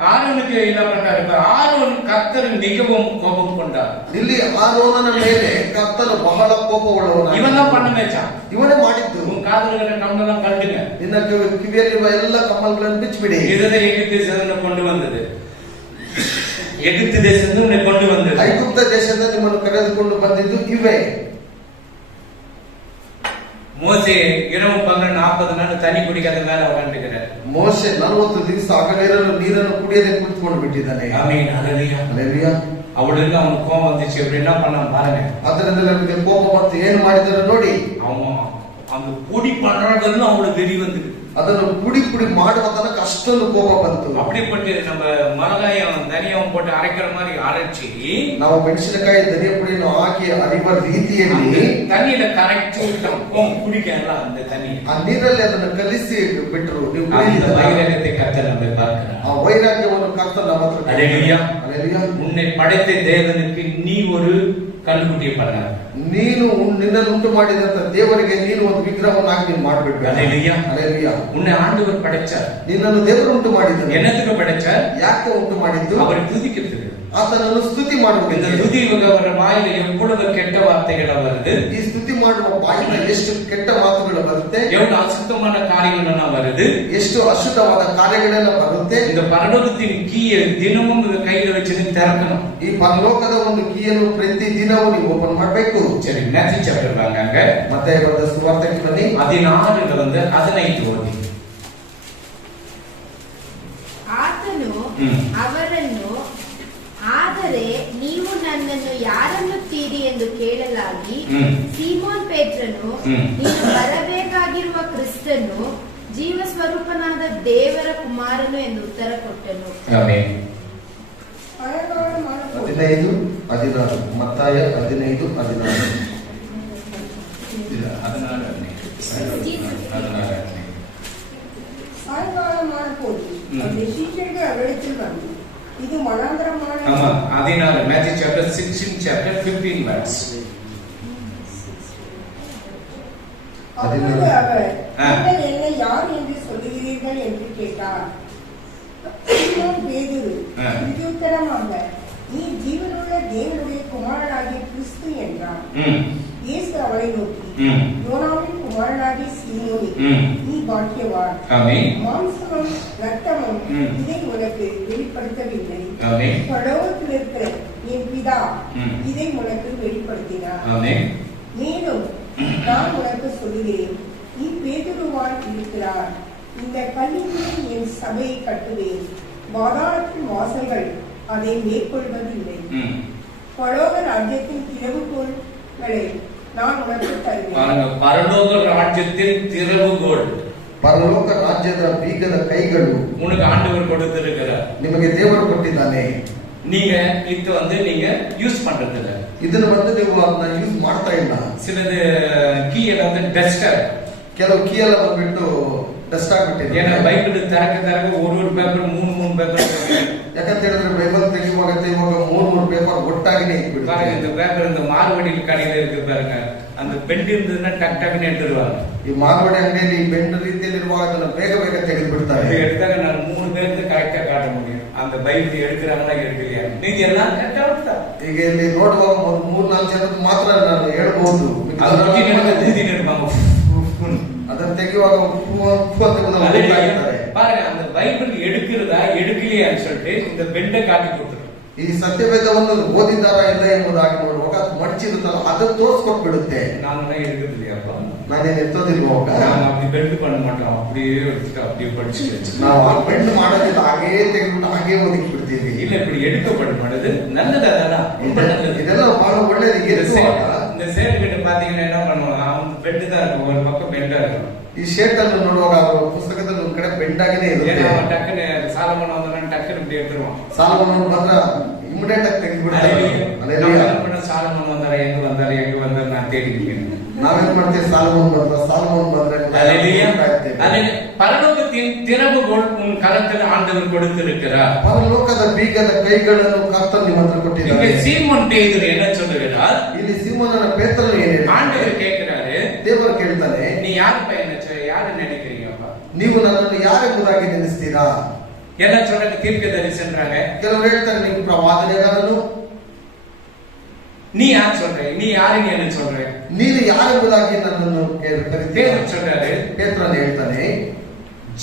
ஆரோனுக்கு என்ன பண்ணாரு? ஆரோன் கர்த்தர் மிகவும் கோபம் கொண்டார். ಇಲ್ಲಿ ಆರೋನನ ಮೇಲೆ ಕರ್ತನು ಬಹಳ ಕೋಪವುಳ್ಳವನು. ಇವನ பண்ண மேச்சான். ಇವನೇ ಮಾಡಿದ್ದು. உன் காதுல கம்மெல்லாம் கட்டுங்க. ನಿನ್ನ ಕಿವಿಯಲ್ಲಿರುವ ಎಲ್ಲ ಕಮ್ಮಲ್ಗಳನ್ನು ಬಿಚ್ಚಿಬಿಡಿ. ಇದನ್ನ ಎಗಿಪ್ತ ದೇಶದಿಂದ ಕೊಂಡು ಬಂದದ್ದು. ಎಗಿಪ್ತ ದೇಶದಿಂದ ಉನ್னை ಕೊಂಡು ಬಂದದ್ದು. ಐಗುಪ್ತ ದೇಶದಿಂದ ನಿಮ್ಮನ್ನು ಕರೆದುಕೊಂಡು ಬಂದಿದ್ದು ಇವೇ. மோசே இரவு 40 நாள் தண்ணி குடிக்காத மேல உட்காந்துக்கிறார். ಮೋಶೆ 40 ದಿವಸ ಹಗಲಿರಲು ನೀರನ್ನು ಕುಡಿಯದೆ ಕುಳಿತುಕೊಂಡು ಬಿಟ್ಟಿದ್ದಾನೆ. ಆಮೆನ್. ಹಲ್ಲೆಲೂಯಾ. ಅವಳಿಗೆ ಅವನ ಕೋಪ வந்துச்சு. அப்படி என்ன பண்ணான் பாருங்க. ಅದರಿಂದ ನಮಗೆ ಕೋಪ ಬಂತು. ಏನು ಮಾಡಿದರು ನೋಡಿ. அவன் அந்த பொடி பண்றதெல்லாம் அவளுக்கு வெறி வந்தது. ಅದನ್ನು ಪುಡಿ ಮಾಡುವ ತನಕ ಅಷ್ಟೊಂದು ಕೋಪ ಬಂತು. அப்படிப்பட்டு நம்ம மிளகாயும் தனியாவும் போட்டு அரைக்கிற மாதிரி அரைச்சி ನಾವು ಮೆಣಸಿನಕಾಯಿ ಧನಿಯಾ ಪುಡಿಯನ್ನು ಹಾಕಿ ಅರಿಯುವ ರೀತಿಯಲ್ಲಿ தண்ணியில கரைச்சு விட்டோம். குடிக்கல அந்த தண்ணி. ಆ ನೀರಲ್ಲಿ ಅದನ್ನು ಕಲಿಸಿ ಬಿಟ್ಟರು. வைராಗ್ಯத்தை கர்த்தர் நம்மை பார்க்கிறார். ಆ ವೈರಾಗ್ಯವನ್ನು ಕರ್ತನು ನಮ್ಮ ಹತ್ರ. அல்லேலூயா. அல்லேலூயா. உன்னை படைத்த தேவனுக்கு நீ ஒரு கல்லுக்குட்டியை பண்ணார். ನೀನು ನಿನ್ನನ್ನು ಉಂಟು ಮಾಡಿದಂತ ದೇವರಿಗೆ ನೀನು ಒಂದು ವಿಗ್ರಹವನ್ನು ಹಾಕಿ ನೀನು ಮಾಡಬೇಕು. அல்லேலூயா. அல்லேலூயா. உன்னை ஆண்டவர் படைச்சார். ನಿನ್ನನ್ನು ದೇವರು ಉಂಟು ಮಾಡಿದನು. என்னத்துக்கு படைச்சார்? ಯಾಕೆ ಉಂಟು ಮಾಡಿದ್ದು? அவர் துதிக்கிறதுக்கு. ಆತನನ್ನು ಸ್ತುತಿ ಮಾಡುವುದು. இந்த துதி ಅವರ ಬಾಯಿல ಎவ்வளவு ಕೆಟ್ಟ ವಾರ್ತೆಗಳು வருது. ಈ ಸ್ತುತಿ ಮಾಡುವ ಬಾಯಿನ ಎಷ್ಟು ಕೆಟ್ಟ ಮಾತುಗಳು ಬರುತ್ತೆ. எவ்வளவு அசுத்தமான காரியங்கள் வருது. ಎಷ್ಟು ಅಶುದ್ಧವಾದ ಕಾರ್ಯಗಳೆಲ್ಲ ಬರುತ್ತೆ. இந்த பரலோகத்தின் கீயை தினமும் கையில வச்சு திறக்கணும். ಈ ಪರಲೋಕದ ಒಂದು ಕೀಯನ್ನು ಪ್ರತಿ ದಿನವೂ ನೀವು ಓಪನ್ ಮಾಡಬೇಕು. சரி, மேத்யூ சாப்டர் வாங்க. ಮತ್ತಾಯ ಬರೆದ ಸುವಾರ್ತೆಗೆ ಬನ್ನಿ. 16 வந்து 15 ಓದಿ. ಆತನು ಅವರನ್ನು, ಆದರೆ ನೀವು ನನ್ನನ್ನು ಯಾರನ್ನುತ್ತೀರಿ ಎಂದು ಕೇಳಲಾಗಿ, ಸೀಮೋನ್ ಪೇತ್ರನು, ನೀನು ಬರಬೇಕಾಗಿರುವ ಕ್ರಿಸ್ತನು, ಜೀವ ಸ್ವರೂಪನಾದ ದೇವರ ಕುಮಾರನು ಎಂದು ಉತ್ತರ ಕೊಟ್ಟನು. ಆಮೆನ್. 15:16 ಮತ್ತಾಯ 15:16 சாயங்காலம் ஆனபோது அந்த சீஷர்கள் அவரிடத்தில் வந்து, இது மனாந்தரமான ஆமா, 16 Matthew chapter 16 chapter 15 verse. அப்பொழுது அவர் ஆ. நீங்கள் என்னை யார் என்று சொல்லுகிறீர்கள் என்று கேட்டார். சீமோன் பேதுரு ஆ. பிரதியுத்தரமாக, நீ ஜீவனுள்ள தேவனுடைய குமாரனாகிய கிறிஸ்து என்றார். ம். இயேசு அவரை நோக்கி, ம். யோனாவின் குமாரனாகிய சீமோனே, ம். நீ பாக்கியவான். ஆமென். மாம்சமும் இரத்தமும் ம். இதை உனக்கு வெளிப்படுத்தவில்லை, ஆமென். பரலோகத்தில் இருக்கிற என் பிதா ம். இதை உனக்கு வெளிப்படுத்தினார். ஆமென். மேலும் நான் உனக்கு சொல்லுகிறேன், நீ பேதுருவாய் இருக்கிறார். இந்த கல்லின்மேல் என் சபையை கட்டுவேன், பாதாளத்தின் வாசல்கள் அதை மேற்கொள்வதில்லை. ம். பரலோக ராஜ்யத்தின் திறவுகோல்களை நான் உனக்கு தருவேன். பாருங்க, பரலோக ராஜ்யத்தின் திறவுகோல் ಪರಲೋಕ ರಾಜ್ಯದ ಬೀಗದ ಕೈಗಳು உனக்கு ஆண்டவர் கொடுத்திருக்கிறார். ನಿಮಗೆ ದೇವರು ಕೊಟ್ಟಿದ್ದಾನೆ. நீங்க இது நீங்க யூஸ் பண்றது இல்ல. ಇದನ್ನ ನೀವು ಅದನ್ನ ಯೂಸ್ ಮಾಡ್ತಾ ಇಲ್ಲ. சிலது கீ எல்லாம் டஸ்டர். ಕೆಲವು ಕೀ ಎಲ್ಲ ಬಂದ್ಬಿಟ್ಟು ಡಸ್ಟ್ ಆಗ್ಬಿಟ್ಟಿದೆ. ஏன்னா பைபிள் திறக்க ஒரு பேப்பர் மூணு பேப்பர். ಯಾಕಂತ ಹೇಳಿದ್ರೆ ಬೈಬಲ್ ತೆಗೆಯುವಾಗ ಮೂರು ಪೇಪರ್ ಒಟ್ಟಾಗಿನೇ ಇಟ್ಬಿಡುತ್ತೆ. பாருங்க, இந்த பேப்பர் இந்த மார்வடியில் கடையில இருக்கு பாருங்க, அந்த பெண்ட் இருந்ததுன்னா டக்குன்னு எடுத்துருவாங்க. ಈ ಮಾರ್ವಾಡಿ ಅಂಗಡಿಯಲ್ಲಿ ಬೆಂಡ್ ರೀತಿಯಲ್ಲಿರುವಾಗ ಅದನ್ನ ಬೇಗ ತೆಗೆದು ಬಿಡ್ತಾರೆ. இது எடுத்தாங்க நான் 3 பேருக்கு கரெக்டா காட்ட முடியும். அந்த பைபிள் எடுக்கிறாங்களா எடுக்கலையா, மீதி எல்லாம் கரெக்டா விட்டா. ಈಗ ಇಲ್ಲಿ ನೋಡುವಾಗ ಒಂದು 3-4 ಜನಕ್ಕೆ ಮಾತ್ರ ನಾನು ಹೇಳ್ಬಹುದು. ಅದನ್ನ ತೆಗೆಯುವಾಗ பாருங்க, அந்த பைபிள் எடுக்கிறதா எடுக்கலையான்னு சொல்லிட்டு இந்த பெண்டை காட்டி கொடுத்துரும். ಈ ಸತ್ಯವೇದವನ್ನು ಓದಿದ್ದಾರಾ ಇಲ್ಲ ಎಂಬುದಾಗಿ ನೋಡುವಾಗ ಅದು ಮಡಚಿರುತ್ತಲ್ಲ ಅದನ್ನು ತೋರಿಸ್ಕೊಟ್ಬಿಡುತ್ತೆ. நாங்களாம் எடுக்கிறது இல்லையாப்பா, ನಾನೇನು ಎತ್ತೋದಿಲ್ವಾಗ நாங்க அப்படி பெண்ட் பண்ண மாட்டோம், அப்படியே எடுத்துட்டு அப்படியே படிச்சு வச்சு ನಾವು ಆ ಬೆಂಡ್ ಮಾಡೋದಿಲ್ಲ, ಹಾಗೇ ತೆಗೆದುಬಿಟ್ಟು ಹಾಗೇ ಓದಿಕ್ ಬಿಡ್ತೀವಿ. இல்ல இப்படி எடுக்கப்பட மாட்டது நல்லது. அதெல்லாம் ரொம்ப நல்லது. ಇದೆಲ್ಲ ಬಹಳ ಒಳ್ಳೇದು. இந்த சேர் கிட்ட பாத்தீங்கன்னா என்ன பண்ணுவாங்க, அவங்க பெண்டு தான் இருக்கும், ஒரு பக்கம் பெண்டா இருக்கும். ಈ ಶೇಟ್ ಅನ್ನು ನೋಡುವಾಗ ಪುಸ್ತಕದಲ್ಲಿ ಒಂದ್ ಕಡೆ ಬೆಂಡ್ ಆಗಿನೇ ஏன்னா ಇರುತ್ತೆ. அவன் டக்குன்னு சாலமன் வந்தாலும் டக்குன்னு இப்படி எடுத்துருவான். ಸಾಲವನ್ನು ಮಾತ್ರ ಇಮಿಡಿಯೇಟ್ ಆಗಿ ತೆಗೆದುಬಿಡ್ತಾರೆ. சாலமன் வந்தாரு, எங்க வந்தாரு நான் தேடிக்கிறேன். ನಾವೇನ್ ಮಾಡ್ತೀವಿ, ಸಾಲವನ್ನು ಬಂದ್ರೆ பரலோகத்தின் திறவுகோல் உன் கரத்தில் ஆண்டவர் கொடுத்திருக்கிறார். ಪರಲೋಕದ ಬೀಗದ ಕೈಗಳನ್ನು ಕರ್ತನು ನಿಮ್ಮ ಹತ್ರ இங்க ಕೊಟ್ಟಿದ್ದಾರೆ. சீமோன் பேதுரு என்ன சொல்லுகிறார்? ಇಲ್ಲಿ ಸೀಮೋನನ ಪೇತ್ರನು ಏನ್ ಹೇಳ್ತಾನೆ? ஆண்டவர் கேட்கிறாரு, ದೇವರು ಕೇಳ್ತಾನೆ, நீ யாரு பையன் யாரு நினைக்கிறீங்கப்பா? ನೀವು ನನ್ನನ್ನು ಯಾರೆಂಬುದಾಗಿ ನೆನೆಸ್ತೀರಾ? என்ன சொல்றாங்க, தீர்க்கதரிசின்றாங்க. ಕೆಲವರು ಹೇಳ್ತಾರೆ ನೀವು ಪ್ರವಾದನೆಗಾರನು. நீ யார் சொல்ற, நீ யாருன்னு என்ன சொல்ற? ನೀನು ಯಾರೆಂಬುದಾಗಿ ನನ್ನನ್ನು ಕರೀತೀರಾ? பேதுரு சொல்றாரு, ಪೇತ್ರನು ಹೇಳ್ತಾನೆ,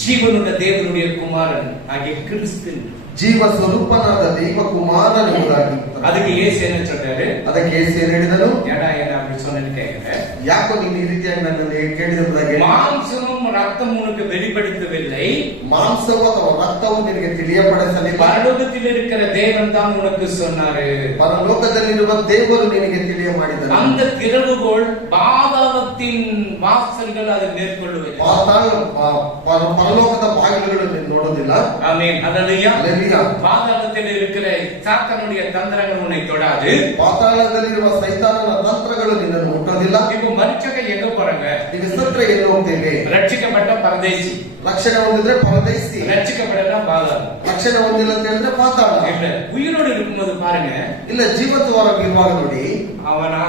ஜீவனுள்ள தேவனுடைய குமாரன் ஆகிய கிறிஸ்து. ಜೀವ ಸ್ವರೂಪನಾದ ದೈವ ಕುಮಾರನೆಂಬುದಾಗಿ. அதுக்கு இயேசு என்ன சொல்றாரு? ಅದಕ್ಕೆ ಯೇಸು ಏನು ಹೇಳಿದನು? ஏடா என்ன அப்படி சொன்னேன்னு கேக்குறேன். ಯಾಕೋ ನೀನು ಈ ರೀತಿಯಾಗಿ ನನ್ನಲ್ಲಿ ಕೇಳಿದಂಬುದಾಗಿ? மாம்சமும் ரத்தமும் உனக்கு வெளிப்படுத்தவில்லை, ಮಾಂಸವು ಅಥವಾ ರಕ್ತವು ನಿನಗೆ ತಿಳಿಯಪಡಿಸಲಿಲ್ಲ, பரலோகத்தில் இருக்கிற தேவன் தான் உனக்கு சொன்னாரு. ಪರಲೋಕದಲ್ಲಿರುವ ದೇವರು ನಿನಗೆ ತಿಳಿಯ ಮಾಡಿದನು. அந்த திறவுகோல் பாதாளத்தின் வாசல்கள் அதை மேற்கொள்ளுவது. ಪರಲೋಕದ ಬಾಗಿಲುಗಳು ನೀನು ನೋಡೋದಿಲ್ಲ. ஆமென். ஹல்லேலூயா. ಹಲ್ಲೆಲೂಯಾ. பாதாளத்தில் இருக்கிற சாத்தானுடைய தந்திரங்கள் உன்னை தொடாது. ಪಾತಾಳದಲ್ಲಿರುವ ಸೈತಾನನ ತಂತ್ರಗಳು ನಿನ್ನನ್ನು ಮುಟ್ಟೋದಿಲ್ಲ. இப்போ மரிச்சவங்க எங்க போறாங்க? ಈಗ ಸತ್ರ ಎಲ್ಲಿ ಹೋಗ್ತೇವೆ? ரட்சிக்கப்பட்ட பரதேசி, ರಕ್ಷಣೆ ಹೊಂದಿದ್ರೆ ಪರದೇಶಿ, ரட்சிக்கப்படலாம் பாதாளம். ರಕ್ಷಣೆ ಹೊಂದಿಲ್ಲ ಅಂತ ಹೇಳಿದ್ರೆ ಪಾತಾಳ. இல்ல, உயிரோடு இருக்கும்போது பாருங்க, ಇಲ್ಲ ಜೀವಂತವಾಗಿರುವಾಗ ನೋಡಿ அவனா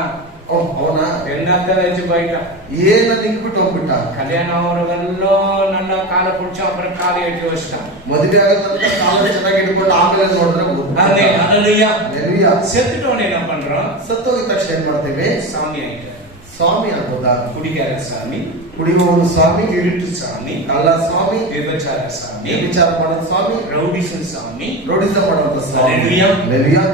ಅವನ என்னத்த வச்சு போயிட்டான். ಏನ ನಿಂತ್ಬಿಟ್ಟು ಹೋಗ್ಬಿಟ್ಟ. கல்யாணம் அவரெல்லோ நல்லா காலை பிடிச்சா அப்புறம் காலை எட்டி வச்சிட்டான். ಮದುವೆ ಆಗತಂತ ಕಾಲ ಚೆನ್ನಾಗಿ ಇಟ್ಕೊಂಡು ಆಮೇಲೆ ನೋಡಿದ್ರೆ ஹல்லேலூயா. செத்துட்டவன என்ன பண்றோம்? ಸತ್ತೋಗಿದ ತಕ್ಷಣ ಏನ್ ಮಾಡ್ತೇವೆ? சாமி ஆயிட்டார். ಸ್ವಾಮಿ ಆಗೋದಾ? குடிகார சாமಿ, ಕುಡಿಯುವವನು ಸ್ವಾಮಿ, திருட்டு சாமಿ, ಕಳ್ಳ ಸ್ವಾಮಿ, விபச்சார சாமி, ವಿಚಾರ ಮಾಡೋದು ಸ್ವಾಮಿ, ரவுடிசம் சாமி, ರೋಡಿಸಂ ಮಾಡುವಂತ ಸ್ವಾಮಿ. ஹல்லேலூயா. ಹಲ್ಲೆಲೂಯಾ.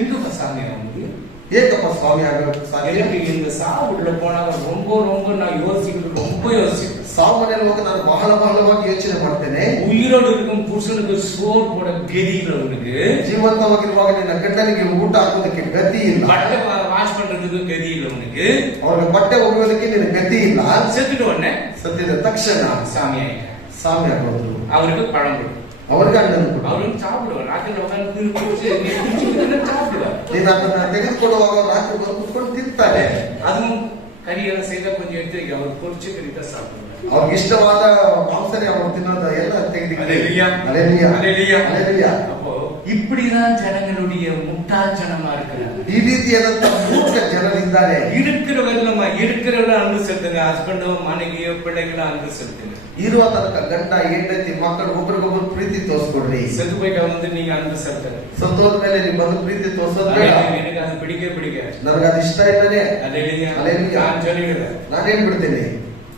எங்கப்பா சாமி ஆக முடியும்? ಏಕಪ್ಪ ಸ್ವಾಮಿ ಆಗೋದು ಸಾಧ್ಯ? எனக்கு இந்த சாவு உள்ள போனாಗ ரொம்ப நான் யோசிக்கிறேன், ரொம்ப யோசிக்கிறேன். ಸಾವು ಮನೆಯಲ್ಲಿ ಹೋಗಿ ನಾನು ಬಹಳವಾಗಿ ಯೋಚನೆ ಮಾಡ್ತೇನೆ. உயிரோடு இருக்கும் புருஷனுக்கு சோறு போட கதி இல்ல, அவனுக்கு ಜೀವಂತವಾಗಿರುವಾಗ ನಿನ್ನ ಗಂಡನಿಗೆ ಊಟ ಹಾಕೋದಕ್ಕೆ ಗತಿ ಇಲ್ಲ, பட்டை வாஷ் பண்றதுக்கு கதி இல்ல, அவனுக்கு ಅವ್ರಿಗೆ ಬಟ್ಟೆ ಒಗೆಯೋದಕ್ಕೆ ನಿನ್ನ ಗತಿ ಇಲ್ಲ. செத்துட்டு உடனே ಸತ್ತಿದ ತಕ್ಷಣ சாமி ஆயிட்டார். ಸ್ವಾಮಿ ಆಗೋದು. அவருக்கு பழம் கொடு, ಅವ್ರಿಗೆ ಅಣ್ಣನ ಕೊಡು. அவரும் சாப்பிடுவார். ராத்திரி உட்காந்து சாப்பிடுவார். ನೀನು ಅದನ್ನ ತೆಗೆದುಕೊಳ್ಳುವಾಗ ರಾತ್ರಿ ಬಂದು ಕುತ್ಕೊಂಡು ತಿಂತಾರೆ. அதுவும் கறியெல்லாம் செய்த கொஞ்சம் எடுத்து வைக்க, அவர் பொரிச்சு கறி தான் சாப்பிடுவார். ಅವ್ರಿಗೆ ಇಷ್ಟವಾದ ಮಾಂಸನೇ ಅವ್ರು ತಿನ್ನೋದು ಎಲ್ಲ ತೆಗೆದು. ஹல்லேலூயா. ಹಲ್ಲೆಲೂಯಾ. ஹல்லேலூயா. ಹಲ್ಲೆಲೂಯಾ. அப்போ இப்படிதான் ஜனங்களுடைய முட்டாள்தனமா இருக்கிறாங்க. ಈ ರೀತಿಯಾದಂತ ಮೂರ್ಖ ಜನರಿದ್ದಾರೆ. இருக்கிறவರ அன்பு செலுத்துங்க. ஹஸ்பண்டோ மனைவியோ பிள்ளைகளோ அன்பு செலுத்துங்க. ಇರುವ ತನಕ ಗಂಡ ಹೆಂಡತಿ ಮಕ್ಕಳು ಒಬ್ರಿಗೊಬ್ರು ಪ್ರೀತಿ ತೋರಿಸ್ಕೊಡ್ರಿ. செத்து போயிட்டா வந்து நீங்க ಅன்பு செலுத்துங்க. ಸತ್ತೋದ ಮೇಲೆ ನೀವು ಬಂದು ಪ್ರೀತಿ ತೋರಿಸೋದು ಬೇಡ. எனக்கு அது பிடிக்க ನನಗೆ ಅದು ಇಷ್ಟ ಇಲ್ಲನೆ. அல்லேலூயா. நான் சொல்லிடுறேன். ನಾನು ಹೇಳ್ಬಿಡ್ತೀನಿ,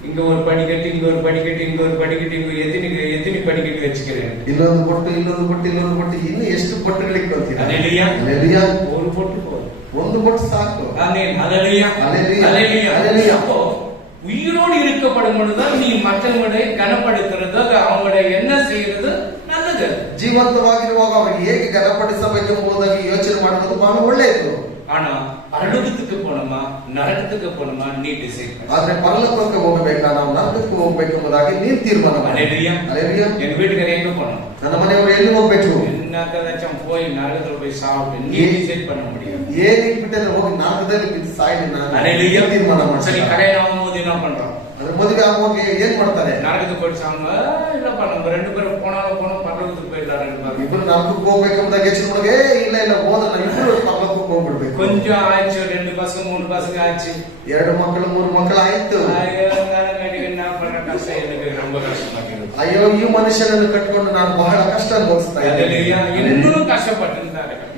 இங்க ஒரு படிக்கட்டு, இங்க ஒரு படிக்கட்டு, இங்க ஒரு படிக்கட்டு, இங்க எத்தனை படிக்கட்டு வச்சுக்கிறேன். ಇಲ್ಲೊಂದು ಕೊಟ್ಟು ಇನ್ನೊಂದು ಕೊಟ್ಟು ಇನ್ನೊಂದು ಕೊಟ್ಟು ಇನ್ನು ಎಷ್ಟು ಪೊಟ್ಟುಗಳಿಗೆ ಕೊಡ್ತೀರಾ? அல்லேலூயா. அல்லேಲೂಯಾ. ஒரு பொட்டு போதும். ಒಂದು ಕೊಟ್ಟು ಸಾಕು. ஆமென். அல்லேலூயா. அல்லேலூயா. அல்லேலூயா. அப்போ உயிரோடு இருக்கப்படும் பொழுதுதான் நீ மற்றவங்களை கனப்படுத்துறது, அவங்கள என்ன செய்யறது நல்லது. ಜೀವಂತವಾಗಿರುವಾಗ ಅವರಿಗೆ ಹೇಗೆ ಘನಪಡಿಸಬೇಕೆಂಬುದಾಗಿ ಯೋಚನೆ ಮಾಡುವುದು ಬಹಳ ಒಳ್ಳೆಯದು. ஆனா பரலோகத்துக்கு போனோமா நரகத்துக்கு போனோமா நீ டிசைட் பண்ணு. ಆದ್ರೆ ಪರಲೋಕಕ್ಕೆ ಹೋಗಬೇಕಾ ನಾವು ನರಕಕ್ಕೆ ಹೋಗಬೇಕೆಂಬುದಾಗಿ ನೀವು ತೀರ್ಮಾನ ಮಾಡಿ. அல்லேலூயா. அல்லேலூயா. எங்க வீட்டுக்கு எங்க போனோம்? ನನ್ನ ಮನೆಯವರು ಎಲ್ಲಿ ಹೋಗ್ಬೇಕು? என்னக்கதாச்சும் போய் நரகத்துல போய் சாப்பிட்டு நீ டிசைட் பண்ண முடியும். ಏನಿಗೆ ಬಿಟ್ಟರೆ ಹೋಗಿ ನರಕದಲ್ಲಿ ಬಿದ್ದು ಸಾಯ್ಲಿ ನಾನು அல்லேலூயா. ತೀರ್ಮಾನ சரி, ಮಾಡ್ತೀನಿ. கல்யாணம் ஆகும்போது என்ன பண்றோம்? ಅದ್ರ ಮದುವೆ ಆಗುವಾಗ ಏನ್ ಮಾಡ್ತಾರೆ? நரகத்துக்கு போய் சாங்க இல்லப்பா நம்ம 2 பேரும் போனாலும் பரலோகத்துக்கு போயிடலாம் 2 பேரும். ಇಬ್ರು ನರಕಕ್ಕೆ ಹೋಗ್ಬೇಕೆಂಬುದಾಗಿ ಯೋಚನೆ ಮಾಡಿದ್ರೆ ಇಲ್ಲ ಇಲ್ಲ ಹೋದ್ರೆ ನಾವು ಇಬ್ರು ಪರಲೋಕಕ್ಕೆ ಹೋಗ್ಬಿಡ್ಬೇಕು. கொஞ்சம் ஆச்சு, 2 பசங்க 3 பசங்க ஆச்சு, 2 ಮಕ್ಕಳು 3 ಮಕ್ಕಳು ಆಯ್ತು. நான் பண்ற கஷ்டம் எனக்கு ரொம்ப கஷ்டமாக்கிடுது. ಅಯ್ಯೋ ಈ ಮನುಷ್ಯನನ್ನು ಕಟ್ಕೊಂಡು ನಾನು ಬಹಳ ಕಷ್ಟ ಅನುಭವಿಸ್ತಾ ಇದ್ದೇನೆ. இன்னும் கஷ்டப்பட்டு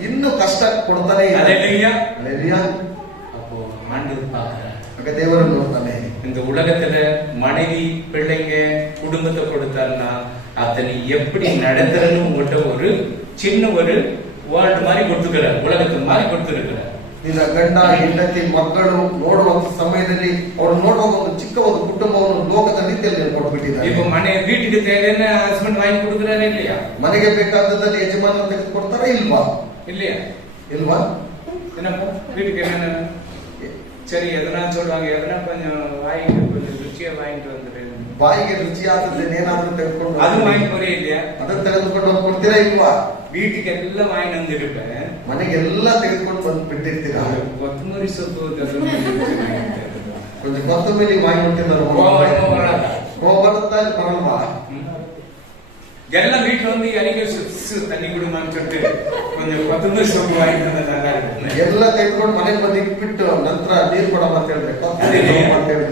ಇನ್ನು ಕಷ್ಟ ಕೊಡ್ತಾನೆ ಇಲ್ಲ. அல்லேலூயா. அல்லேலூயா. அப்போ ஆண்டவர் பார்க்கிறார். ಆಗ ದೇವರು ನೋಡ್ತಾನೆ. இந்த உலகத்துல மனைவி பிள்ளைங்க குடும்பத்தை கொடுத்தாருன்னா அத்தனை எப்படி நடத்துறன்னு உங்கள்கிட்ட ஒரு சின்ன ஒரு வேர்ல்டு மாதிரி கொடுத்துக்கிறார், உலகத்து மாதிரி கொடுத்துருக்கிறார். ಈಗ ಗಂಡ ಹೆಂಡತಿ ಮಕ್ಕಳು ನೋಡುವಂತ ಸಮಯದಲ್ಲಿ ಅವ್ರು ನೋಡುವಾಗ ಒಂದು ಚಿಕ್ಕ ಒಂದು ಕುಟುಂಬವನ್ನು ಲೋಕದ ರೀತಿಯಲ್ಲಿ ಕೊಟ್ಬಿಟ್ಟಿದ್ದಾರೆ. இப்ப வீட்டுக்கு தேவையான ஹஸ்பண்ட் வாங்கி கொடுக்குறாரு இல்லையா? ಮನೆಗೆ ಬೇಕಾದದಲ್ಲಿ ಯಜಮಾನ ತೆಗೆದುಕೊಡ್ತಾರ ಇಲ್ವಾ? இல்லையா? ಇಲ್ವಾ? என்னப்பா வீட்டுக்கு என்னென்ன சரி எதனா சொல்லுவாங்க, எதனா கொஞ்சம் வாங்கிட்டு கொஞ்சம் ருச்சியா வாங்கிட்டு வந்துட்டு ಬಾಯಿಗೆ ರುಚಿಯಾದದ್ದೇನೆ ಏನಾದ್ರೂ ತೆಗೆದುಕೊಂಡು அது வாங்கி போறே இல்லையா? ಅದನ್ನ ತೆಗೆದುಕೊಂಡು ಹೋಗ್ಕೊಡ್ತೀರಾ ಇಲ್ವಾ? வீட்டுக்கு எல்லாம் வாங்கி வந்துருப்பேன், ಮನೆಗೆಲ್ಲ ತೆಗೆದುಕೊಂಡು ಬಂದು ಬಿಟ್ಟಿರ್ತೀರಾ? கொத்தமல்லி ಸೊಪ್ಪು ಕೊಂಚ ಕೊತ್ತಂಬರಿ ವಾங்கி ಕೊಟ್ಟಿದ್ದಾರೆ. ಬರುತ್ತಾ ಇಲ್ಲಿ ಬರಲ್ವಾ? எல்லாம் வீட்டுல வந்து இறங்கி தண்ணி குடுமான்னு சொல்லிட்டு கொஞ்சம் கொத்தமல்லி ಸೊಪ್ಪು வாங்கிட்டு வந்தா நல்லா இருக்கும். ಎಲ್ಲ ತೆಗೆದುಕೊಂಡು ಮನೆಗೆ ಬಂದು ಇಟ್ಬಿಟ್ಟು ನಂತರ ನೀರು ಕೊಡ ಅಂತ ಹೇಳಿದ್ರೆ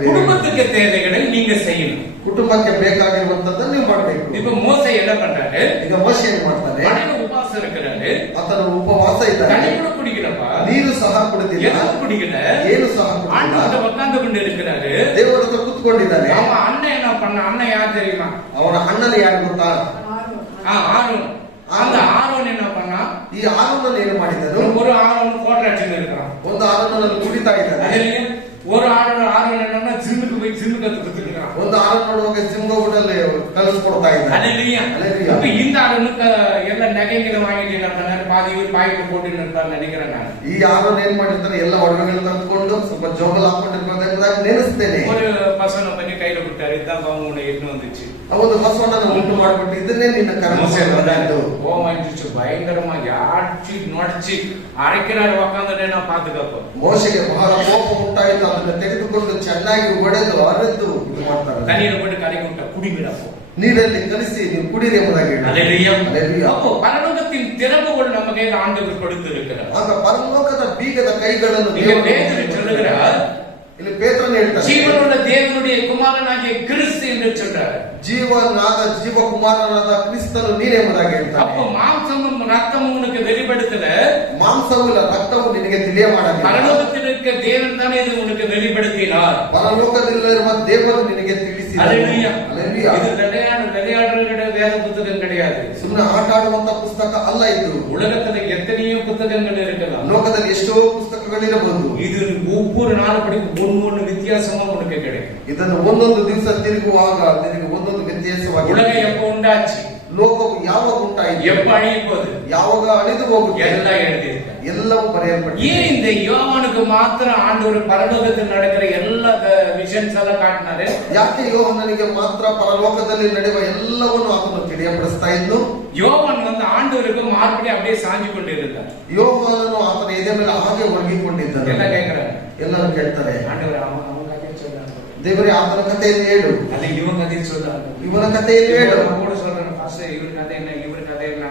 குடும்பத்துக்கு தேவைகளை நீங்க செய்யணும். ಕುಟುಂಬಕ್ಕೆ ಬೇಕಾಗಿರುವಂತದ್ದನ್ನ ನೀವು ಮಾಡ್ಬೇಕು. இப்ப மோசே என்ன பண்றாரு? ಈಗ ಮೋಶೆ ಏನ್ ಮಾಡ್ತಾನೆ? மனைவி உபவாசம் இருக்கிறாரு, ಆತನ ಉಪವಾಸ ಇದ್ದಾನೆ, தண்ணி கூட குடிக்கலப்பா, ನೀರು ಸಹ ಕುಡಿದಿಲ್ಲ, எதுவும் குடிக்கல, ಏನು ಸಹ ಕುಡಿದಿಲ್ಲ, ஆண்டவர்கிட்ட உட்கார்ந்து கொண்டு இருக்கிறாரு. ದೇವರ ಹತ್ರ ಕೂತ್ಕೊಂಡಿದ್ದಾನೆ. அவன் அண்ணன் என்ன பண்ண? அண்ணன் யார் தெரியுமா? ಅವನ ಅಣ್ಣನ ಯಾರು ಗೊತ್ತಾ? ஆரோன். அந்த ஆரோன் என்ன பண்ணா? ಈ ಆರೋನಲ್ಲಿ ಏನು ಮಾಡಿದನು? ஒரு ஆரோன் கோட்டை அடிச்சுட்டு இருக்கிறான், ಒಂದು ಆರೋನಲ್ಲಿ ಕುಡಿತಾ ಇದ್ದಾನೆ. ஒரு ஆரோன் என்னன்னா ஜிம்முக்கு போய் ஜிம் கத்துக்கிட்டு இருக்கான். ಒಂದು ಆರೋನ್ ನೋಡುವಾಗ ಜಿಮ್ ಹೋಗ್ಬಿಟ್ಟಲ್ಲಿ ಕಲಿಸ್ಕೊಡ್ತಾ ಇದ್ದಾನೆ. இப்ப இந்த ஆரோனுக்கு ಎಲ್ಲ நகைகளை வாங்கிட்டு என்ன பண்ணாரு? பாதி பாக்கெட் போட்டு நிற்பார் நினைக்கிறேன் நான். ಈ ಆರೋನ್ ಏನ್ ಮಾಡಿರ್ತಾನೆ? ಎಲ್ಲ ಒಡವೆಗಳನ್ನ ತಂದ್ಕೊಂಡು ಸ್ವಲ್ಪ ಜೋಬಲ್ ಹಾಕೊಂಡಿರ್ಬೋದಾಗಿ ನೆನೆಸ್ತೇನೆ. ஒரு பசங்க பண்ணி கையில விட்டாரு, இதான் பாவம் எட்டு வந்துச்சு. ಅವನು ಬಸವಣ್ಣನ ಉಂಟು ಮಾಡಿಬಿಟ್ಟು ಇದನ್ನೇ ನಿನ್ನ ಕರ್ಮಸೇವದ್ದು கோமாயிடுச்சு, பயங்கரமா யாச்சி நொடிச்சு அரைக்கிறாரு உக்காந்து நான் பாத்துக்கப்போ. ಮೋಶೆಗೆ ಬಹಳ ಕೋಪ ಉಂಟಾಯಿತು. ಅದನ್ನ ತೆಗೆದುಕೊಂಡು ಚೆನ್ನಾಗಿ ಒಡೆದು ಅರೆದು ಇದು ಮಾಡ್ತಾರೆ. தண்ணியில போட்டு கரைக்கு விட்டா குடிவிடப்போ, ನೀರಲ್ಲಿ ಕಲಿಸಿ ನೀವು ಕುಡಿರಿ ಎಂಬುದಾಗಿ அப்போ பரலோகத்தின் திறவுகள் நம்ம கையில் ஆண்டவர் கொடுத்து இருக்கிறார். ಆಗ ಪರಲೋಕದ ಬೀಗದ ಕೈಗಳನ್ನು பேதுரு சொல்லுகிறார், ಇಲ್ಲಿ ಪೇತ್ರನು ಹೇಳ್ತಾನೆ, ஜீவனுள்ள தேவனுடைய குமாரனாகிய கிறிஸ்து என்று சொல்றார். ಜೀವಕುಮಾರನಾದ ಕ್ರಿಸ್ತನು ನೀನೇ ಎಂಬುದಾಗಿ ಹೇಳ್ತಾನೆ. அப்போ மாம்சமும் ரத்தமும் உனக்கு வெளிப்படுத்தல, ಮಾಂಸವು ಇಲ್ಲ ರಕ್ತವು ನಿನಗೆ ತಿಳಿಯ ಮಾಡಲಿಲ್ಲ. பரலோகத்தில் இருக்க தேவன் தானே இது உனக்கு வெளிப்படுத்தினார். ಪರಲೋಕದಲ್ಲಿರುವ ದೇವರು ನಿನಗೆ ತಿಳಿಸಿದ. இது விளையாடுற வேத புத்தகம் கிடையாது, ಸುಮ್ಮನೆ ಆಟ ಆಡುವಂತ ಪುಸ್ತಕ ಅಲ್ಲ ಇದು. உலகத்துல எத்தனையோ புத்தகங்கள் இருக்கலாம், ಲೋಕದಲ್ಲಿ ಎಷ್ಟೋ ಪುಸ್ತಕಗಳಿರಬಹುದು. இது ஒவ்வொரு நாள் படிக்கும் ஒன்னு வித்தியாசமா உனக்கு கிடைக்கும். ಇದನ್ನು ಒಂದೊಂದು ದಿವಸ ತಿರುಗುವಾಗ ನಿನಗೆ ಒಂದೊಂದು ವ್ಯತ್ಯಾಸವಾಗಿ. உலகம் எப்போ உண்டாச்சு? ಲೋಕವು ಯಾವಾಗ ಉಂಟಾಯಿತು? எப்ப அழிய போகுது? ಯಾವಾಗ ಅಳಿದು ಹೋಗುತ್ತೆ? எல்லாம் எழுதியிருக்க. ಎಲ್ಲವೂ ಬರೆಯಲ್ಪಟ್ಟಿದೆ. ஏன் இந்த யோவானுக்கு மாத்திரம் ஆண்டவர் பரலோகத்தில் நடக்கிற எல்லா விஷன்ஸ் எல்லாம் காட்டினாரு? ಯಾಕೆ ಯೋಹಾನನಿಗೆ ಮಾತ್ರ ಪರಲೋಕದಲ್ಲಿ ನಡೆಯುವ ಎಲ್ಲವನ್ನು ಆತನು ತಿಳಿಯಪಡಿಸ್ತಾ ಇದ್ದು? யோவான் வந்து ஆண்டவருக்கு மார்படி அப்படியே சாஞ்சு கொண்டு இருந்தார். ಯೋಹಾನನು ಆತನ ಎದೆ ಮೇಲೆ ಹಾಗೆ ಒರಗಿಕೊಂಡಿದ್ದಾನೆ. ಎಲ್ಲ கேக்குறாங்க, ಎಲ್ಲರೂ ಕೇಳ್ತಾರೆ, ஆண்டவர் அவன் கதையை சொல்றாங்க, ದೇವರೇ ಆತನ ಕಥೆಯನ್ನು ಹೇಳು, அல்ல இவன் கதையை சொல்றாங்க, ಇವನ ಕಥೆಯನ್ನು ಹೇಳು. கூட சொல்றேன், ஃபர்ஸ்ட் இவர் கதை என்ன, இவர் கதை என்ன,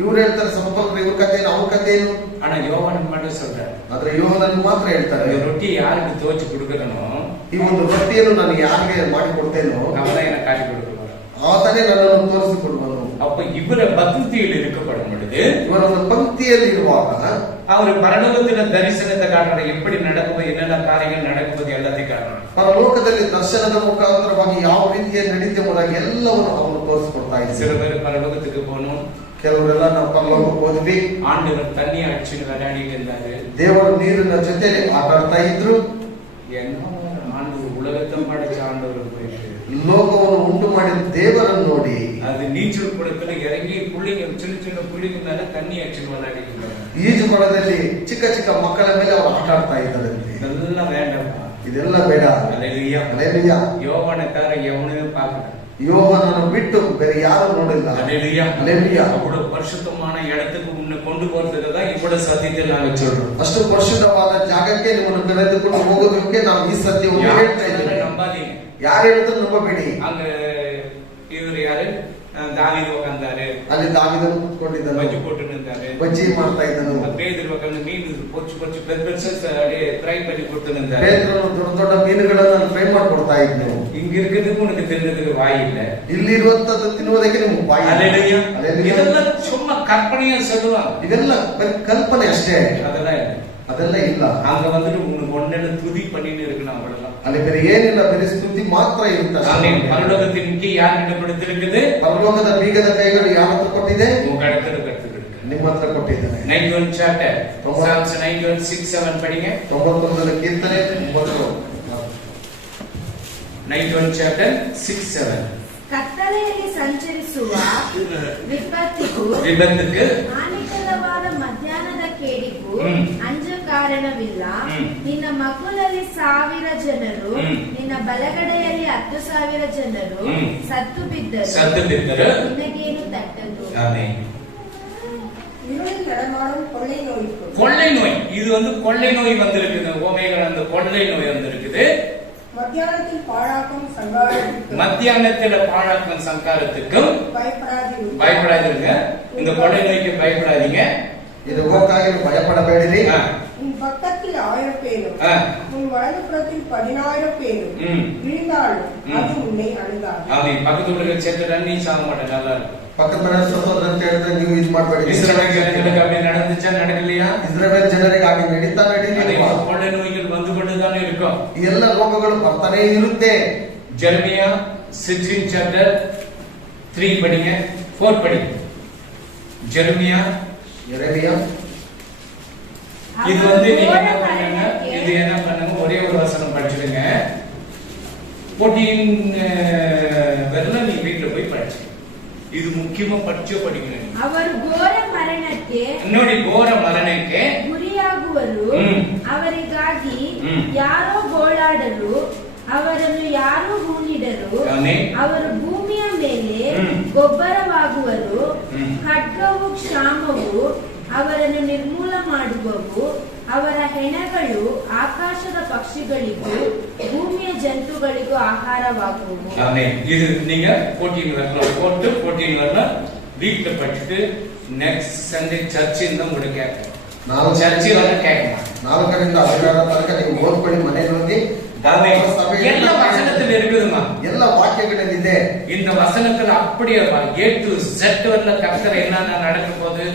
ಇವ್ರು ಹೇಳ್ತಾರೆ ಸ್ವಲ್ಪ ಇವ್ರ ಕಥೆ ಏನು ಅವ್ರ ಕಥೆ ಏನು. ஆனா யோவானுக்கு மட்டும் சொல்றாரு, ಆದ್ರೆ ಯೋಹನನ್ನು ಮಾತ್ರ ಹೇಳ್ತಾರೆ, இந்த ரொட்டி யாருக்கு துவச்சு கொடுக்கறனோ ಈ ಒಂದು ರೊಟ್ಟಿಯನ್ನು ನಾನು ಯಾರಿಗೆ ಮಾಡಿ ಕೊಡ್ತೇನೋ அவதான் எனக்கு காட்டி கொடுக்கணும். ಆತನೇ ನನ್ನನ್ನು ತೋರಿಸಿಕೊಡುವನು. அப்ப இவர பக்தியில் இருக்கப்படும் பொழுது ಇವರ ಒಂದು ಪಂಕ್ತಿಯಲ್ಲಿ ಇರುವಾಗ அவர் பரலோகத்தில தரிசனத்தை காட்டுற, எப்படி நடக்குது, என்னென்ன காரியங்கள் நடக்குது எல்லாத்தையும் காட்டுறாரு. ಪರಲೋಕದಲ್ಲಿ ದರ್ಶನದ ಮುಖಾಂತರವಾಗಿ ಯಾವ ರೀತಿಯ ನಡೀತಿರುವುದಾಗಿ ಎಲ್ಲವನ್ನು ಅವನು ತೋರಿಸಿಕೊಡ್ತಾ சில ಇದ್ದಾರೆ. பேர் பரலோகத்துக்கு போகணும், ಕೆಲವರೆಲ್ಲ ನಾವು ಪರಲೋಕಕ್ಕೆ ಹೋದ್ವಿ, ஆண்டவர் தண்ணி அடிச்சுன்னு விளையாடிட்டு இருந்தாரு. ದೇವರು ನೀರಿನ ಜೊತೆಲಿ ಆಟ ಆಡ್ತಾ ಇದ್ರು. என்ன ஆண்டவர் உலகத்தை படைச்ச ஆண்டவர் போயிட்டு ಲೋಕವನ್ನು ಉಂಟು ಮಾಡಿದ ದೇವರನ್ನು ನೋಡಿ அது நீச்சல் குளத்துல இறங்கி புள்ளிங்க சின்ன சின்ன புள்ளிங்க மேல தண்ணி அடிச்சுன்னு விளையாடிட்டு இருந்தாரு. ಈಜು ಕೊಳದಲ್ಲಿ ಚಿಕ್ಕ ಚಿಕ್ಕ ಮಕ್ಕಳ ಮೇಲೆ ಅವರು ಆಟ ಆಡ್ತಾ ಇದ್ದಾರೆ. இதெல்லாம் வேண்டாம். ಇದೆಲ್ಲ ಬೇಡ. அல்லேலூயா. ಹಲ್ಲೆಲೂಯಾ. யோவானக்கார எவனுமே பார்க்கல. ಯೋಹನನ್ನು ಬಿಟ್ಟು ಬೇರೆ ಯಾರು ನೋಡಿಲ್ಲ. அல்லேலூயா. ಹಲ್ಲೆಲೂಯಾ. அவ்வளவு பரிசுத்தமான இடத்துக்கு உன்னை கொண்டு போறதுக்கு தான் இவ்வளவு சத்தியத்தை நாங்க சொல்றோம். ಅಷ್ಟು ಪರಿಶುದ್ಧವಾದ ಜಾಗಕ್ಕೆ ನಿಮ್ಮನ್ನು ಕರೆದುಕೊಂಡು ಹೋಗೋದಕ್ಕೆ ನಾವು ಈ ಸತ್ಯವನ್ನು ಹೇಳ್ತಾ ಇದ್ದೇವೆ. நம்பாதீங்க. ಯಾರು ಹೇಳಿದ್ರು ನಂಬಬೇಡಿ. அங்க இவர் யாரு, தாவீது உட்கார்ந்தாரு, ಅಲ್ಲಿ ದಾವೀದನು ಕೂತ್ಕೊಂಡಿದ್ದನು, பஜ்ஜி போட்டு இருந்தாரு. ಬಜ್ಜಿ ಮಾಡ್ತಾ ಇದ್ದನು. பேதுரு உட்கார்ந்து மீன் பொச்சு பொச்சு பெருசு அப்படியே ஃப்ரை பண்ணி கொடுத்து இருந்தாரு. ಪೇತ್ರನು ದೊಡ್ಡ ದೊಡ್ಡ ಮೀನುಗಳನ್ನು ಫ್ರೈ ಮಾಡಿಕೊಡ್ತಾ ಇದ್ನು. இங்க இருக்கிறதுக்கு உனக்கு தெரிஞ்சதுக்கு வாய் இல்ல. ಇಲ್ಲಿ ಇರುವಂತದ್ದು ತಿನ್ನುವುದಕ್ಕೆ ನಿಮ್ಗೆ ಬಾಯಿ ಇಲ್ಲ. அல்லேலூயா. ಹಲ್ಲೆಲೂಯಾ. இதெல்லாம் சும்மா கற்பனையா சொல்லுவாங்க, ಇದೆಲ್ಲ ಬರೀ ಕಲ್ಪನೆ ಅಷ್ಟೇ, அதெல்லாம் இல்ல. ಅದೆಲ್ಲ ಇಲ್ಲ. அங்க வந்துட்டு உனக்கு ஒன்னு துதி பண்ணிட்டு இருக்கணும், அவ்வளவுதான். ಅಲ್ಲಿ ಬೇರೆ ಏನಿಲ್ಲ, ಬೇರೆ ಸ್ತುತಿ ಮಾತ್ರ ಇರುತ್ತೆ. ஆமென். பரலோகத்தின் கீ யார் இடப்படுத்திருக்குது? ಪರಲೋಕದ ಬೀಗದ ಕೈಗಳು ಯಾರ ಹತ್ರ ಕೊಟ್ಟಿದೆ? உங்க இடத்துல கற்றுக்கிட்டு ನಿಮ್ಮ ಹತ್ರ ಕೊಟ್ಟಿದ್ದಾನೆ. 91 chapter Psalms 91 6 7 படிங்க. 91 ಕೀರ್ತನೆ 9 91 chapter 6 7. ಕತ್ತಲೆಯಲ್ಲಿ ಸಂಚರಿಸುವ ವಿಪತ್ತಿಗೂ விபத்துக்கு ಹಾನಿಕರವಾದ ಮಧ್ಯಾಹ್ನದ ಕೇಡಿಗೂ ಅಂಜ ಕಾರಣವಿಲ್ಲ. ಹ್ಮ್. ನಿನ್ನ ಮಕ್ಕಳಲ್ಲಿ 1000 ಜನರು, ಹ್ಮ್. ನಿನ್ನ ಬಲಗಡೆಯಲ್ಲಿ 10,000 ಜನರು ಹ್ಮ್. ಸತ್ತು ಬಿದ್ದರು, சத்து பித்தரு. ನಿನಗೇನು ತಟ್ಟದು. ஆமென். இருளில் நடமாடும் கொள்ளை நோய்க்கு கொள்ளை நோய், இது வந்து கொள்ளை நோய் வந்திருக்குது. ஓமைகள் அந்த கொள்ளை நோய் வந்திருக்குது. மத்தியானத்தில் பாழாக்கும் சங்காரத்திற்கு மத்தியானத்துல பாழாக்கும் சங்காரத்துக்கும் பயப்படாதீங்க. இந்த கொள்ளை நோய்க்கு பயப்படாதீங்க. ಇದು ಹೋಗ್ತಾಗಿ ಭಯಪಡಬೇಡಿರಿ. உன் பக்கத்தில் 1000 பேரும் உன் வலதுபுறத்தில் 14 பேரும் விழுந்தாலும் அது உன்னை அணுகாது. ஆமென். பக்கத்து உள்ள சேர்த்துட்டா நீ சாக மாட்டே, நல்லா இருக்கும். ಪಕ್ಕದ ಮನೆ ಸಹೋದರ ಅಂತ ಹೇಳಿದ್ರೆ ನೀವು ಇದು ಮಾಡಬೇಡಿ. இஸ்ரவேல் ஜனங்களுக்கு அப்படி நடந்துச்சா நடக்கலையா? ಇಸ್ರಾಯೇಲ್ ಜನರಿಗೆ ಹಾಗೆ ನಡೀತಾ ನಡೀಲಿಲ್ಲ. கொள்ளை நோய்கள் வந்து கொண்டுதானே இருக்கும். ಈ ಎಲ್ಲ ರೋಗಗಳು ಬರ್ತಾನೆ ಇರುತ್ತೆ. ஜெரமியா 16 chapter 3 படிங்க, 4 படிங்க. ஜெரமியா. ಯೆರೆಮೀಯ. இது வந்து நீங்க என்ன பண்ணுங்க, இது என்ன பண்ணுங்க, ஒரே ஒரு வசனம் படிச்சுடுங்க. 14 வரல நீ வீட்ல போய் படிச்சு. ಇದು ಮುಖ್ಯಮ ಪಠ್ಯ படிக்கணும். ಅವರು ಘೋರ ಮರಣಕ್ಕೆ ನೋಡಿ, ಘೋರ ಮರಣಕ್ಕೆ ಗುರಿಯಾಗುವರು. ಅವರಿಗಾಗಿ ಯಾರೋ ಗೋಳಾಡಲು, ಅವರನ್ನು ಯಾರು ಹೂಣಿಡರು. ಅವರು ಭೂಮಿಯ ಮೇಲೆ ಗೊಬ್ಬರವಾಗುವರು. ಖಡ್ಗವು ಕ್ಷಾಮವು ಅವರನ್ನು ನಿರ್ಮೂಲ ಮಾಡುವವು. ಅವರ ಹೆಣಗಳು ಆಕಾಶದ ಪಕ್ಷಿಗಳಿಗೂ ಭೂಮಿಯ ಜಂತುಗಳಿಗೂ ಆಹಾರವಾಗುವವು. இது நீங்க 14 வரலாம் போட்டு 14 வரலாம் வீட்ல படிச்சுட்டு நெக்ஸ்ட் சண்டே சர்ச்சில் தான் உங்களுக்கு கேட்கணும். ನಾವು ಚರ್ಚಿಲ್ ಅನ್ನ ಕೇಳ್ಕணும். 4ರಿಂದ 16 ತನಕ ನೀವು ಓದ್ಕೊಳ್ಳಿ ಮನೆಯಲ್ಲಿ ಹೋಗಿ. ಎಲ್ಲ ವಚನத்தில் இருக்குதுமா, ಎಲ್ಲ ವಾಕ್ಯಗಳಲ್ಲಿದೆ. இந்த வசனத்துல அப்படியே A to Z வரல கர்த்தர் என்னென்ன நடக்க போகுது,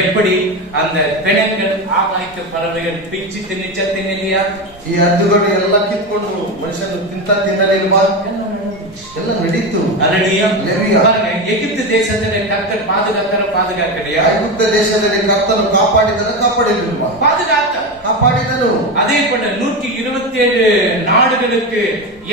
எப்படி அந்த பெணங்கள் ஆகாய்த்த பறவைகள் பிச்சு தின்னிச்சா ಈ ಹದ್ದುಗಳು ಎಲ್ಲ ಕಿತ್ಕೊಂಡು ಮನುಷ್ಯನು ತಿನ್ನಲಿಲ್ವಾ? ಎಲ್ಲ ನಡೀತು. எகிப்து தேசத்திலே கர்த்தர் பாதுகாக்கலையா? ಐಗುಪ್ತ ದೇಶದಲ್ಲಿ ಕರ್ತನು ಕಾಪಾಡಿದನು. ಕಾಪಾಡಿದನು. அதே போல 127 நாடுகளுக்கு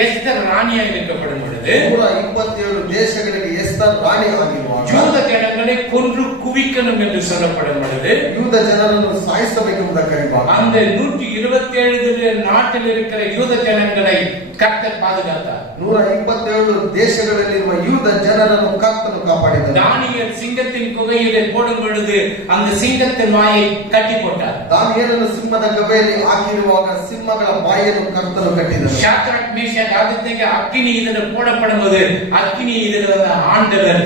எஸ்தர் ராணியாக இருக்கப்படும் பொழுது 127 ದೇಶಗಳಿಗೆ ಎಸ್ತರ್ ರಾಣಿ ಆಗಿರುವಾಗ யூத ஜனங்களை கொன்று குவிக்கணும் என்று சொல்லப்படும் பொழுது யூத ಜನರನ್ನು ಸಾಯಿಸಬೇಕೆಂಬ ಕರೆಯುವಾಗ அந்த 127 நாட்டில் இருக்கிற யூத ஜனங்களை கர்த்தர் பாதுகாத்தார். 127 ದೇಶಗಳಲ್ಲಿರುವ யூத ಜನರನ್ನು ಕರ್ತನು ಕಾಪಾಡಿದನು. தானியேல் சிங்கத்தின் குகையிலே போடும் பொழுது அந்த சிங்கத்தின் வாயை கட்டி போட்டார். ದಾನಿಯೇಲನು ಸಿಂಹದ ಗವೆಯಲ್ಲಿ ಹಾಕಿರುವಾಗ ಸಿಂಹಗಳ ಬಾಯಿಯನ್ನು ಕರ್ತನು ಕಟ್ಟಿದನು. ஷாத்ராக் மேஷாக் ஆபேத்நேகோ அக்கினி இதிலே போடப்படும் போது அக்கினி இதிலே வந்த ஆண்டவர்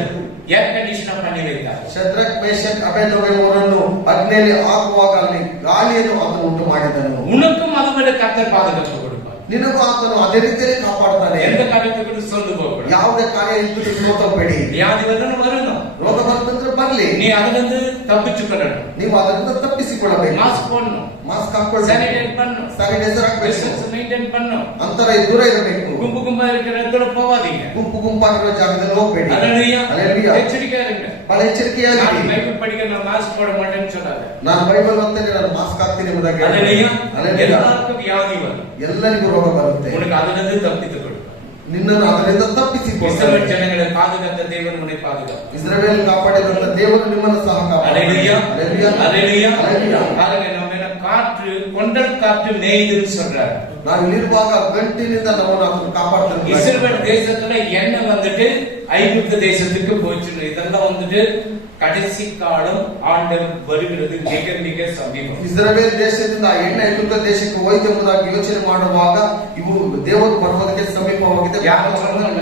ஏர் கண்டிஷனர் பண்ணி வைத்தார். ಶದ್ರಕ್ ಮೇಷಕ್ ಅಬೇದ್ನೆಗೋರನ್ನು ಅಗ್ನಿಯಲ್ಲಿ ಹಾಕುವಾಗ ಅಲ್ಲಿ ಗಾಳಿಯನ್ನು ಆತನು ಉಂಟು ಮಾಡಿದನು. உனக்கும் அதுவரை கர்த்தர் பாதுகாப்பு கொடுப்பார். ನಿನಗೂ ಆತನು ಅದೇ ರೀತಿಯಲ್ಲಿ ಕಾಪಾಡ್ತಾನೆ. எந்த காரியத்துக்கு சொல்லு போகಬೇಡ. ಯಾವುದೇ ಕಾರ್ಯ ಇದ್ದು ಸೋತಬೇಡಿ. வியாதி வரணும் வரணும். ರೋಗ ಬಂದ್ರೆ ಬರ್ಲಿ. நீ அதிலிருந்து தப்பிச்சுக்கணும். ನೀವು ಅದರಿಂದ ತಪ್ಪಿಸಿಕೊಳ್ಳಬೇಕು. மாஸ்க் போடணும். ಮಾಸ್ಕ್ ಹಾಕೊಳ್ಳಿ. ಸ್ಯಾನಿಟೈಸ್ பண்ணணும். ಸ್ಯಾನಿಟೈಸರ್ ಹಾಕಬೇಕು. ಡಿಸ್ಟೆನ್ಸ್ ಮೇಂಟೈನ್ பண்ணணும். ಅಂತರ ದೂರ ಇರಬೇಕು. ಗುಂಪು ಗುಂಪಾ இருக்கிற இடத்துல போகாதீங்க. ಗುಂಪು ಗುಂಪಾಗಿರೋ ಜಾಗದಲ್ಲಿ ಹೋಗಬೇಡಿ. ஹalleluya. ஹalleluya. எச்சரிக்கையா இருங்க. ಬಹಳ ಎಚ್ಚರಿಕೆಯಾಗಿರಿ. நான் பைபிள் படிக்க நான் மாஸ்க் போட மாட்டேன்னு சொல்லாத. ನಾನು ಬೈಬಲ್ ಓದ್ತೇನೆ, ನಾನು ಮಾಸ್ಕ್ ಹಾಕ್ತೀನಿ ಎಂಬುದಾಗಿ ಹೇಳಿ. ஹalleluya. ಹalleluya. எல்லாருக்கும் வியாதி வரும். ಎಲ್ಲರಿಗೂ ರೋಗ ಬರುತ್ತೆ. உனக்கு அதிலிருந்து தப்பித்து கொடு. ನಿನ್ನನ್ನು ಅದರಿಂದ ತಪ್ಪಿಸಿಕೊಳ್ಳು. இஸ்ரவேல் ஜனங்களை பாதுகாத்த தேவன் உன்னை பாதுகாப்பார். ಇಸ್ರಾಯೇಲ್ ಕಾಪಾಡಿದಂತ ದೇವರು ನಿಮ್ಮನ್ನು ಸಹ ಕಾಪಾಡುತ್ತಾನೆ. ஹalleluya. ஹalleluya. ஹalleluya. ஹalleluya. பாருங்க நம்ம என்ன காற்று கொண்டல் காற்று மேய்துன்னு சொல்றாரு. ನಾವು ಇಲ್ಲಿರುವಾಗ ಗಂಟಿನಿಂದ ನಮ್ಮನ್ನು ಆತನು ಕಾಪಾಡ್ತಾನೆ. இஸ்ரவேல் தேசத்துல எண்ணெய் வந்துட்டு ஐகுப்து தேசத்துக்கு போச்சு. இதெல்லாம் வந்துட்டு கடைசி காலம் ஆண்டவர் வருகிறது மிக மிக சமீபம். ಇಸ್ರಾಯೇಲ್ ದೇಶದಿಂದ ಎಣ್ಣೆ ಐಗುಪ್ತ ದೇಶಕ್ಕೆ ಹೋಯ್ತು ಎಂಬುದಾಗಿ ಯೋಚನೆ ಮಾಡುವಾಗ ಇವು ದೇವರು ಬರುವುದಕ್ಕೆ ಸಮೀಪವಾಗಿದೆ.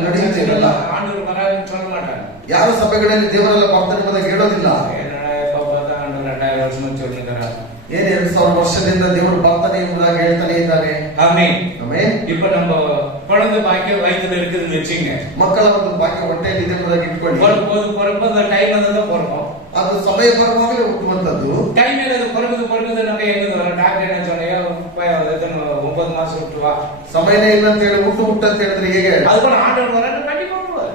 ನಡೆಯುತ್ತಿರಲ್ಲ. ஆண்டவர் வராதுன்னு சொல்ல மாட்டாங்க. ಯಾರ ಸಭೆಗಳಲ್ಲಿ ದೇವರೆಲ್ಲ ಬರ್ತಾನೆ ಎಂಬುದಾಗಿ ಹೇಳೋದಿಲ್ಲ. ஆண்டவர் 2000 வருஷம் சொல்லுகிறார். ಏನ್ 2000 ವರ್ಷದಿಂದ ದೇವರು ಬರ್ತಾನೆ ಎಂಬುದಾಗಿ ಹೇಳ್ತಾನೆ ಇದ್ದಾರೆ. ஆமென். ಆಮೆನ್. இப்ப நம்ம குழந்தை பாக்கிய வயித்துல இருக்குதுன்னு வச்சுங்க. ಮಕ್ಕಳ ಒಂದು ಭಾಗ್ಯ ಹೊಟ್ಟೆಯಲ್ಲಿ ಇದೆ ಎಂಬುದಾಗಿ ಇಟ್ಕೊಳ್ಳಿ. பிறப்பு அந்த டைம் தான் பிறக்கும். ಅದು ಸಮಯ ಬರುವಾಗಲೇ ಹುಟ್ಟುವಂತದ್ದು. டைம் ஏதாவது பிறகுது நம்ம எங்க வர டாக்டர் என்ன சொன்னையா 9 மாசம் விட்டுவா. ಸಮಯನೇ ಇಲ್ಲ ಅಂತ ಹೇಳಿ ಹುಟ್ಟು ಅಂತ ಹೇಳಿದ್ರೆ ಹೇಗೆ? அதுபோல ஆண்டவர் வர கண்டிப்பா வருவார்.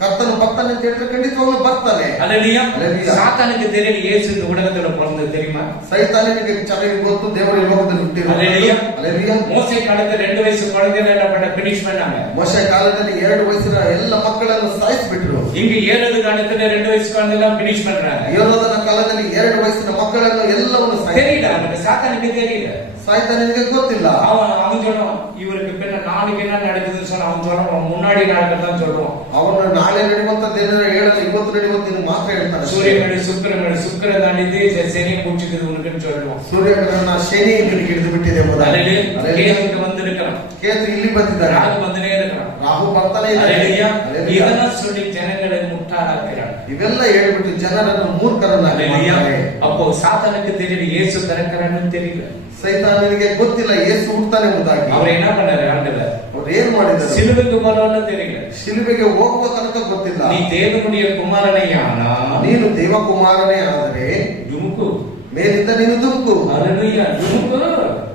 ಕರ್ತನು ಬರ್ತಾನೆ ಅಂತ ಹೇಳಿದ್ರೆ ಖಂಡಿತವಾಗ್ಲೂ ಬರ್ತಾನೆ. ஹalleluya. ஹalleluya. சாத்தானுக்கு தெரியல இயேசு இந்த உலகத்துல பிறந்தது தெரியுமா? ಸೈತಾನನಿಗೆ ಚೆನ್ನಾಗಿ ಗೊತ್ತು ದೇವರು ಈ ಲೋಕದಲ್ಲಿ ಹುಟ್ಟಿರೋದು. ஹalleluya. ಹalleluya. மோசே ಕಾಲದ 2 ವಯಸ್ಸು குழந்தைகளை என்ன பண்ண ಫಿನಿಶ್ பண்ணாங்க. ಮೋಶೆ ಕಾಲದಲ್ಲಿ 2 ವಯಸ್ಸಿನ ಎಲ್ಲ ಮಕ್ಕಳನ್ನು ಸಾಯಿಸಿಬಿಟ್ರು. இங்க 7 காலத்துல 2 ವಯಸ್ಸು குழந்தைலாம் ಫಿನಿಶ್ பண்றாங்க. ಯೋಧನ ಕಾಲದಲ್ಲಿ 2 ವಯಸ್ಸಿನ ಮಕ್ಕಳನ್ನು ಎಲ್ಲವನ್ನು தெரியல அவனுக்கு, சாத்தானுக்கு தெரியல. ಸಾಯ್ತಾನನಿಗೆ ಗೊತ್ತಿಲ್ಲ. அவன் சொல்றான் இவருக்கு பின்ன நாளைக்கு என்ன நடக்குதுன்னு சொன்னா அவன் சொல்றான் முன்னாடி நடக்கிறதான் சொல்றான். ಅವನು ನಾಳೆ ನಡೆಯುವಂತದ್ದೇನೋ ಹೇಳಲ್ಲ, ಇವತ್ತು ನಡೆಯುವಂತ ಮಾತ್ರ ಹೇಳ್ತಾನೆ. சூரியமேடு சுக்கிர தாண்டிது சனியை பிடிச்சிக்குது உனக்குன்னு சொல்லுவான். ಸೂರ್ಯಗ್ರಹಣ ಶನಿ ಹಿಡಿದು ಬಿಟ್ಟಿದೆ ಎಂಬುದಾಗಿ. கேதுக்கு வந்திருக்கிறான். ಕೇತು ಇಲ್ಲಿ ಬಂದಿದ್ದಾರೆ. ராகு வந்துனே இருக்கிறான். ರಾಹು ಬರ್ತಾನೆ ಇದ್ದಾನೆ. இதெல்லாம் சொல்லி ஜனங்களை முட்டாளாக்கிறான். ಇವೆಲ್ಲ ಹೇಳ್ಬಿಟ್ಟು ಜನರನ್ನು ಮೂರ್ಖರನ್ನಾಗಿ ಮಾಡ್ತಾರೆ. அப்போ சாத்தானுக்கு தெரியல இயேசு பிறக்கிறான்னு தெரியல. ಸೈತಾನನಿಗೆ ಗೊತ್ತಿಲ್ಲ ಯೇಸು ಹುಡ್ತಾನೆ ಎಂಬುದಾಗಿ. அவர் என்ன பண்ணாரு ஆண்டவர்? ಅವ್ರು ಏನ್ ಮಾಡಿದ್ದಾರೆ? சிலுவைக்கு போறவன்னு தெரியல. ಶಿಲುಬೆಗೆ ಹೋಗುವ ತನಕ ಗೊತ್ತಿಲ್ಲ. நீ தேவனுடைய குமாரனையானா ನೀನು ದೇವಕುಮಾರನೇ ಆದರೆ ದುಮುಕು ಮೇಲಿಂದ ನೀನು ದುಮ್ಕು. ஹalleluya. ದುಮುಕು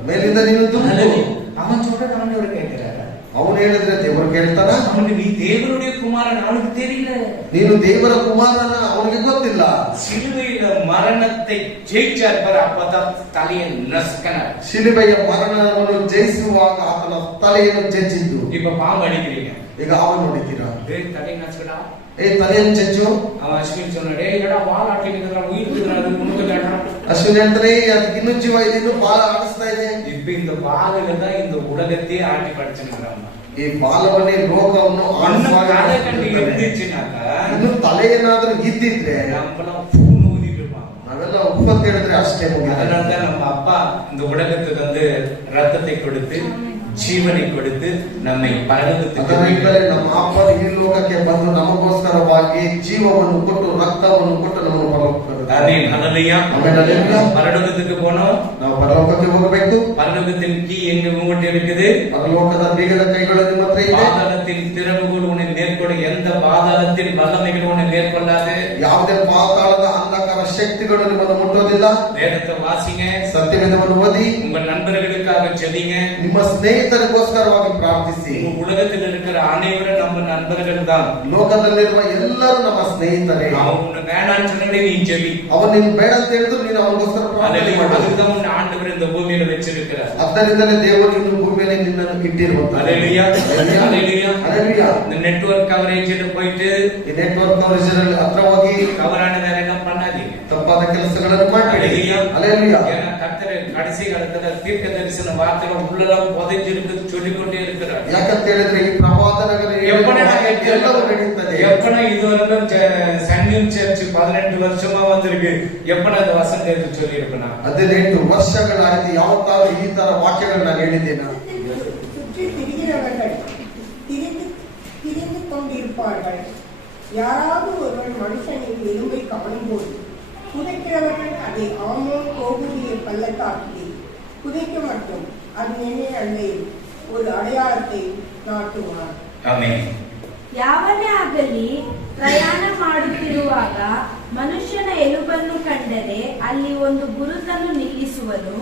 ಮೇಲಿಂದ ನೀನು ದುಮ್ಕು. அவன் சொல்ற ஆண்டவர் கேட்கிறாரு. ಅವನು ಹೇಳಿದ್ರೆ ದೇವರು ಕೇಳ್ತಾನ? அவனுக்கு நீ தேவனுடைய குமாரன் அவனுக்கு தெரியல. ನೀನು ದೇವರ ಕುಮಾರನ ಅವನಿಗೆ ಗೊತ್ತಿಲ್ಲ. சிலுவையில மரணத்தை ஜெயிச்சார் பாரு, அப்பதான் தலையை நசுக்கினார். ಶಿಲುಬೆಯ ಮರಣವನ್ನು ಜಯಿಸುವಾಗ ಆತನ ತಲೆಯನ್ನು ಜಜ್ಜಿದ್ದು. இப்ப பாம்பு அடிக்கிறீங்க. ಈಗ ಅವನು ನೋಡಿದ್ದೀರಾ? தலையை நசுக்கடா. ತಲೆಯನ್ನು ಜಜ್ಜು. அவன் அஸ்வின் சொன்னாடே இல்லடா வால் ஆட்டிட்டு உயிர் முழுக்க. ಅಶ್ವಿನ್ ಹೇಳ್ತಾರೆ ಅದಕ್ಕೆ ಇನ್ನೂ ಜೀವ ಇದೆ, ಇನ್ನೂ ಬಾಲ ಆಡಿಸ್ತಾ ಇದೆ. இப்ப இந்த வாலில தான் இந்த உலகத்தையே ஆட்டி படிச்சுக்கிறாங்க. ಈ ಬಾಲವನ್ನೇ ಲೋಕವನ್ನು ಇನ್ನು ತಲೆ ಏನಾದ್ರೂ ಇದ್ದಿದ್ರೆ ನಾವೆಲ್ಲ ಉಪ್ಪು ಅಂತ ಹೇಳಿದ್ರೆ ಅಷ್ಟೇ. அதனால்தான் நம்ம அப்பா இந்த உலகத்துக்கு வந்து ரத்தத்தை கொடுத்து ಜೀವனை ಕೊಡುತ್ತು நம்மை ಪರಲೋಕಕ್ಕೆ. ನಮ್ಮ ಅಪ್ಪರು ಈ ಲೋಕಕ್ಕೆ ಬಂದು ನಮಗೋಸ್ಕರವಾಗಿ ಜೀವವನ್ನು ಕೊಟ್ಟು ರಕ್ತವನ್ನು ಕೊಟ್ಟು ನಮ್ಮನ್ನು ಪರಲೋಕಕ್ಕೆ. ಆಮೆನ್. ஹalleluya. பரலோகத்துக்கு போனோம். ನಾವು ಪರಲೋಕಕ್ಕೆ ಹೋಗಬೇಕು. பரலோகத்தின் கீ எங்க உங்ககிட்ட இருக்குது? ಪರಲೋಕದ ಬೀಗದ ಕೈಗಳು ನಿಮ್ಮ ಹತ್ರ ಇದೆ. பாதாளத்தின் திறவுகள் உன்னை மேற்கொள்ள எந்த பாதாளத்தின் வல்லமைகள் உன்னை மேற்கொள்ளாது. ಯಾವುದೇ ಪಾತಾಳದ ಅಂಧಕಾರ ಶಕ್ತಿಗಳು ನಿಮ್ಮನ್ನು ಮುಟ್ಟೋದಿಲ್ಲ. வேதத்தை வாசிங்க. ಸತ್ಯವೇದವನ್ನು ಓದಿ. உங்க நண்பர்களுக்காக ஜெபிங்க. ನಿಮ್ಮ ಸ್ನೇಹಿತರಿಗೋಸ್ಕರವಾಗಿ ಪ್ರಾರ್ಥಿಸಿ. உலகத்தில் இருக்கிற அனைவரும் நம்ம நண்பர்கள் தான். ಲೋಕದಲ್ಲಿರುವ ಎಲ್ಲರೂ ನಮ್ಮ ಸ್ನೇಹಿತರೇ. அவನು வேணான்னு சொன்னே நீ ஜெபி. ಅವನು ನೀನು ಬೇಡ ಅಂತ ಹೇಳಿದ್ರು ನೀನು ಅವನಿಗೋಸ್ಕರ ಪ್ರಾರ್ಥನೆ ಮಾಡು. அதுதான் உன்னை ಆண்டவர் இந்த பூமியில வச்சிருக்கிறார். ಅದರಿಂದಲೇ ದೇವರು ಇನ್ನು ಭೂಮಿಯಲ್ಲಿ ನಿನ್ನನ್ನು ಇಟ್ಟಿರುವಂತ. ஹalleluya. ஹalleluya. ஹalleluya. இந்த நெட்வொர்க் கவரேஜ் போயிட்டு ಈ ನೆಟ್ವರ್ಕ್ ಕವರೇಜ್ ಹತ್ರ ಹೋಗಿ தவறான வேலை எல்லாம் பண்ணாதீங்க. ತಪ್ಪಾದ ಕೆಲಸಗಳನ್ನು ಮಾಡಬೇಡಿ. ಹalleluya. ஏன்னா கர்த்தர் கடைசி காலத்துல தீர்க்க தரிசன வார்த்தைகள் உள்ளெல்லாம் புதைஞ்சிருக்கு சொல்லிக்கொண்டே இருக்கிறார். ಯಾಕಂತ ಹೇಳಿದ್ರೆ ಈ ಪ್ರವಾದನಗಳು ಎಲ್ಲವೂ ನಡೆಯುತ್ತದೆ. எப்பனா இதுவரைக்கும் சன்னியம் சர்ச் 18 வருஷமா வந்திருக்கு. எப்பனா அந்த வசனம் எடுத்து சொல்லி இருப்பேனா? 18 ವರ್ಷಗಳಾಯಿತು ಯಾವತ್ತಾದ್ರೂ ಈ ತರ ವಾಕ್ಯಗಳನ್ನ ಹೇಳಿದ್ದೇನೆ. சுற்றி திரிகிறவர்கள் திரிந்து கொண்டிருப்பார்கள். யாராவது ஒருவன் மனுஷனின் எலும்பை காணும்போது அதை ஆமோன் போகக்கூடிய பள்ளத்தாக்கிலே புதைக்க மட்டும் அதனே அண்டையில் ஒரு அடையாளத்தை ನಾಟುವಾರ್. ಆಮೆನ್. ಯಾವನೇ ಆಗಲಿ ಪ್ರಯಾಣ ಮಾಡುತ್ತಿರುವಾಗ ಮನುಷ್ಯನ ಎಲುಬನ್ನು ಕಂಡರೆ ಅಲ್ಲಿ ಒಂದು ಗುರುತನ್ನು ನಿಲ್ಲಿಸುವನು.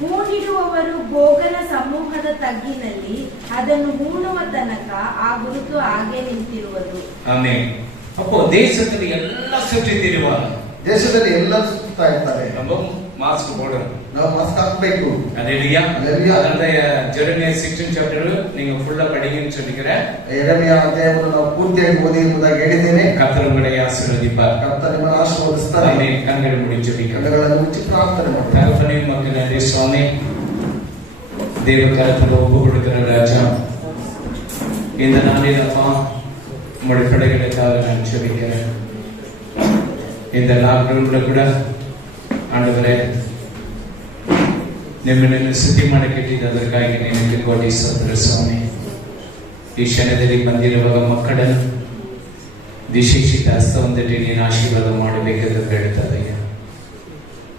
ಹೂಣಿಡುವವರು ಗೋಗನ ಸಮೂಹದ ತಗ್ಗಿನಲ್ಲಿ ಅದನ್ನು ಹೂಣುವ ತನಕ ಆ ಗುರುತು ಹಾಗೆ ನಿಂತಿರುವುದು. ಆಮೆನ್. ಅಪ್ಪೋ ದೇಶದಲ್ಲಿ ಎಲ್ಲ ಸುತ್ತಿ ತಿರುವಾಗ ದೇಶದಲ್ಲಿ ಎಲ್ಲ ಸುತ್ತಾ ಇರ್ತಾರೆ. நம்ம மாஸ்க் போடணும். ನಾವು ಮಾಸ್ಕ್ ಹಾಕಬೇಕು. அல்லேலூயா. அல்லேலூயா. அந்த ஜெரமியா 16 சாப்டர் நீங்க ஃபுல்லா படிங்கன்னு சொல்லிக்கிறேன். ಯೆರೆಮೀಯ ಅಧ್ಯಾಯವನ್ನು ನಾವು ಪೂರ್ತಿಯಾಗಿ ಓದಿ ಎಂಬುದಾಗಿ ಹೇಳಿದ್ದೇನೆ. கர்த்தர் உங்களை ஆசீர்வதிப்பார். ಕರ್ತನು ನಿಮ್ಮನ್ನು ಆಶೀರ್ವದಿಸ್ತಾನೆ. ಆಮೆನ್. ಕಣ್ಣುಗಳು ಮುಚ್ಚಿ ಜಪಿக்கலாம். ಕಣ್ಣುಗಳನ್ನು ಮುಚ್ಚಿ ಪ್ರಾರ್ಥನೆ ಮಾಡಿ. தகப்பனே உமக்கு நன்றி சுவாமி. தேவ கரத்துல ஒப்பு கொடுக்கிற ராஜா, இந்த நாளில் அப்பா உங்களுடைய பிள்ளைகளுக்காக நான் ஜெபிக்கிறேன். இந்த ಲಾಕ್ಡೌನ್ல ಕೂಡ ಆಂಡವರೇ ನಿಮ್ಮನ್ನು ಸುದ್ದಿ ಮಾಡಿಟ್ಟಿದ್ದದಕ್ಕಾಗಿ ನಿನಗೆ ಕೋಟಿ ಸ್ತೋತ್ರ ಸ್ವಾಮಿ. ಈ ಕ್ಷಣದಲ್ಲಿ ಬಂದಿರುವಾಗ ಮಕ್ಕಳನ್ನು ವಿಶೇಷಿತ ಹಸ್ತವೊಂದಿಟ್ಟು ನೀನು ಆಶೀರ್ವಾದ ಮಾಡಬೇಕೆಂದು ಬೇಡುತ್ತದಯ್ಯ.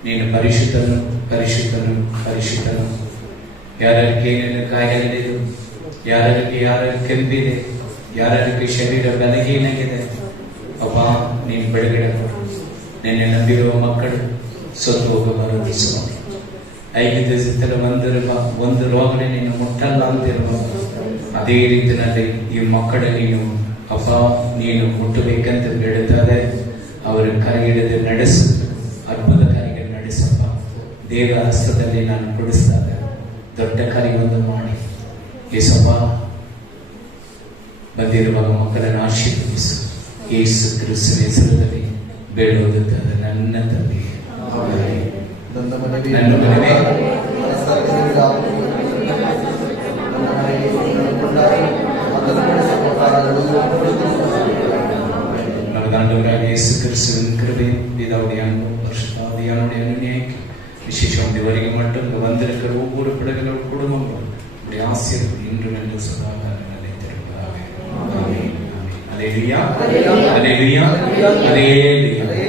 ನೀನು ಪರಿಶುದ್ಧನು ಪರಿಶುದ್ಧನು ಪರಿಶುದ್ಧನು. ಯಾರಿಗೆ ಏನೇನು ಕಾಯಿಲೆ ಇದೆ, ಯಾರಿಗೆ ಕೆಂಪಿದೆ, ಯಾರಿಗೆ ಶರೀರ ಬಲಹೀನಾಗಿದೆ ಅಪ್ಪ ನೀನು ಬಿಡುಗಡೆ ಕೊಡು. ನಿನ್ನೆ ನಂಬಿರುವ ಮಕ್ಕಳು ಸೊತ್ತು ಹೋಗಬಾರದು ಸ್ವಾಮಿ. 5 ದಿವಸದಲ್ಲಿ ಒಂದು ರೋಗನೇ ನೀನು ಮುಟ್ಟಲ್ಲ ಅಂತಿರುವ ಅದೇ ರೀತಿಯಲ್ಲಿ ಈ ಮಕ್ಕಳ ನೀನು ಅಪ್ಪ ನೀನು ಮುಟ್ಟಬೇಕಂತ ಬೇಡುತ್ತಾರೆ. ಅವರ ಕೈ ಹಿಡಿದು ನಡೆಸು, ಅದ್ಭುತ ಕಾರ್ಯ ನಡೆಸಪ್ಪ. ದೇವ ಹಸ್ತದಲ್ಲಿ ನಾನು ಕೊಡಿಸಿದಾಗ ದೊಡ್ಡ ಕಾರ್ಯವನ್ನು ಮಾಡಿ ಯೇಸಪ್ಪ ಬಂದಿರುವಾಗ ಮಕ್ಕಳನ್ನು ಆಶೀರ್ವದಿಸು. ಯೇಸು ಕ್ರಿಸ್ತನ ಹೆಸರಿನಲ್ಲಿ ಬೇಡುವುದು ನನ್ನ ತಂದೆ. ನನ್ನ ಮನೆಗೆ ನನ್ನ ಮನೆಗೆ நமது இயேசு கிறிஸ்துவின் கிருபை, பிதாவுடைய அன்பும் பரிசுத்தாவியானுடைய அனுநியாய்க்கு விசேஷம் வரைக்கும் மட்டும் இங்கு வந்திருக்கிற ஒவ்வொரு பிள்ளைகளோட குடும்பங்களும் உடைய ஆசீர்வாதம் இன்றும் என்று சதாகால நிலைத்திருப்பதாக. ஆமென். அல்லேலூயா. அல்லேலூயா. அல்லேலூயா.